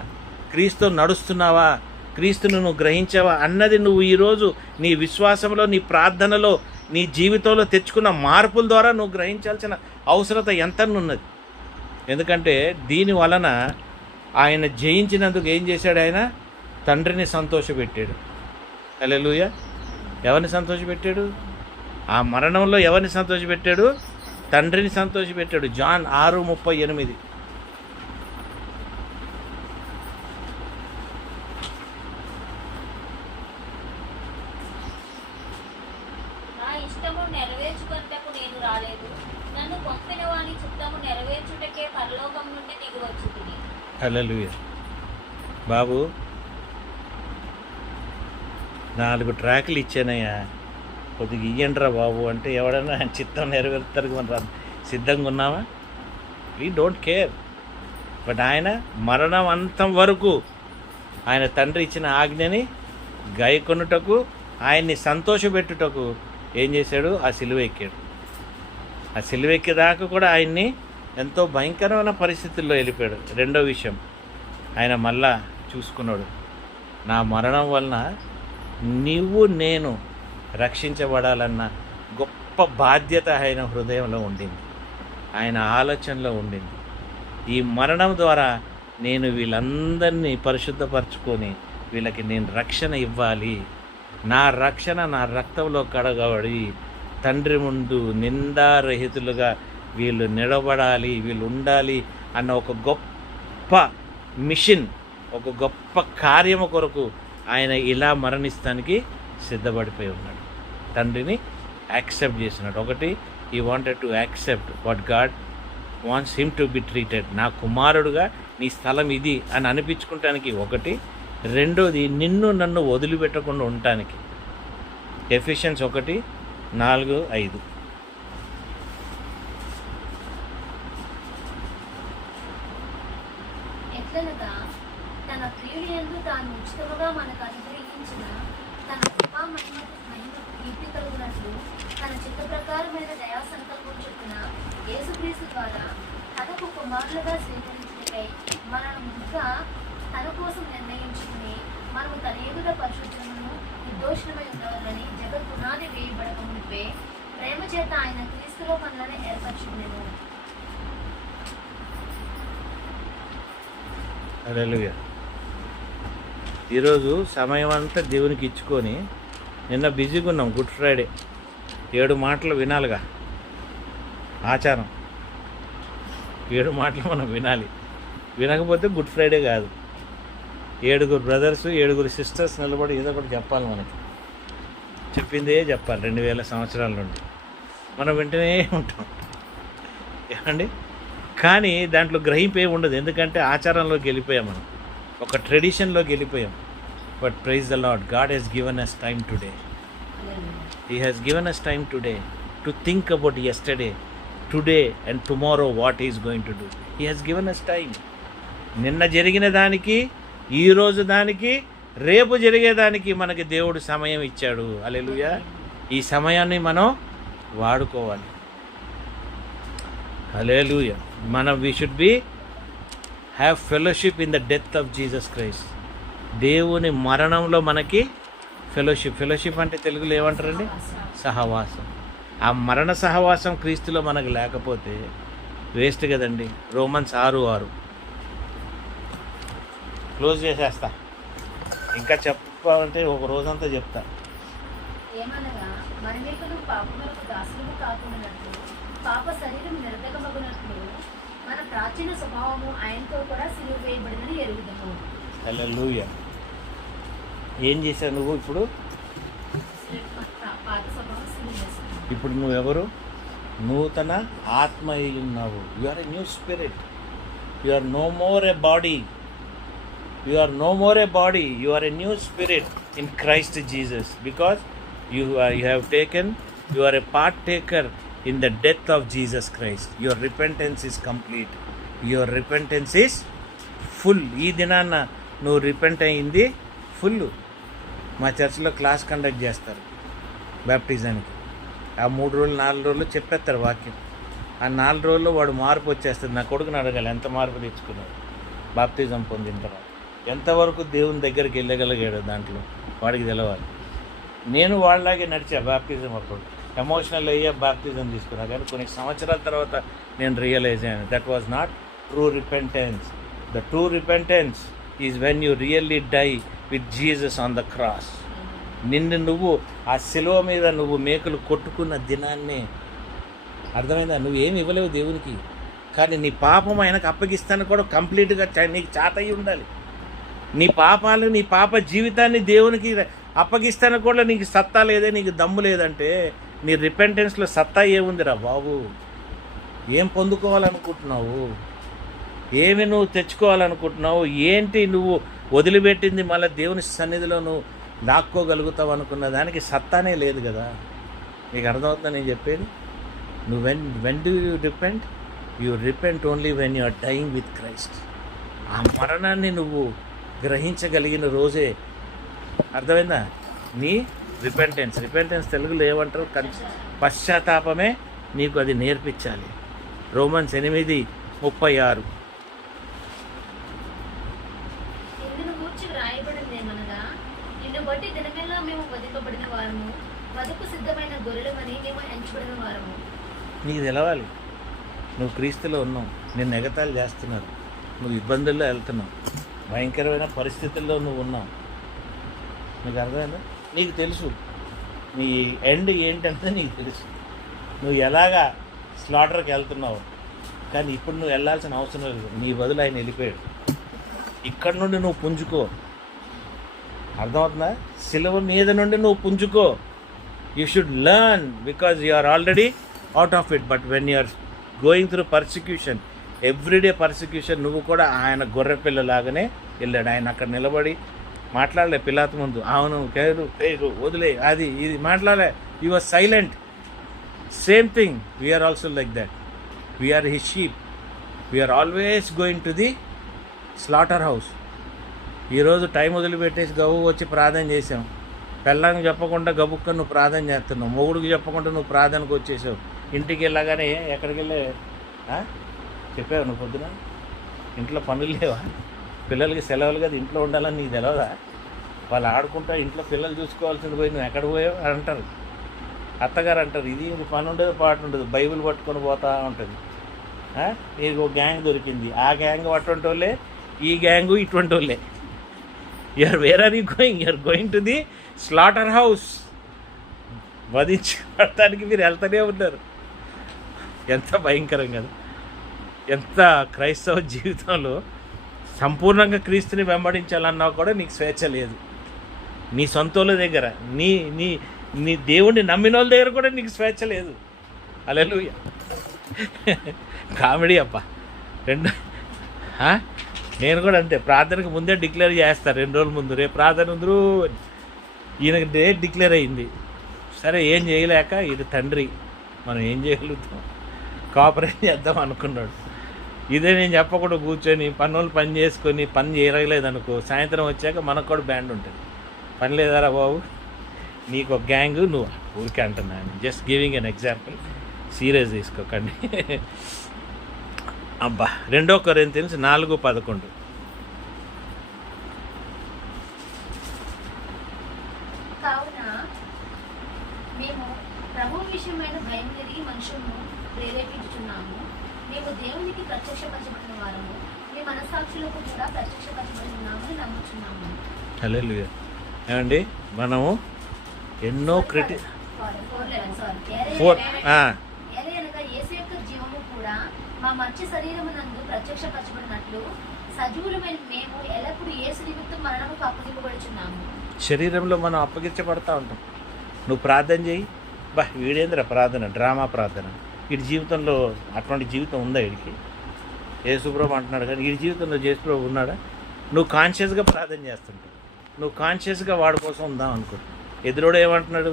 క్రీస్తు నడుస్తున్నావా? క్రీస్తును నువ్వు గ్రహించావా అన్నది నువ్వు ఈరోజు నీ విశ్వాసంలో, నీ ప్రార్థనలో, నీ జీవితంలో తెచ్చుకున్న మార్పుల ద్వారా నువ్వు గ్రహించాల్సిన అవసరత ఎంతనున్నది. ఎందుకంటే దీని వలన ఆయన జయించినందుకు ఏం చేశాడు? ఆయన తండ్రిని సంతోషపెట్టాడు. హల్లెలూయా. ఎవరిని సంతోషపెట్టాడు? ఆ మరణంలో ఎవరిని సంతోషపెట్టాడు? తండ్రిని సంతోషపెట్టాడు. జాన్ 6:38. నా ఇష్టము నెరవేర్చుకొనుటకు నేను రాలేదు, నన్ను పంపిన వాని చిత్తము నెరవేర్చుటకే పరలోకం నుండి దిగి వచ్చుతిని. హల్లెలూయా. బాబు 4 ట్రాకులు ఇచ్చానయ్యా, కొద్దిగా ఇయ్యండిరా బాబు అంటే ఎవడన్నా ఆయన చిత్తం నెరవేరుతారు మనం సిద్ధంగా ఉన్నామా? We don't care. బట్ ఆయన మరణం అంతం వరకు ఆయన తండ్రి ఇచ్చిన ఆజ్ఞని గైకొనుటకు, ఆయన్ని సంతోషపెట్టుటకు ఏం చేశాడు? ఆ సిలువ ఎక్కాడు. ఆ సిలువ ఎక్కేదాకా కూడా ఆయన్ని ఎంతో భయంకరమైన పరిస్థితుల్లో వెళ్ళిపోయాడు. రెండో విషయం, ఆయన మళ్ళా చూసుకున్నాడు. నా మరణం వలన నీవు నేను రక్షించబడాలన్న గొప్ప బాధ్యత ఆయన హృదయంలో ఉండింది, ఆయన ఆలోచనలో ఉండింది. ఈ మరణం ద్వారా నేను వీళ్ళందరినీ పరిశుద్ధపరచుకొని వీళ్ళకి నేను రక్షణ ఇవ్వాలి, నా రక్షణ నా రక్తంలో కడగబడి తండ్రి ముందు నిందారహితులుగా వీళ్ళు నిలబడాలి, వీళ్ళు ఉండాలి అన్న ఒక గొప్ప మిషన్, ఒక గొప్ప కార్యము కొరకు ఆయన ఇలా మరణిస్తానికి సిద్ధపడిపోయి ఉన్నాడు. తండ్రిని యాక్సెప్ట్ చేసినాడు. ఒకటి, ఈ wanted to accept what God wants him to be treated. నా కుమారుడుగా నీ స్థలం ఇది అని అనిపించుకుంటానికి ఒకటి. రెండోది, నిన్ను నన్ను వదిలిపెట్టకుండా ఉండటానికి. ఎఫిషియన్స్ 1:4-5. ఎట్లనగా తన ప్రియుని యందు తాను ఉచితముగా మనకు అనుగ్రహించిన తన కృపా మహిమ కీర్తి కలుగునట్లు తన చిత్త ప్రకారమైన దయా సంకల్పం చొప్పున యేసుక్రీస్తు ద్వారా తనకు కుమారులుగా స్వీకరించుటకై మనను ముందుగా తన కోసం నిర్ణయించుకుని మనము తన ఎదుట పరిశుద్ధమును నిర్దోషణమై ఉండవాలని జగత్ పునాది వేయబడక మునిపే ప్రేమ చేత ఆయన క్రీస్తులో మనలను ఏర్పరచుకునేను. హల్లెలూయా. ఈరోజు సమయం అంతా దేవునికి ఇచ్చుకొని, నిన్న బిజీగా ఉన్నాం. గుడ్ ఫ్రైడే 7 మాటలు వినాలిగా, ఆచారం. 7 మాటలు మనం వినాలి. వినకపోతే గుడ్ ఫ్రైడే కాదు. 7 బ్రదర్స్ 7 సిస్టర్స్ నిలబడి ఏదో ఒకటి చెప్పాలి. మనకి చెప్పిందే చెప్పాలి. 2000 సంవత్సరాల నుండి మనం వింటూనే ఉంటాం ఏమండి. కానీ దాంట్లో గ్రహింపు ఏమి ఉండదు, ఎందుకంటే ఆచారంలోకి వెళ్ళిపోయాం మనం, ఒక ట్రెడిషన్లోకి వెళ్ళిపోయాం. But praise the Lord, God has given us time today. He has given us time today to think about yesterday, today and tomorrow what is going to do. He has given us time. నిన్న జరిగిన దానికి, ఈరోజు దానికి, రేపు జరిగేదానికి మనకి దేవుడు సమయం ఇచ్చాడు. హల్లెలూయా. ఈ సమయాన్ని మనం వాడుకోవాలి. Hallelujah. We should be have fellowship in the death of Jesus Christ. దేవుని మరణంలో మనకి ఫెలోషిప్ అంటే తెలుగులో ఏమంటారండి? సహవాసం. ఆ మరణ సహవాసం క్రీస్తులో మనకు లేకపోతే వేస్ట్ కదండి. రోమన్స్ 6:6. క్లోజ్ చేసేస్తా. ఇంకా చెప్పాలంటే ఒక రోజంతా చెప్తా. ఏమనగా మనమేకలు పాపములకు దాసులు కాకుండానట్లు పాప శరీరం నిర్దకమగునట్లు మన ప్రాచీన స్వభావము ఆయనతో కూడా సిలువ వేయబడినని ఎరుగుదము. హల్లెలూయా. ఏం చేశావు నువ్వు ఇప్పుడు? పాత స్వభావం సిలువ వేసుకున్నావు. ఇప్పుడు నువ్వెవరు? నూతన ఆత్మ అయి ఉన్నావు. You are a new spirit. You are no more a body. You are no more a body. You are a new spirit in Christ Jesus, because you are a partaker in the death of Jesus Christ. Your repentance is complete. Your repentance is full. ఈ దినాన్న నువ్వు repent అయింది full. మా చర్చిలో class conduct చేస్తారు బ్యాప్టిజానికి. ఆ 3 రోజులు 4 రోజులు చెప్పేస్తారు వాక్యం. ఆ 4 రోజుల్లో వాడు మార్పు వచ్చేస్తుంది. నా కొడుకుని అడగాలి, ఎంత మార్పు తెచ్చుకున్నాడు బాప్టిజం పొందిన తర్వాత, ఎంతవరకు దేవుని దగ్గరికి వెళ్ళగలిగాడు, దాంట్లో వాడికి తెలవాలి. నేను వాళ్ళలాగే నడిచా బాప్టిజం. అప్పుడు ఎమోషనల్ అయ్యా బాప్టిజం తీసుకున్నా. కానీ కొన్ని సంవత్సరాల తర్వాత నేను రియలైజ్ అయ్యాను, that was not true repentance. The true repentance is when you really die with Jesus on the cross. నిన్ను నువ్వు ఆ శిలువ మీద నువ్వు మేకులు కొట్టుకున్న దినాన్ని, అర్థమైందా? నువ్వేమి ఇవ్వలేవు దేవునికి, కానీ నీ పాపం ఆయనకు అప్పగిస్తాను కూడా కంప్లీట్గా నీకు చాతయి ఉండాలి. నీ పాపాలు, నీ పాప జీవితాన్ని దేవునికి అప్పగిస్తాను కూడా నీకు సత్తా లేదే, నీకు దమ్ము లేదంటే నీ రిపెంటెన్స్లో సత్తా ఏముందిరా బాబు? ఏం పొందుకోవాలనుకుంటున్నావు? ఏమి నువ్వు తెచ్చుకోవాలనుకుంటున్నావు? ఏంటి నువ్వు వదిలిపెట్టింది మళ్ళీ దేవుని సన్నిధిలో నువ్వు లాక్కోగలుగుతావు అనుకున్న దానికి సత్తానే లేదు కదా. నీకు అర్థమవుతుందా నేను చెప్పేది? నువ్వు when do you repent? You repent only when you are dying with Christ. ఆ మరణాన్ని నువ్వు గ్రహించగలిగిన రోజే, అర్థమైందా, నీ రిపెంటెన్స్ తెలుగులో ఏమంటారు? పశ్చాత్తాపమే నీకు అది నేర్పించాలి. రోమన్స్ 8:36. ఇందును గూర్చి వ్రాయబడింది ఏమనగా, నిన్ను బట్టి దినమెల్లా మేము వధింపబడిన వారము, వధకు సిద్ధమైన గొర్రెలమని మేము ఎంచబడిన వారము. నీకు తెలవాలి, నువ్వు క్రీస్తులో ఉన్నావు. నిన్ను ఎగతాళి చేస్తున్నారు, నువ్వు ఇబ్బందుల్లో వెళ్తున్నావు, భయంకరమైన పరిస్థితుల్లో నువ్వు ఉన్నావు. నీకు అర్థమైందా? నీకు తెలుసు నీ ఎండ్ ఏంటంటే నీకు తెలుసు. నువ్వు ఎలాగా స్లాటర్కి వెళ్తున్నావు, కానీ ఇప్పుడు నువ్వు వెళ్ళాల్సిన అవసరం లేదు. నీ బదులు ఆయన వెళ్ళిపోయాడు. ఇక్కడ నుండి నువ్వు పుంజుకో. అర్థమవుతుందా? సిలువ మీద నుండి నువ్వు పుంజుకో. You should learn because you are already out of it. But when you are going through persecution, everyday persecution, నువ్వు కూడా ఆయన గొర్రె పిల్లలాగానే వెళ్ళాడు. ఆయన అక్కడ నిలబడి మాట్లాడలే పిలాతు ముందు, అవును కేరు పేరు వదిలే అది ఇది మాట్లాడలే. You are silent. Same thing we are also like that. We are his sheep. We are always going to the slaughter house. ఈరోజు టైం వదిలిపెట్టేసి గవ్వు వచ్చి ప్రార్థన చేసాం. పెళ్ళానికి చెప్పకుండా గబుక్క నువ్వు ప్రార్థన చేస్తున్నావు. మొగుడికి చెప్పకుండా నువ్వు ప్రార్థనకు వచ్చేసావు. ఇంటికి వెళ్ళగానే ఎక్కడికి వెళ్ళే చెప్పావు నువ్వు పొద్దున? ఇంట్లో పనులు లేవా? పిల్లలకి సెలవులు కదా, ఇంట్లో ఉండాలని నీకు తెలియదా? వాళ్ళు ఆడుకుంటా ఇంట్లో పిల్లలు చూసుకోవాల్సింది పోయి నువ్వు ఎక్కడ పోయావు అంటారు. అత్తగారు అంటారు, ఇది పని ఉండదు పాటు ఉండదు, బైబిల్ పట్టుకొని పోతా ఉంటుంది. నీకు ఒక గ్యాంగ్ దొరికింది, ఆ గ్యాంగ్ అటువంటి వాళ్ళే, ఈ గ్యాంగు ఇటువంటి వాళ్ళే. You're where are you going? You're going to the slaughter house. వధించడానికి మీరు వెళ్తూనే ఉన్నారు. ఎంత భయంకరం కదా! ఎంత క్రైస్తవ జీవితంలో సంపూర్ణంగా క్రీస్తుని వెంబడించాలన్నా కూడా నీకు స్వేచ్ఛ లేదు. నీ సొంతోళ్ళ దగ్గర, నీ నీ నీ దేవుణ్ణి నమ్మిన వాళ్ళ దగ్గర కూడా నీకు స్వేచ్ఛ లేదు. హల్లెలూయా. కామెడీ అప్ప. నేను కూడా అంతే, ప్రార్థనకు ముందే డిక్లేర్ చేస్తాను 2 రోజుల ముందు, రేపు ప్రార్థన ఉందరు అని. ఈయనకి డేట్ డిక్లేర్ అయింది. సరే ఏం చేయలేక, ఇది తండ్రి, మనం ఏం చేయగలుగుతాం, కోఆపరేట్ చేద్దాం అనుకున్నాడు. ఇదే నేను చెప్పకుండా కూర్చొని పనులు పని చేసుకొని పని చేయలేదు అనుకో, సాయంత్రం వచ్చాక మనకు కూడా బ్యాండ్ ఉంటుంది. పని లేదారా బాబు, నీకు ఒక గ్యాంగ్, నువ్వు ఊరికే అంటున్నాను, just giving an example, serious తీసుకోకండి. అబ్బా, 2 కొరింథీయులు 4:11. కావున మేము ప్రభు విషయమైన భయం కలిగి మనుషులను ప్రేరేపించుచున్నాము. మేము దేవునికి ప్రత్యక్షపరచబడిన వారము, మీ మనస్సాక్షులకు కూడా ప్రత్యక్షపరచబడినామని నమ్ముచున్నాము. హల్లెలూయా. ఏమండి, మనము ఎన్నో ఏలయనగా యేసు యొక్క జీవము కూడా మా మధ్య శరీరమునందు ప్రత్యక్షపరచబడినట్లు సజీవులమైన మేము ఎల్లప్పుడూ యేసు నిమిత్తం మరణముకు అప్పగింపబడుచున్నాము. శరీరంలో మనం అప్పగించబడతా ఉంటాం. నువ్వు ప్రార్థన చేయి, బా వీడేంద్ర ప్రార్థన, డ్రామా ప్రార్థన. వీడి జీవితంలో అటువంటి జీవితం ఉందా? వీడికి యేసుప్రభు అంటున్నాడు కానీ వీడి జీవితంలో యేసుప్రభు ఉన్నాడా? నువ్వు కాన్షియస్గా ప్రార్థన చేస్తుంటావు, నువ్వు కాన్షియస్గా వాడి కోసం ఉందాం అనుకో. ఎదురోడు ఏమంటున్నాడు?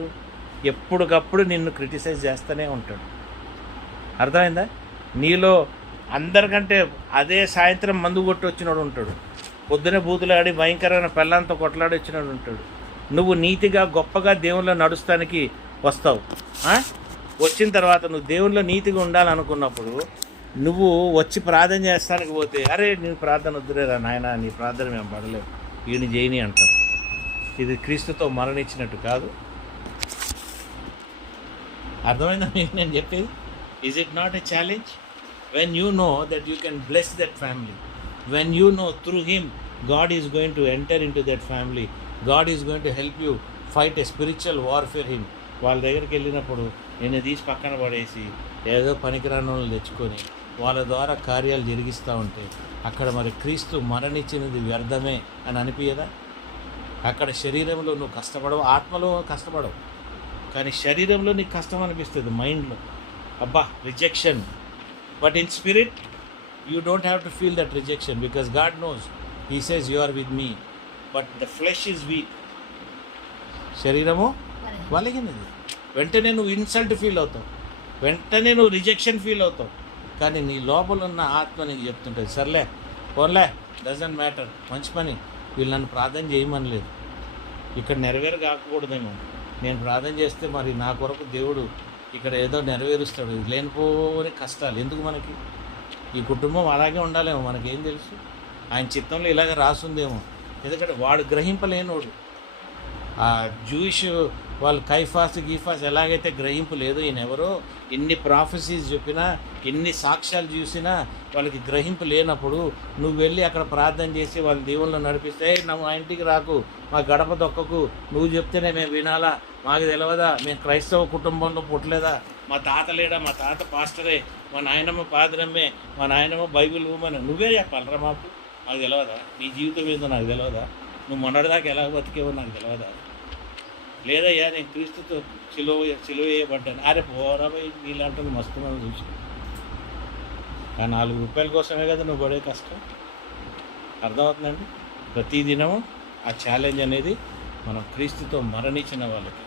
ఎప్పటికప్పుడు నిన్ను క్రిటిసైజ్ చేస్తూనే ఉంటాడు. అర్థమైందా? నీలో అందరికంటే అదే సాయంత్రం మందు కొట్టి వచ్చినాడు ఉంటాడు, పొద్దునే బూతులాడి భయంకరమైన పెళ్ళంతో కొట్లాడి వచ్చినాడు ఉంటాడు. నువ్వు నీతిగా గొప్పగా దేవుళ్ళో నడుస్తానికి వస్తావు. వచ్చిన తర్వాత నువ్వు దేవుళ్ళో నీతిగా ఉండాలనుకున్నప్పుడు నువ్వు వచ్చి ప్రార్థన చేస్తానికి పోతే, అరే నేను ప్రార్థన వద్దులేరా నాయన, నీ ప్రార్థన మేము పడలేవు, ఈయన చేయని అంటాం. ఇది క్రీస్తుతో మరణించినట్టు కాదు. అర్థమైందా మీకు నేను చెప్పేది? Is it not a challenge? When you know that you can bless that family, when you know through him God is going to enter in to that family, God is going to help you fight a spiritual warfare him. వాళ్ళ దగ్గరికి వెళ్ళినప్పుడు నేను తీసి పక్కన పడేసి ఏదో పనికిరాని వాళ్ళని తెచ్చుకొని వాళ్ళ ద్వారా కార్యాలు జరిగిస్తూ ఉంటే అక్కడ మరి క్రీస్తు మరణించినది వ్యర్థమే అని అనిపించదా? అక్కడ శరీరంలో నువ్వు కష్టపడవు, ఆత్మలో కష్టపడవు, కానీ శరీరంలో నీకు కష్టం అనిపిస్తుంది, మైండ్లో అబ్బా rejection. But in spirit you don't have to feel that rejection because God knows, he says you are with me, but the flesh is weak. శరీరము వలిగినది, వెంటనే నువ్వు ఇన్సల్ట్ ఫీల్ అవుతావు, వెంటనే నువ్వు రిజెక్షన్ ఫీల్ అవుతావు. కానీ నీ లోపల ఉన్న ఆత్మ నీకు చెప్తుంటుంది, సర్లే పోన్లే, డజంట్ మ్యాటర్, మంచి పని, వీళ్ళు నన్ను ప్రార్థన చేయమని లేదు, ఇక్కడ నెరవేరు కాకూడదేమో, నేను ప్రార్థన చేస్తే మరి నా కొరకు దేవుడు ఇక్కడ ఏదో నెరవేరుస్తాడు. లేనిపోని కష్టాలు ఎందుకు మనకి? ఈ కుటుంబం అలాగే ఉండాలేమో, మనకేం తెలుసు? ఆయన చిత్తంలో ఇలాగ రాసుందేమో. ఎందుకంటే వాడు గ్రహింపలేనోడు. ఆ జూయిష్ వాళ్ళు కైఫాస్ గీఫాస్ ఎలాగైతే గ్రహింపు లేదు, ఈయన ఎవరో ఎన్ని ప్రాఫెసీస్ చెప్పినా ఎన్ని సాక్ష్యాలు చూసినా వాళ్ళకి గ్రహింపు లేనప్పుడు నువ్వు వెళ్ళి అక్కడ ప్రార్థన చేసి వాళ్ళ దేవుళ్ళు నడిపిస్తే, నువ్వు ఆ ఇంటికి రాకు, మా గడప దొక్కకు, నువ్వు చెప్తేనే మేము వినాలా, మాకు తెలియదా, మేము క్రైస్తవ కుటుంబంలో పుట్టలేదా, మా తాత లేడా, మా తాత పాస్టరే, మా నాయనమ్మ పాదరమ్మే, మా నాయనమ్మ బైబిల్ ఉమ్మని నువ్వే చెప్పాలరా మాకు తెలియదా? నీ జీవితం ఏందో నాకు తెలియదా? నువ్వు మొన్నటిదాకా ఎలా బతికేవో నాకు తెలియదా? లేదయ్యా నేను క్రీస్తుతో సిలువ వేయబడ్డాను. అరే పోరాబోయ్ నీలాంటి మస్తు మనం చూసి ఆ 4 రూపాయల కోసమే కదా నువ్వు పడే కష్టం. అర్థమవుతుందండి? ప్రతి దినము ఆ ఛాలెంజ్ అనేది మనం క్రీస్తుతో మరణించిన వాళ్ళకి.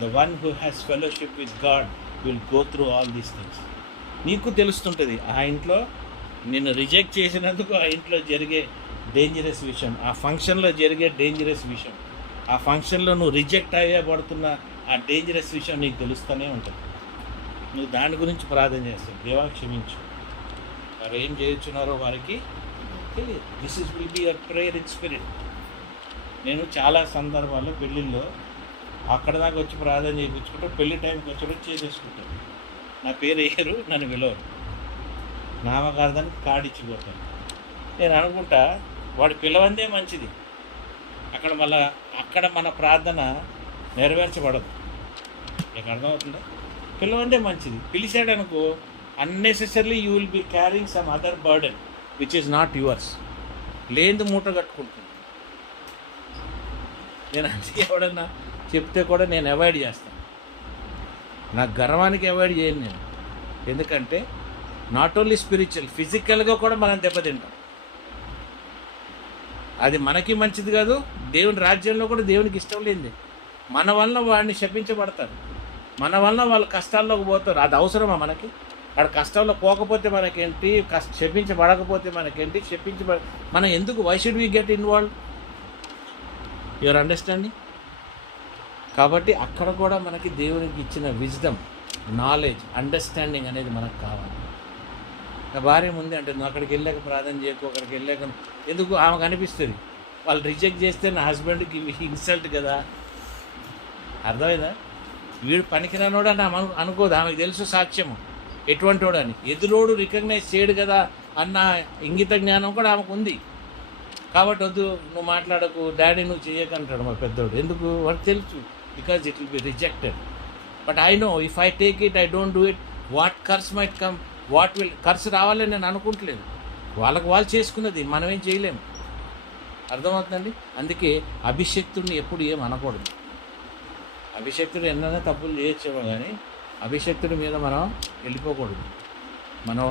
The one who has fellowship with God will go through all these things. నీకు తెలుస్తుంటుంది ఆ ఇంట్లో నిన్ను రిజెక్ట్ చేసినందుకు ఆ ఇంట్లో జరిగే డేంజరస్ విషయం, ఆ ఫంక్షన్లో జరిగే డేంజరస్ విషయం, ఆ ఫంక్షన్లో నువ్వు రిజెక్ట్ అయ్యబడుతున్న ఆ డేంజరస్ విషయం నీకు తెలుస్తూనే ఉంటుంది. నువ్వు దాని గురించి ప్రార్థన చేస్తావు, దేవా క్షమించు, వారు ఏం చేస్తున్నారో వారికి తెలియదు. This is will be a prayer in spirit. నేను చాలా సందర్భాల్లో పెళ్ళిళ్ళలో అక్కడ దాకా వచ్చి ప్రార్థన చేయించుకుంటూ పెళ్లి టైంకి వచ్చేటప్పుడు చేసేసుకుంటాను. నా పేరు వేయరు, నన్ను పిలవరు, నామకార్థానికి కాడిచ్చిపోతాను. నేను అనుకుంటా వాడు పిలవందే మంచిది, అక్కడ మన ప్రార్థన నెరవేర్చబడదు. నీకు అర్థమవుతుందా? పిలవందే మంచిది. పిలిచాడు అనుకో, unnecessary you will be carrying some other burden which is not yours. లేనిది మూట కట్టుకుంటుంది. నేను అది ఎవడన్నా చెప్తే కూడా నేను అవాయిడ్ చేస్తాను. నా గర్వానికి అవాయిడ్ చేయను నేను. ఎందుకంటే నాట్ ఓన్లీ స్పిరిచువల్, ఫిజికల్గా కూడా మనం దెబ్బతింటాం. అది మనకి మంచిది కాదు. దేవుని రాజ్యంలో కూడా దేవునికి ఇష్టం లేనిది. మన వల్ల వాడిని శపించబడతారు, మన వల్ల వాళ్ళు కష్టాల్లోకి పోతారు. అది అవసరమా మనకి? వాడు కష్టంలో పోకపోతే మనకేంటి, శపించబడకపోతే మనకేంటి, మనం ఎందుకు, why should we get involve? Your understanding? కాబట్టి అక్కడ కూడా మనకి దేవునికి ఇచ్చిన విజ్డమ్, నాలెడ్జ్, అండర్స్టాండింగ్ అనేది మనకు కావాలి. నా భార్య ముందే అంటే నువ్వు అక్కడికి వెళ్ళాక ప్రార్థన చేయకు, అక్కడికి వెళ్ళాక ఎందుకు, ఆమెకు అనిపిస్తుంది వాళ్ళు రిజెక్ట్ చేస్తే నా హస్బెండ్కి ఇన్సల్ట్ కదా. అర్థమైందా? వీడు పనికిరానోడు అని ఆమె అనుకోదు. ఆమెకు తెలుసు సాక్ష్యము ఎటువంటి వాడు అని. ఎదురోడు రికగ్నైజ్ చేయడు కదా అన్న ఇంగిత జ్ఞానం కూడా ఆమెకు ఉంది. కాబట్టి వద్దు, నువ్వు మాట్లాడకు, డాడీ నువ్వు చేయకంటాడు మా పెద్దోడు. ఎందుకు? వాడికి తెలుసు, because it will be rejected. But I know if I take it, I don't do it, what curse might come, what will, curse రావాలని నేను అనుకుంటలేదు. వాళ్ళకు వాళ్ళు చేసుకున్నది, మనం ఏం చేయలేము. అర్థమవుతుందండి? అందుకే అభిషక్తుడిని ఎప్పుడు ఏం అనకూడదు. అభిషక్తుడు ఎన్నైనా తప్పులు చేయొచ్చేమో కానీ అభిషక్తుడి మీద మనం వెళ్ళిపోకూడదు. మనం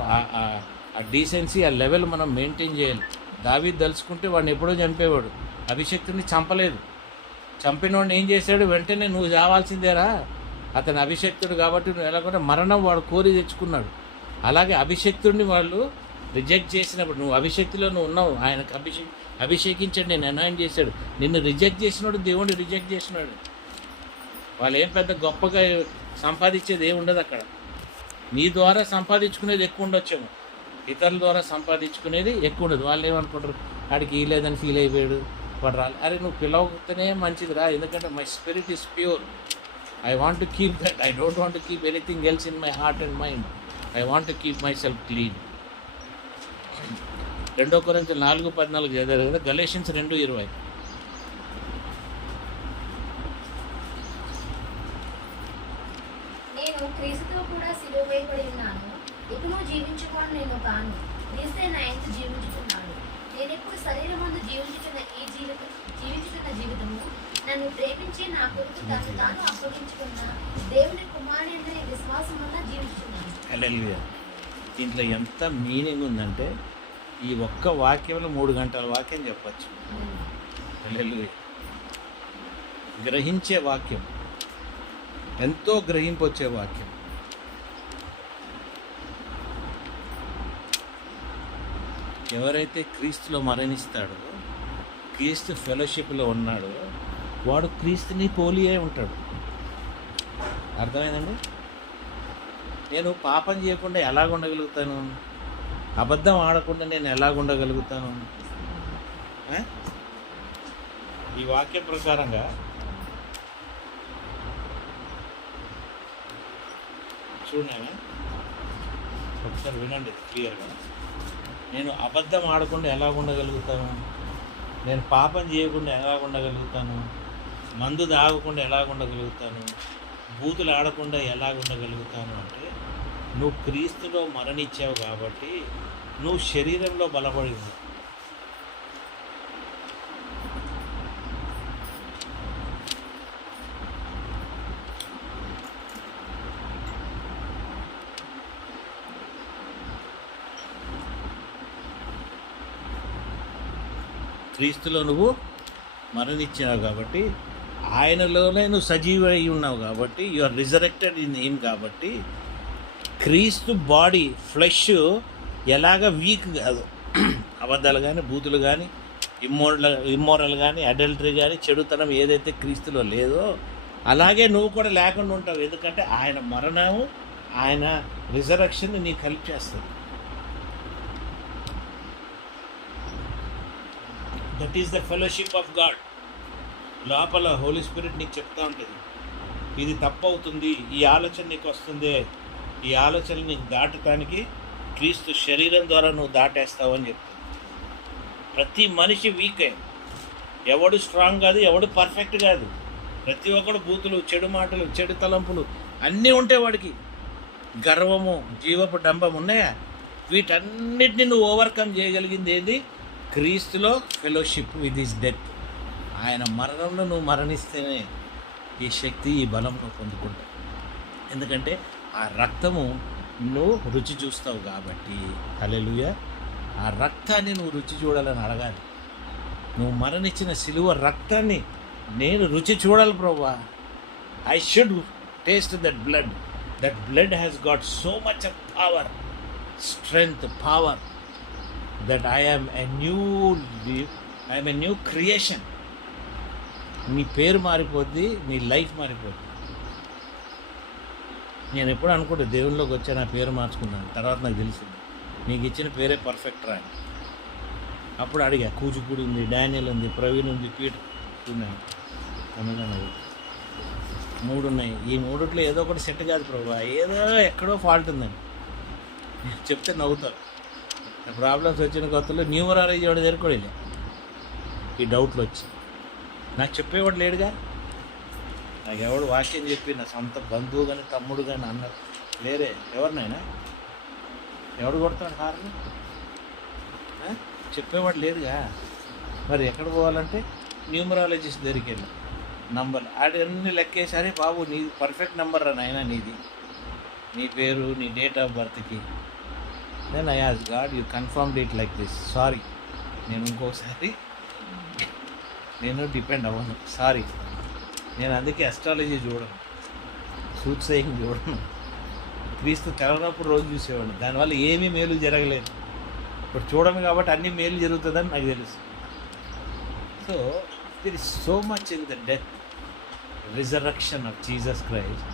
ఆ డీసెన్సీ, ఆ లెవెల్ మనం మెయింటైన్ చేయాలి. దావీదు దలుచుకుంటే వాడిని ఎప్పుడో చంపేవాడు, అభిషక్తుడిని చంపలేదు. చంపినవాడిని ఏం చేశాడు? వెంటనే నువ్వు చావాల్సిందేరా, అతను అభిషక్తుడు కాబట్టి నువ్వు ఎలాగొంటే మరణం వాడు కోరి తెచ్చుకున్నాడు. అలాగే అభిషక్తుడిని వాళ్ళు రిజెక్ట్ చేసినప్పుడు, నువ్వు అభిషక్తిలో నువ్వు ఉన్నావు, ఆయనకు అభిషేకించాడు, నేను అనాయింట్ చేశాడు. నిన్ను రిజెక్ట్ చేసినాడు దేవుడిని రిజెక్ట్ చేసినాడు. వాళ్ళు ఏం పెద్ద గొప్పగా సంపాదించేది ఏమి ఉండదు అక్కడ. నీ ద్వారా సంపాదించుకునేది ఎక్కువ ఉండొచ్చేమో, ఇతరుల ద్వారా సంపాదించుకునేది ఎక్కువ ఉండదు. వాళ్ళు ఏమనుకుంటారు, వాడికి ఈ లేదని ఫీల్ అయిపోయాడు, వాడు రాలి. అరే నువ్వు పిలవకపోతేనే మంచిదిరా, ఎందుకంటే my spirit is pure. I want to keep that. I don't want to keep anything else in my heart and mind. I want to keep my self clean. 2 కొరింథీయులు 4:14 చదివారు కదా. గలేషియన్స్ 2:20. నేను క్రీస్తుతో కూడా సిలువ వేయబడి ఉన్నాను, ఇకను జీవించుకోను నేను కాను, క్రీస్తే నా యందు జీవించుచున్నాడు. నేను ఇప్పుడు శరీరమందు జీవించుతున్న జీవితము నన్ను ప్రేమించి నా కొరకు తను తాను అప్పగించుకున్న దేవుని కుమారుని యందు విశ్వాసం వల్ల జీవించుచున్నాను. హల్లెలూయా. దీంట్లో ఎంత మీనింగ్ ఉందంటే ఈ ఒక్క వాక్యంలో 3 గంటల వాక్యం చెప్పచ్చు. హల్లెలూయా. గ్రహించే వాక్యం, ఎంతో గ్రహింపు వచ్చే వాక్యం. ఎవరైతే క్రీస్తులో మరణిస్తాడో, క్రీస్తు ఫెలోషిప్లో ఉన్నాడో, వాడు క్రీస్తుని పోలి అయి ఉంటాడు. అర్థమైందండి? నేను పాపం చేయకుండా ఎలాగ ఉండగలుగుతాను? అబద్ధం ఆడకుండా నేను ఎలాగ ఉండగలుగుతాను? ఈ వాక్య ప్రకారంగా చూడండి, ఒకసారి వినండి క్లియర్గా. నేను అబద్ధం ఆడకుండా ఎలా ఉండగలుగుతాను? నేను పాపం చేయకుండా ఎలా ఉండగలుగుతాను? మందు తాగకుండా ఎలా ఉండగలుగుతాను? బూతులు ఆడకుండా ఎలా ఉండగలుగుతాను? అంటే నువ్వు క్రీస్తులో మరణించావు కాబట్టి నువ్వు శరీరంలో బలపడి ఉన్నావు. క్రీస్తులో నువ్వు మరణించావు కాబట్టి, ఆయనలోనే నువ్వు సజీవై ఉన్నావు కాబట్టి, you are resurrected in him కాబట్టి, క్రీస్తు బాడీ ఫ్లెష్ ఎలాగ వీక్ కాదు, అబద్ధాలు కానీ బూతులు కానీ ఇమ్మోరల్ కానీ అడల్టరీ కానీ చెడుతనం ఏదైతే క్రీస్తులో లేదో అలాగే నువ్వు కూడా లేకుండా ఉంటావు. ఎందుకంటే ఆయన మరణము, ఆయన రిజరక్షన్ నీకు హెల్ప్ చేస్తుంది. That is the fellowship of God. లోపల హోలీ స్పిరిట్ నీకు చెప్తూ ఉంటుంది, ఇది తప్పు అవుతుంది, ఈ ఆలోచన నీకు వస్తుంది, ఈ ఆలోచన నీకు దాటడానికి క్రీస్తు శరీరం ద్వారా నువ్వు దాటేస్తావు అని చెప్తుంది. ప్రతి మనిషి వీక్ అయ్యి, ఎవడు స్ట్రాంగ్ కాదు, ఎవడు పర్ఫెక్ట్ కాదు. ప్రతి ఒక్కడు బూతులు, చెడు మాటలు, చెడు తలంపులు అన్నీ ఉంటాయి. వాడికి గర్వము, జీవపు డంబం ఉన్నాయా? వీటన్నిటిని నువ్వు ఓవర్కమ్ చేయగలిగింది ఏంది? క్రీస్తులో ఫెలోషిప్ విత్ హిస్ డెత్. ఆయన మరణంలో నువ్వు మరణిస్తేనే ఈ శక్తి, ఈ బలం నువ్వు పొందుకుంటావు. ఎందుకంటే ఆ రక్తము నువ్వు రుచి చూస్తావు కాబట్టి. హల్లెలూయా. ఆ రక్తాన్ని నువ్వు రుచి చూడాలని అడగాలి. నువ్వు మరణించిన సిలువ రక్తాన్ని నేను రుచి చూడాలి ప్రభువా. I should taste that blood. That blood has got so much of power, strength, power, that I am a new creation. నీ పేరు మారిపోద్ది, నీ లైఫ్ మారిపోద్ది. నేను ఎప్పుడు అనుకుంటే దేవునిలోకి వచ్చా నా పేరు మార్చుకున్నాను. తర్వాత నాకు తెలిసింది నీకు ఇచ్చిన పేరే పర్ఫెక్ట్ రా. అప్పుడు అడిగా, కూచిపూడి ఉంది, డానియల్ ఉంది, ప్రవీణ్ ఉంది, పీటర్ ఉన్నాయి, అనగానే 3 ఉన్నాయి. ఈ 3 ఏదో ఒకటి సెట్ కాదు ప్రభు, ఏదో ఎక్కడో ఫాల్ట్ ఉందని చెప్తే నవ్వుతారు. ప్రాబ్లమ్స్ వచ్చిన కొత్తలో న్యూమరాలజీ వాడు దగ్గరకోలే ఈ డౌట్లు వచ్చి నాకు చెప్పేవాడు లేడుగా. నాకు ఎవడు వాక్యం చెప్పి నా సొంత బంధువు కానీ తమ్ముడు కానీ అన్నారు లేరే. ఎవరినైనా ఎవడు కొడతాడు హార్ని? చెప్పేవాడు లేదుగా. మరి ఎక్కడ పోవాలంటే న్యూమరాలజిస్ట్ దగ్గరికి వెళ్ళి నంబర్ అన్ని లెక్కేసరి, బాబు నీ పర్ఫెక్ట్ నెంబర్ రా నాయన, నీది, నీ పేరు, నీ డేట్ ఆఫ్ బర్త్కి. Then I ask God, you confirmed it like this. Sorry, నేను ఇంకోసారి నేను డిపెండ్ అవ్వను, సారీ. నేను అందుకే అస్ట్రాలజీ చూడను, సూట్ సేయింగ్ చూడను. క్రీస్తు తెలవనప్పుడు రోజు చూసేవాడిని, దానివల్ల ఏమీ మేలు జరగలేదు. ఇప్పుడు చూడము కాబట్టి అన్ని మేలు జరుగుతుందని నాకు తెలుసు. So there is so much in the death, resurrection of Jesus Christ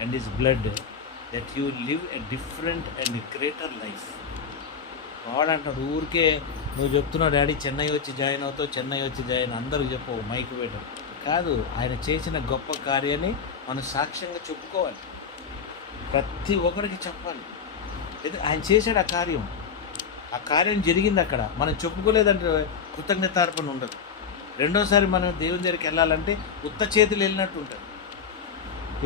and his blood that you live a different and a greater life. వాడు అంటాడు, ఊరికే నువ్వు చెప్తున్నావు డాడీ చెన్నై వచ్చి జాయిన్ అవుతావు, చెన్నై వచ్చి జాయిన్, అందరికి చెప్పవు మైక్ పెట్టడం కాదు. ఆయన చేసిన గొప్ప కార్యాన్ని మనం సాక్ష్యంగా చెప్పుకోవాలి, ప్రతి ఒక్కరికి చెప్పాలి. ఆయన చేశాడు ఆ కార్యం జరిగింది అక్కడ. మనం చెప్పుకోలేదంటే కృతజ్ఞతార్పణ ఉండదు. రెండోసారి మనం దేవుని దగ్గరికి వెళ్ళాలంటే ఉత్త చేతులు వెళ్ళినట్టు ఉంటుంది.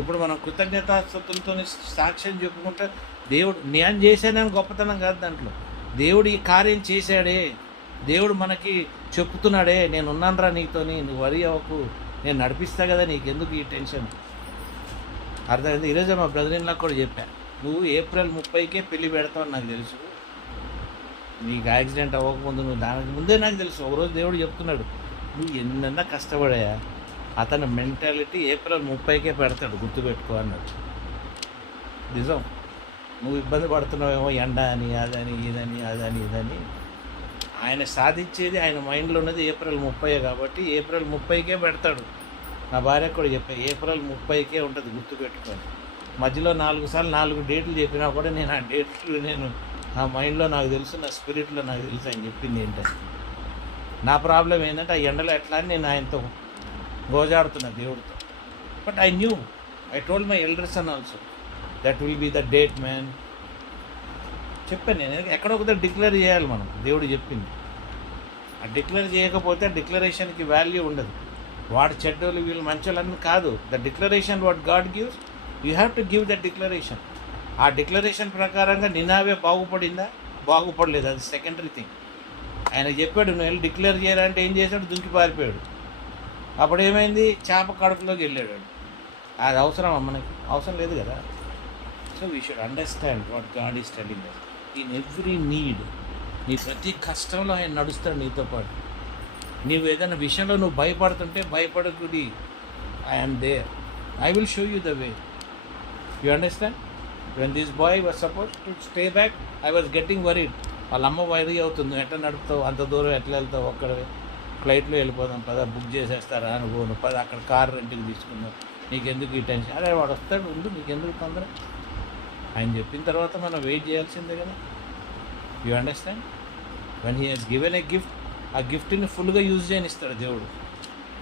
ఇప్పుడు మనం కృతజ్ఞతాస్తుతులతో సాక్ష్యం చెప్పుకుంటే దేవుడు నేను చేశానని గొప్పతనం కాదు దాంట్లో. దేవుడు ఈ కార్యం చేశాడే, దేవుడు మనకి చెప్తున్నాడే, నేను ఉన్నానురా నీతోని, నువ్వు వరి అవ్వకు, నేను నడిపిస్తా కదా, నీకెందుకు ఈ టెన్షన్. అర్థమైంది. ఈరోజు మా బ్రదర్ ఇన్ లా కూడా చెప్పా, నువ్వు ఏప్రిల్ 30కే పెళ్లి పెడతావు నాకు తెలుసు, నీకు యాక్సిడెంట్ అవ్వకముందు, నువ్వు దానికి ముందే నాకు తెలుసు. ఒకరోజు దేవుడు చెప్తున్నాడు, నువ్వు ఎన్నన్నా కష్టపడాయా, అతని మెంటాలిటీ ఏప్రిల్ 30కే పెడతాడు, గుర్తుపెట్టుకో అన్నాడు. నిజం. నువ్వు ఇబ్బంది పడుతున్నావేమో, ఎండ అని, అదని, ఇదని, అదని, ఇదని. ఆయన సాధించేది ఆయన మైండ్లో ఉన్నది ఏప్రిల్ 30 కాబట్టి ఏప్రిల్ 30కే పెడతాడు. నా భార్యకు కూడా చెప్పా, ఏప్రిల్ 30కే ఉంటుంది, గుర్తుపెట్టుకోండి. మధ్యలో 4 సార్లు 4 డేట్లు చెప్పినా కూడా నేను ఆ డేట్లు నా మైండ్లో నాకు తెలుసు, నా స్పిరిట్లో నాకు తెలుసు ఆయన చెప్పింది ఏంటంటే. నా ప్రాబ్లం ఏంటంటే ఆ ఎండలో ఎట్లా అని నేను ఆయనతో గోజాడుతున్నా దేవుడితో. But I knew, I told my elder son also that will be the date man. చెప్పాను నేను, ఎక్కడో ఒకసారి డిక్లేర్ చేయాలి మనం, దేవుడు చెప్పింది. ఆ డిక్లేర్ చేయకపోతే డిక్లరేషన్కి వాల్యూ ఉండదు. వాడు చెడ్డోళ్ళు వీళ్ళు మంచోళ్ళని కాదు. The declaration what God gives, you have to give that declaration. ఆ డిక్లరేషన్ ప్రకారంగా నినావే బాగుపడిందా, బాగుపడలేదు, అది సెకండరీ థింగ్. ఆయన చెప్పాడు నువ్వు వెళ్ళి డిక్లేర్ చేయాలంటే ఏం చేశాడు, దుంకి పారిపోయాడు. అప్పుడు ఏమైంది, చేప కడుపులోకి వెళ్ళాడు. అది అవసరమా మనకి? అవసరం లేదు కదా. So we should understand what God is telling us in every need. నీ ప్రతి కష్టంలో ఆయన నడుస్తాడు నీతో పాటు. నీవు ఏదైనా విషయంలో నువ్వు భయపడుతుంటే భయపడకుడి, I'm there, I will show you the way. You understand? When this boy was suppose to stay back, I was getting worried. వాళ్ళ అమ్మ వరీ అవుతుంది, ఎట్లా నడుపుతావు, అంత దూరం ఎట్లా వెళ్తావు, ఒక్కడ ఫ్లైట్లో వెళ్ళిపోదాం పద, బుక్ చేసేస్తారా అనుకోను, పద అక్కడ కార్ రెంట్కి తీసుకుందాం, నీకెందుకు ఈ టెన్షన్, అరే వాడు వస్తాడు ఉండు, నీకెందుకు తొందర. ఆయన చెప్పిన తర్వాత మనం వెయిట్ చేయాల్సిందే కదా. You understand? When he has given a gift, ఆ గిఫ్ట్ని ఫుల్గా యూజ్ చేయనిస్తాడు దేవుడు,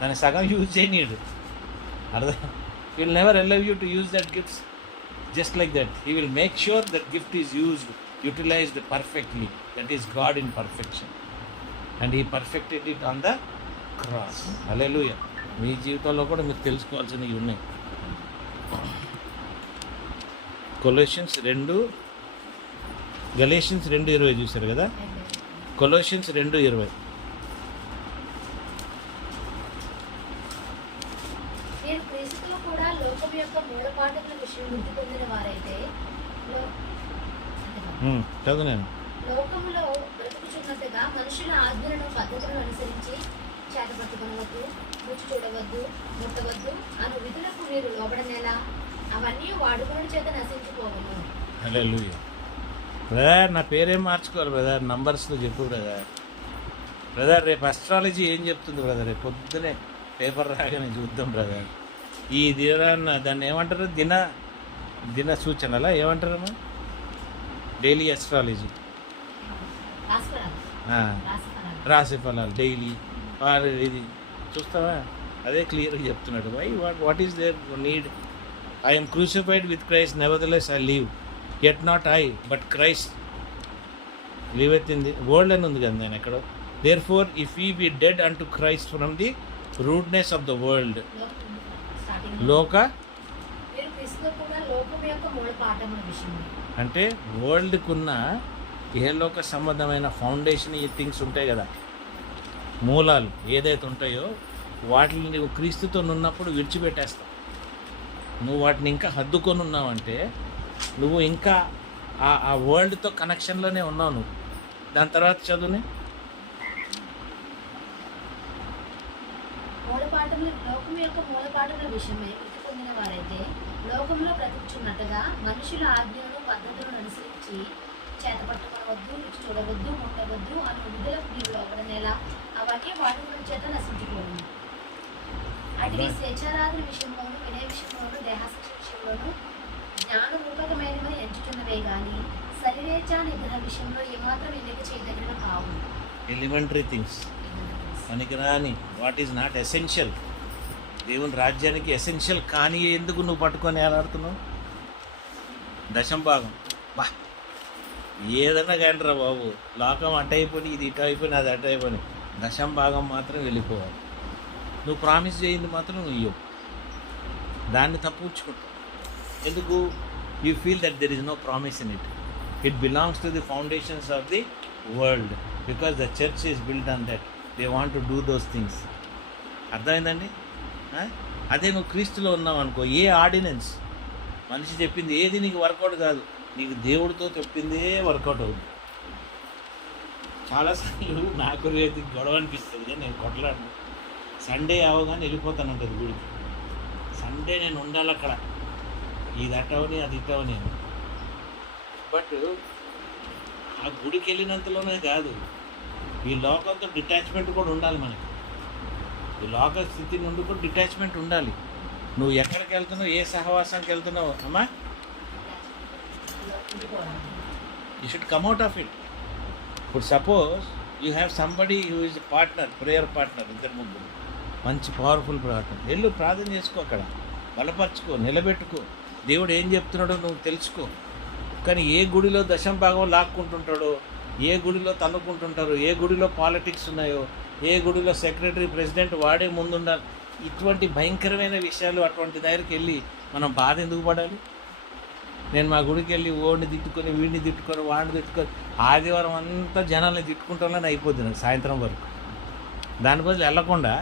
దాన్ని సగం యూజ్ చేయనీయడు. అర్థం? He will never allow you to use that gifts just like that. He will make sure that gift is used, utilized perfectly. That is God in perfection. And He perfected it on the cross. Hallelujah. మీ జీవితంలో కూడా మీరు తెలుసుకోవాల్సినవి ఉన్నాయి. Colossians 2, Galatians 2:20 చూశారు కదా. Colossians 2:20. నేను క్రీస్తులో కూడా లోకం యొక్క మూలపాఠముల విషయం వృద్ధి పొందిన వారైతే చదువునేను. లోకములో బ్రతుకుచున్నట్టుగా మనుషుల ఆజ్ఞలను పద్ధతులను అనుసరించి చేతపట్టుకొనవద్దు, రుచి చూడవద్దు, ముట్టవద్దు అను విధులకు మీరు లోబడనేలా, అవన్నీ వాడుకుని చేత నశించుకోవను. హల్లెలూయా. బ్రదర్ నా పేరేం మార్చుకోవాలి బ్రదర్, నంబర్స్తో చెప్పు బ్రదర్. బ్రదర్ రేపు అస్ట్రాలజీ ఏం చెప్తుంది బ్రదర్, రేపు పొద్దునే పేపర్ రాగానే చూద్దాం బ్రదర్. ఈ దాన్ని ఏమంటారు, దిన సూచనలా ఏమంటారమ్మా, డైలీ అస్ట్రాలజీ, రాశి ఫలాలు డైలీ ఇది చూస్తావా, అదే క్లియర్గా చెప్తున్నాడు. What is there need? I'm crucified with Christ, nevertheless I live, yet not I but Christ liveth in the world అని ఉంది కదా నేను ఎక్కడో. Therefore if we be dead unto Christ from the rudeness of the world. అంటే వరల్డ్కున్న ఇహలోక సంబంధమైన foundation ఈ థింగ్స్ ఉంటాయి కదా, మూలాలు ఏదైతే ఉంటాయో వాటిని నువ్వు క్రీస్తుతో ఉన్నప్పుడు విడిచిపెట్టేస్తావు. నువ్వు వాటిని ఇంకా హద్దుకొని ఉన్నావంటే నువ్వు ఇంకా ఆ వరల్డ్తో కనెక్షన్లోనే ఉన్నావు నువ్వు. దాని తర్వాత చదువుని లోకం యొక్క మూలపాఠముల విషయమై వృద్ధి పొందిన వారైతే లోకంలో బ్రతుకుచున్నట్టుగా మనుషుల ఆజ్ఞలను పద్ధతులను అనుసరించి చేతపట్టుకోవద్దు, రుచి చూడవద్దు, ముట్టవద్దు అను విధులకు మీరు లోపడనేలా, అవన్నీ వాడుకుని చేత నశించుకోవద్దు. అటు స్వేచ్ఛారాధన విషయంలోను, వినయ విషయంలోను, దేహాశక్తి విషయంలోను జ్ఞానరూపకమైనవి ఎంచుతున్నవే కానీ శరీరేచ్ఛ నిగ్రహ విషయంలో ఏమాత్రం ఎన్నిక చేయదగిన కావు. ఎలిమెంటరీ థింగ్స్ పనికిరాని, వాట్ ఈజ్ నాట్ ఎసెన్షియల్, దేవుని రాజ్యానికి ఎసెన్షియల్ కానీ ఎందుకు నువ్వు పట్టుకొని ఏలాడుతున్నావు? దశంభాగం బా ఏదన్నా కాండిరా బాబు, లోకం అటు అయిపోయి ఇది ఇటు అయిపోయి అది అటు అయిపోయి, దశంభాగం మాత్రం వెళ్ళిపోవాలి. నువ్వు ప్రామిస్ చేయింది మాత్రం నువ్వు ఇవ్వవు, దాన్ని తప్పుకుంటావు. ఎందుకు? You feel that there is no promise in it. It belongs to the foundations of the world because the church is built on that. They want to do those things. అర్థమైందండి? అదే నువ్వు క్రీస్తులో ఉన్నావు అనుకో, ఏ ఆర్డినెన్స్ మనిషి చెప్పింది ఏది నీకు వర్కౌట్ కాదు, నీకు దేవుడితో చెప్పిందే వర్కౌట్ అవుతుంది. చాలాసార్లు నాకు గొడవ అనిపిస్తుంది కానీ నేను కొట్లాడను. సండే అవగానే వెళ్ళిపోతానంటది గుడికి. సండే నేను ఉండాలి అక్కడ, ఇది అటవని అది ఇటవని. బట్ ఆ గుడికి వెళ్ళినంతలోనే కాదు, ఈ లోకంతో డిటాచ్మెంట్ కూడా ఉండాలి మనకి. ఈ లోక స్థితి నుండి కూడా డిటాచ్మెంట్ ఉండాలి. నువ్వు ఎక్కడికి వెళ్తున్నావు, ఏ సహవాసానికి వెళ్తున్నావు అమ్మా, you should come out of it. ఇప్పుడు suppose you have somebody who is partner, prayer partner, 2-3 మంచి పవర్ఫుల్ పార్ట్నర్, వెళ్ళు ప్రార్థన చేసుకో, అక్కడ బలపరచుకో, నిలబెట్టుకో, దేవుడు ఏం చెప్తున్నాడో నువ్వు తెలుసుకో. కానీ ఏ గుడిలో దశంభాగం లాక్కుంటుంటాడో, ఏ గుడిలో తన్నుకుంటుంటారో, ఏ గుడిలో పాలిటిక్స్ ఉన్నాయో, ఏ గుడిలో సెక్రటరీ ప్రెసిడెంట్ వాడే ముందుండాలి, ఇటువంటి భయంకరమైన విషయాలు అటువంటి దగ్గరికి వెళ్ళి మనం బాధ ఎందుకు పడాలి? నేను మా గుడికి వెళ్ళి ఓడిని తిట్టుకొని, వీడిని తిట్టుకొని, వాడిని తిట్టుకొని, ఆదివారం అంతా జనాల్ని తిట్టుకుంటామని అయిపోద్ది నాకు సాయంత్రం వరకు. దాని బదులు వెళ్ళకుండా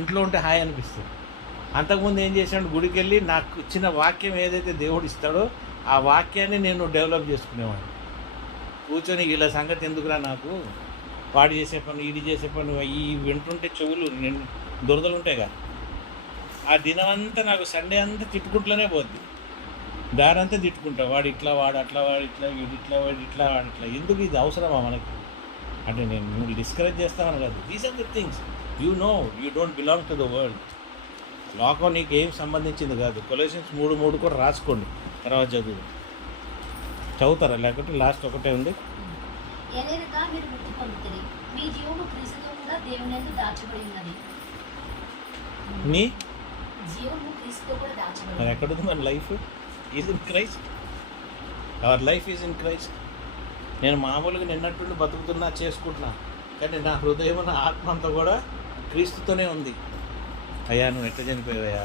ఇంట్లో ఉంటే హాయ్ అనిపిస్తుంది. అంతకుముందు ఏం చేశాడు, గుడికి వెళ్ళి నాకు ఇచ్చిన వాక్యం ఏదైతే దేవుడు ఇస్తాడో ఆ వాక్యాన్ని నేను డెవలప్ చేసుకునేవాడిని. కూర్చొని వీళ్ళ సంగతి ఎందుకురా నాకు, వాడు చేసే పని ఈడి చేసే పని ఈ వింటుంటే చెవులు దురదలు ఉంటాయిగా. ఆ దినం అంతా నాకు సండే అంతా తిట్టుకుంటూనే పోద్ది, దారంతా తిట్టుకుంటా. వాడు ఇట్లా, వాడు అట్లా, వాడు ఇట్లా, వీడు ఇట్లా, వాడు ఇట్లా, వాడు ఇట్లా. ఎందుకు ఇది అవసరమా మనకి అంటే నేను నువ్వు డిస్కరేజ్ చేస్తామని కాదు. These are the things you know you don't belong to the world. లోకం నీకు ఏం సంబంధించింది కాదు. కొలెషన్స్ 3:3 కూడా రాసుకోండి, తర్వాత చదువుతారా? లేకపోతే లాస్ట్ ఒకటే ఉంది. ఎలాగ మీరు మృతి పొందుతుంది, మీ జీవము క్రీస్తుతో కూడా దేవుని యందు దాచబడి ఉన్నది. నీ జీవము క్రీస్తుతో కూడా దాచబడి మరి ఎక్కడుంది మన life? Is in Christ. Our life is in Christ. నేను మామూలుగా నిన్నట్టుండి బతుకుతున్నా, చేసుకుంటున్నా, కానీ నా హృదయం, నా ఆత్మ అంతా కూడా క్రీస్తుతోనే ఉంది. అయ్యా నువ్వు ఎట్లా చనిపోయావయ్యా,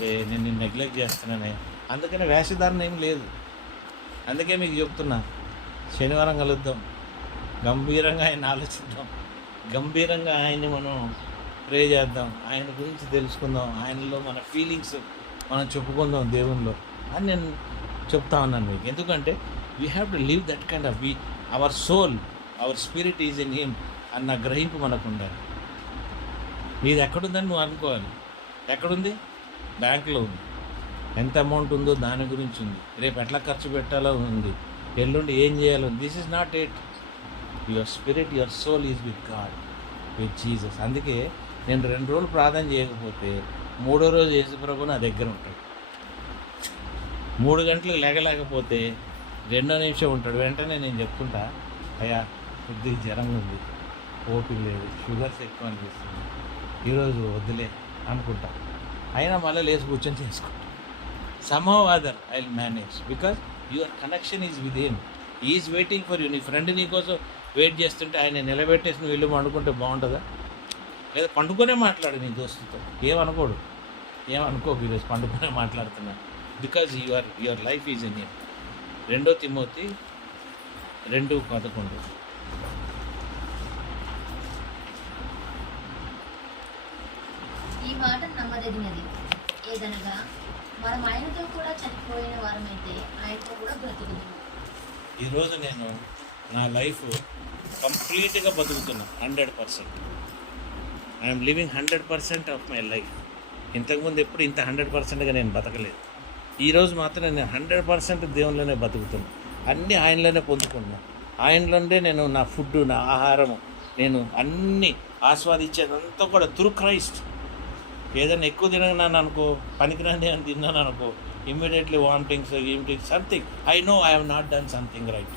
నేను నిన్ను నెగ్లెక్ట్ చేస్తున్నానే. అందుకనే వేషధారణ ఏం లేదు. అందుకే మీకు చెప్తున్నా, శనివారం కలుద్దాం, గంభీరంగా ఆయన ఆలోచిద్దాం, గంభీరంగా ఆయన్ని మనం ప్రే చేద్దాం, ఆయన గురించి తెలుసుకుందాం, ఆయనలో మన ఫీలింగ్స్ మనం చెప్పుకుందాం దేవునిలో అని నేను చెప్తా ఉన్నాను మీకు. ఎందుకంటే we have to live that kind of our soul, our spirit is in him అన్న గ్రహింపు మనకు ఉండాలి. నీది ఎక్కడుందని నువ్వు అనుకోవాలి. ఎక్కడుంది? బ్యాంకులో ఉంది. ఎంత అమౌంట్ ఉందో దాని గురించి ఉంది. రేపు ఎట్లా ఖర్చు పెట్టాలో ఉంది. ఎల్లుండి ఏం చేయాలో. This is not it. Your spirit, your soul is with God, with Jesus. అందుకే నేను 2 రోజులు ప్రార్థన చేయకపోతే 3వ రోజు యేసుప్రభు నా దగ్గర ఉంటాడు. 3 గంటలకు లేకపోతే 2వ నిమిషం ఉంటాడు. వెంటనే నేను చెప్పుకుంటా, అయ్యా కొద్దిగా జ్వరం ఉంది, ఓపిక లేదు, షుగర్స్ ఎక్కువ అనిపిస్తుంది, ఈరోజు వద్దులే అనుకుంటా. అయినా మళ్ళీ లేచి కూర్చొని చేసుకుంటా. somehow other I'll manage because your connection is with him. He is waiting for you. నీ ఫ్రెండ్ నీకోసం వెయిట్ చేస్తుంటే ఆయన నిలబెట్టేసి నువ్వు వెళ్ళి పండుకుంటే బాగుంటుందా? లేదా పండుకొనే మాట్లాడు నీ దోస్తుతో. ఏమనుకోడు, ఏమనుకోకు. ఈరోజు పండుకొనే మాట్లాడుతున్నా. Because your life is in him. 2 Timothy 2:11. ఈ మాట నమ్మదగినది ఏదనగా మనం ఆయనతో కూడా చనిపోయిన వారమైతే ఆయనతో కూడా బ్రతుకుదు. ఈరోజు నేను నా లైఫ్ కంప్లీట్గా బతుకుతున్నా 100%. I'm living 100% of my life. ఇంతకుముందు ఎప్పుడు ఇంత 100%గా నేను బతకలేదు. ఈరోజు మాత్రం నేను 100% దేవునిలోనే బతుకుతున్నా. అన్నీ ఆయనలోనే పొందుకుంటున్నాను. ఆయనలోనే నేను నా ఫుడ్, నా ఆహారము, నేను అన్నీ ఆస్వాదించేదంతా కూడా త్రూ క్రైస్ట్. ఏదైనా ఎక్కువ తినగాను అనుకో, పనికిరాని అని తిన్నాను అనుకో, immediately vomitings, something. I know I have not done something right.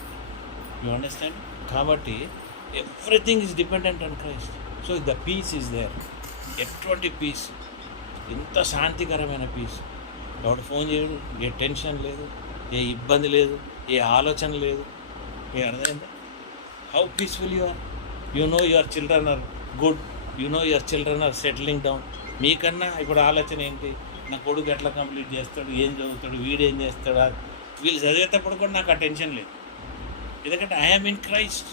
You understand? కాబట్టి everything is dependent on Christ. So the peace is there. ఎటువంటి పీస్, ఎంత శాంతికరమైన పీస్. ఎవడు ఫోన్ చేయడు, ఏ టెన్షన్ లేదు, ఏ ఇబ్బంది లేదు, ఏ ఆలోచన లేదు. ఏ అర్థమైందా? How peaceful you are. You know your children are good, you know your children are settling down. మీకన్నా ఇప్పుడు ఆలోచన ఏంటి? నా కొడుకు ఎట్లా కంప్లీట్ చేస్తాడు, ఏం చదువుతాడు, వీడేం చేస్తాడు. వీళ్ళు చదివేటప్పుడు కూడా నాకు ఆ టెన్షన్ లేదు. ఎందుకంటే I'm in Christ,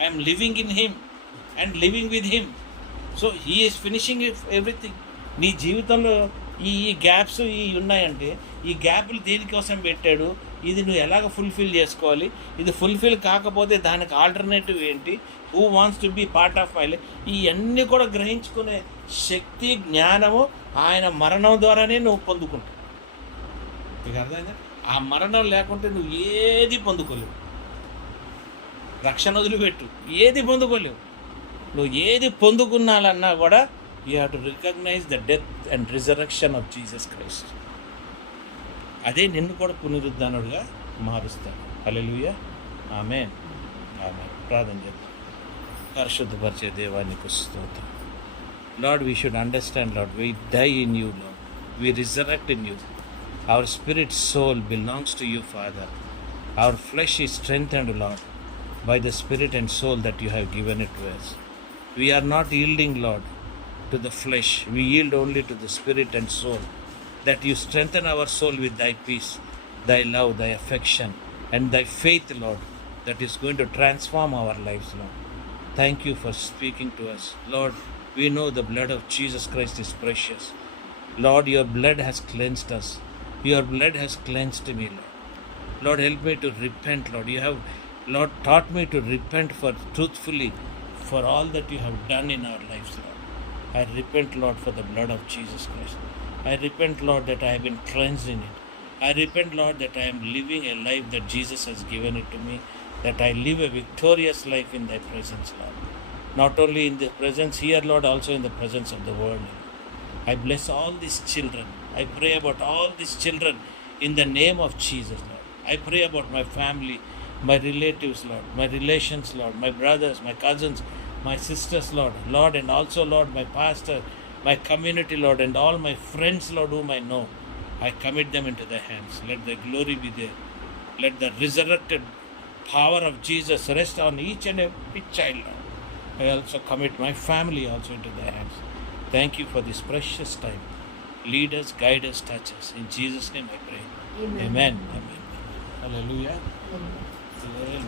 I'm living in him and living with him. So he is finishing everything. నీ జీవితంలో ఈ గ్యాప్స్ ఉన్నాయంటే ఈ గ్యాప్లు దేనికోసం పెట్టాడు, ఇది నువ్వు ఎలాగ ఫుల్ఫిల్ చేసుకోవాలి, ఇది ఫుల్ఫిల్ కాకపోతే దానికి ఆల్టర్నేటివ్ ఏంటి, who wants to be part of my life, ఇవన్నీ కూడా గ్రహించుకునే శక్తి, జ్ఞానము ఆయన మరణం ద్వారానే నువ్వు పొందుకుంటావు. నీకు అర్థమైందా? ఆ మరణం లేకుంటే నువ్వు ఏది పొందుకోలేవు. రక్షణ వదిలిపెట్టు, ఏది పొందుకోలేవు. నువ్వు ఏది పొందుకున్నాలన్నా కూడా you have to recognise the death and resurrection of Jesus Christ. అదే నిన్ను కూడా పునరుద్ధానుడుగా మారుస్తాడు. హల్లెలూయా, ఆమేన్, ఆమేన్. ప్రార్థన చేద్దాం. పరిశుద్ధపరిచే దేవానికి స్తోత్రం. Lord, we should understand, Lord, we die in you, Lord. We resurrect in you. Our spirit, soul belongs to you, Father. Our flesh is strengthened, Lord, by the spirit and soul that you have given it to us. We are not yielding, Lord, to the flesh. We yield only to the spirit and soul, that you strengthen our soul with thy peace, thy love, thy affection, and thy faith, Lord, that is going to transform our lives, Lord. Thank you for speaking to us. Lord, we know the blood of Jesus Christ is precious. Lord, your blood has cleansed us. Your blood has cleansed me, Lord. Lord, help me to repent, Lord. You have Lord, taught me to repent for truthfully for all that you have done in our lives, Lord. I repent, Lord, for the blood of Jesus Christ. I repent, Lord, that I have been cleansed in it. I repent, Lord, that I am living a life that Jesus has given it to me, that I live a victorious life in thy presence, Lord. Not only in the presence here, Lord, also in the presence of the world. I bless all these children. I pray about all these children in the name of Jesus, Lord. I pray about my family, my relatives, Lord, my relations, Lord, my brothers, my cousins, my sisters, Lord, Lord, and also, Lord, my pastor, my community, Lord, and all my friends, Lord, whom I know. I commit them into thy hands. Let thy glory be there. Let the resurrected power of Jesus rest on each and every child, Lord. I also commit my family also into thy hands. Thank you for this precious time. Lead us, guide us, touch us. In Jesus' name I pray. Amen. Amen. Amen. Hallelujah. Hallelujah.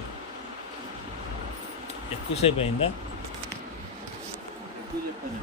ఎక్కువసేపు అయిందా? ఎక్కువ చెప్పాను.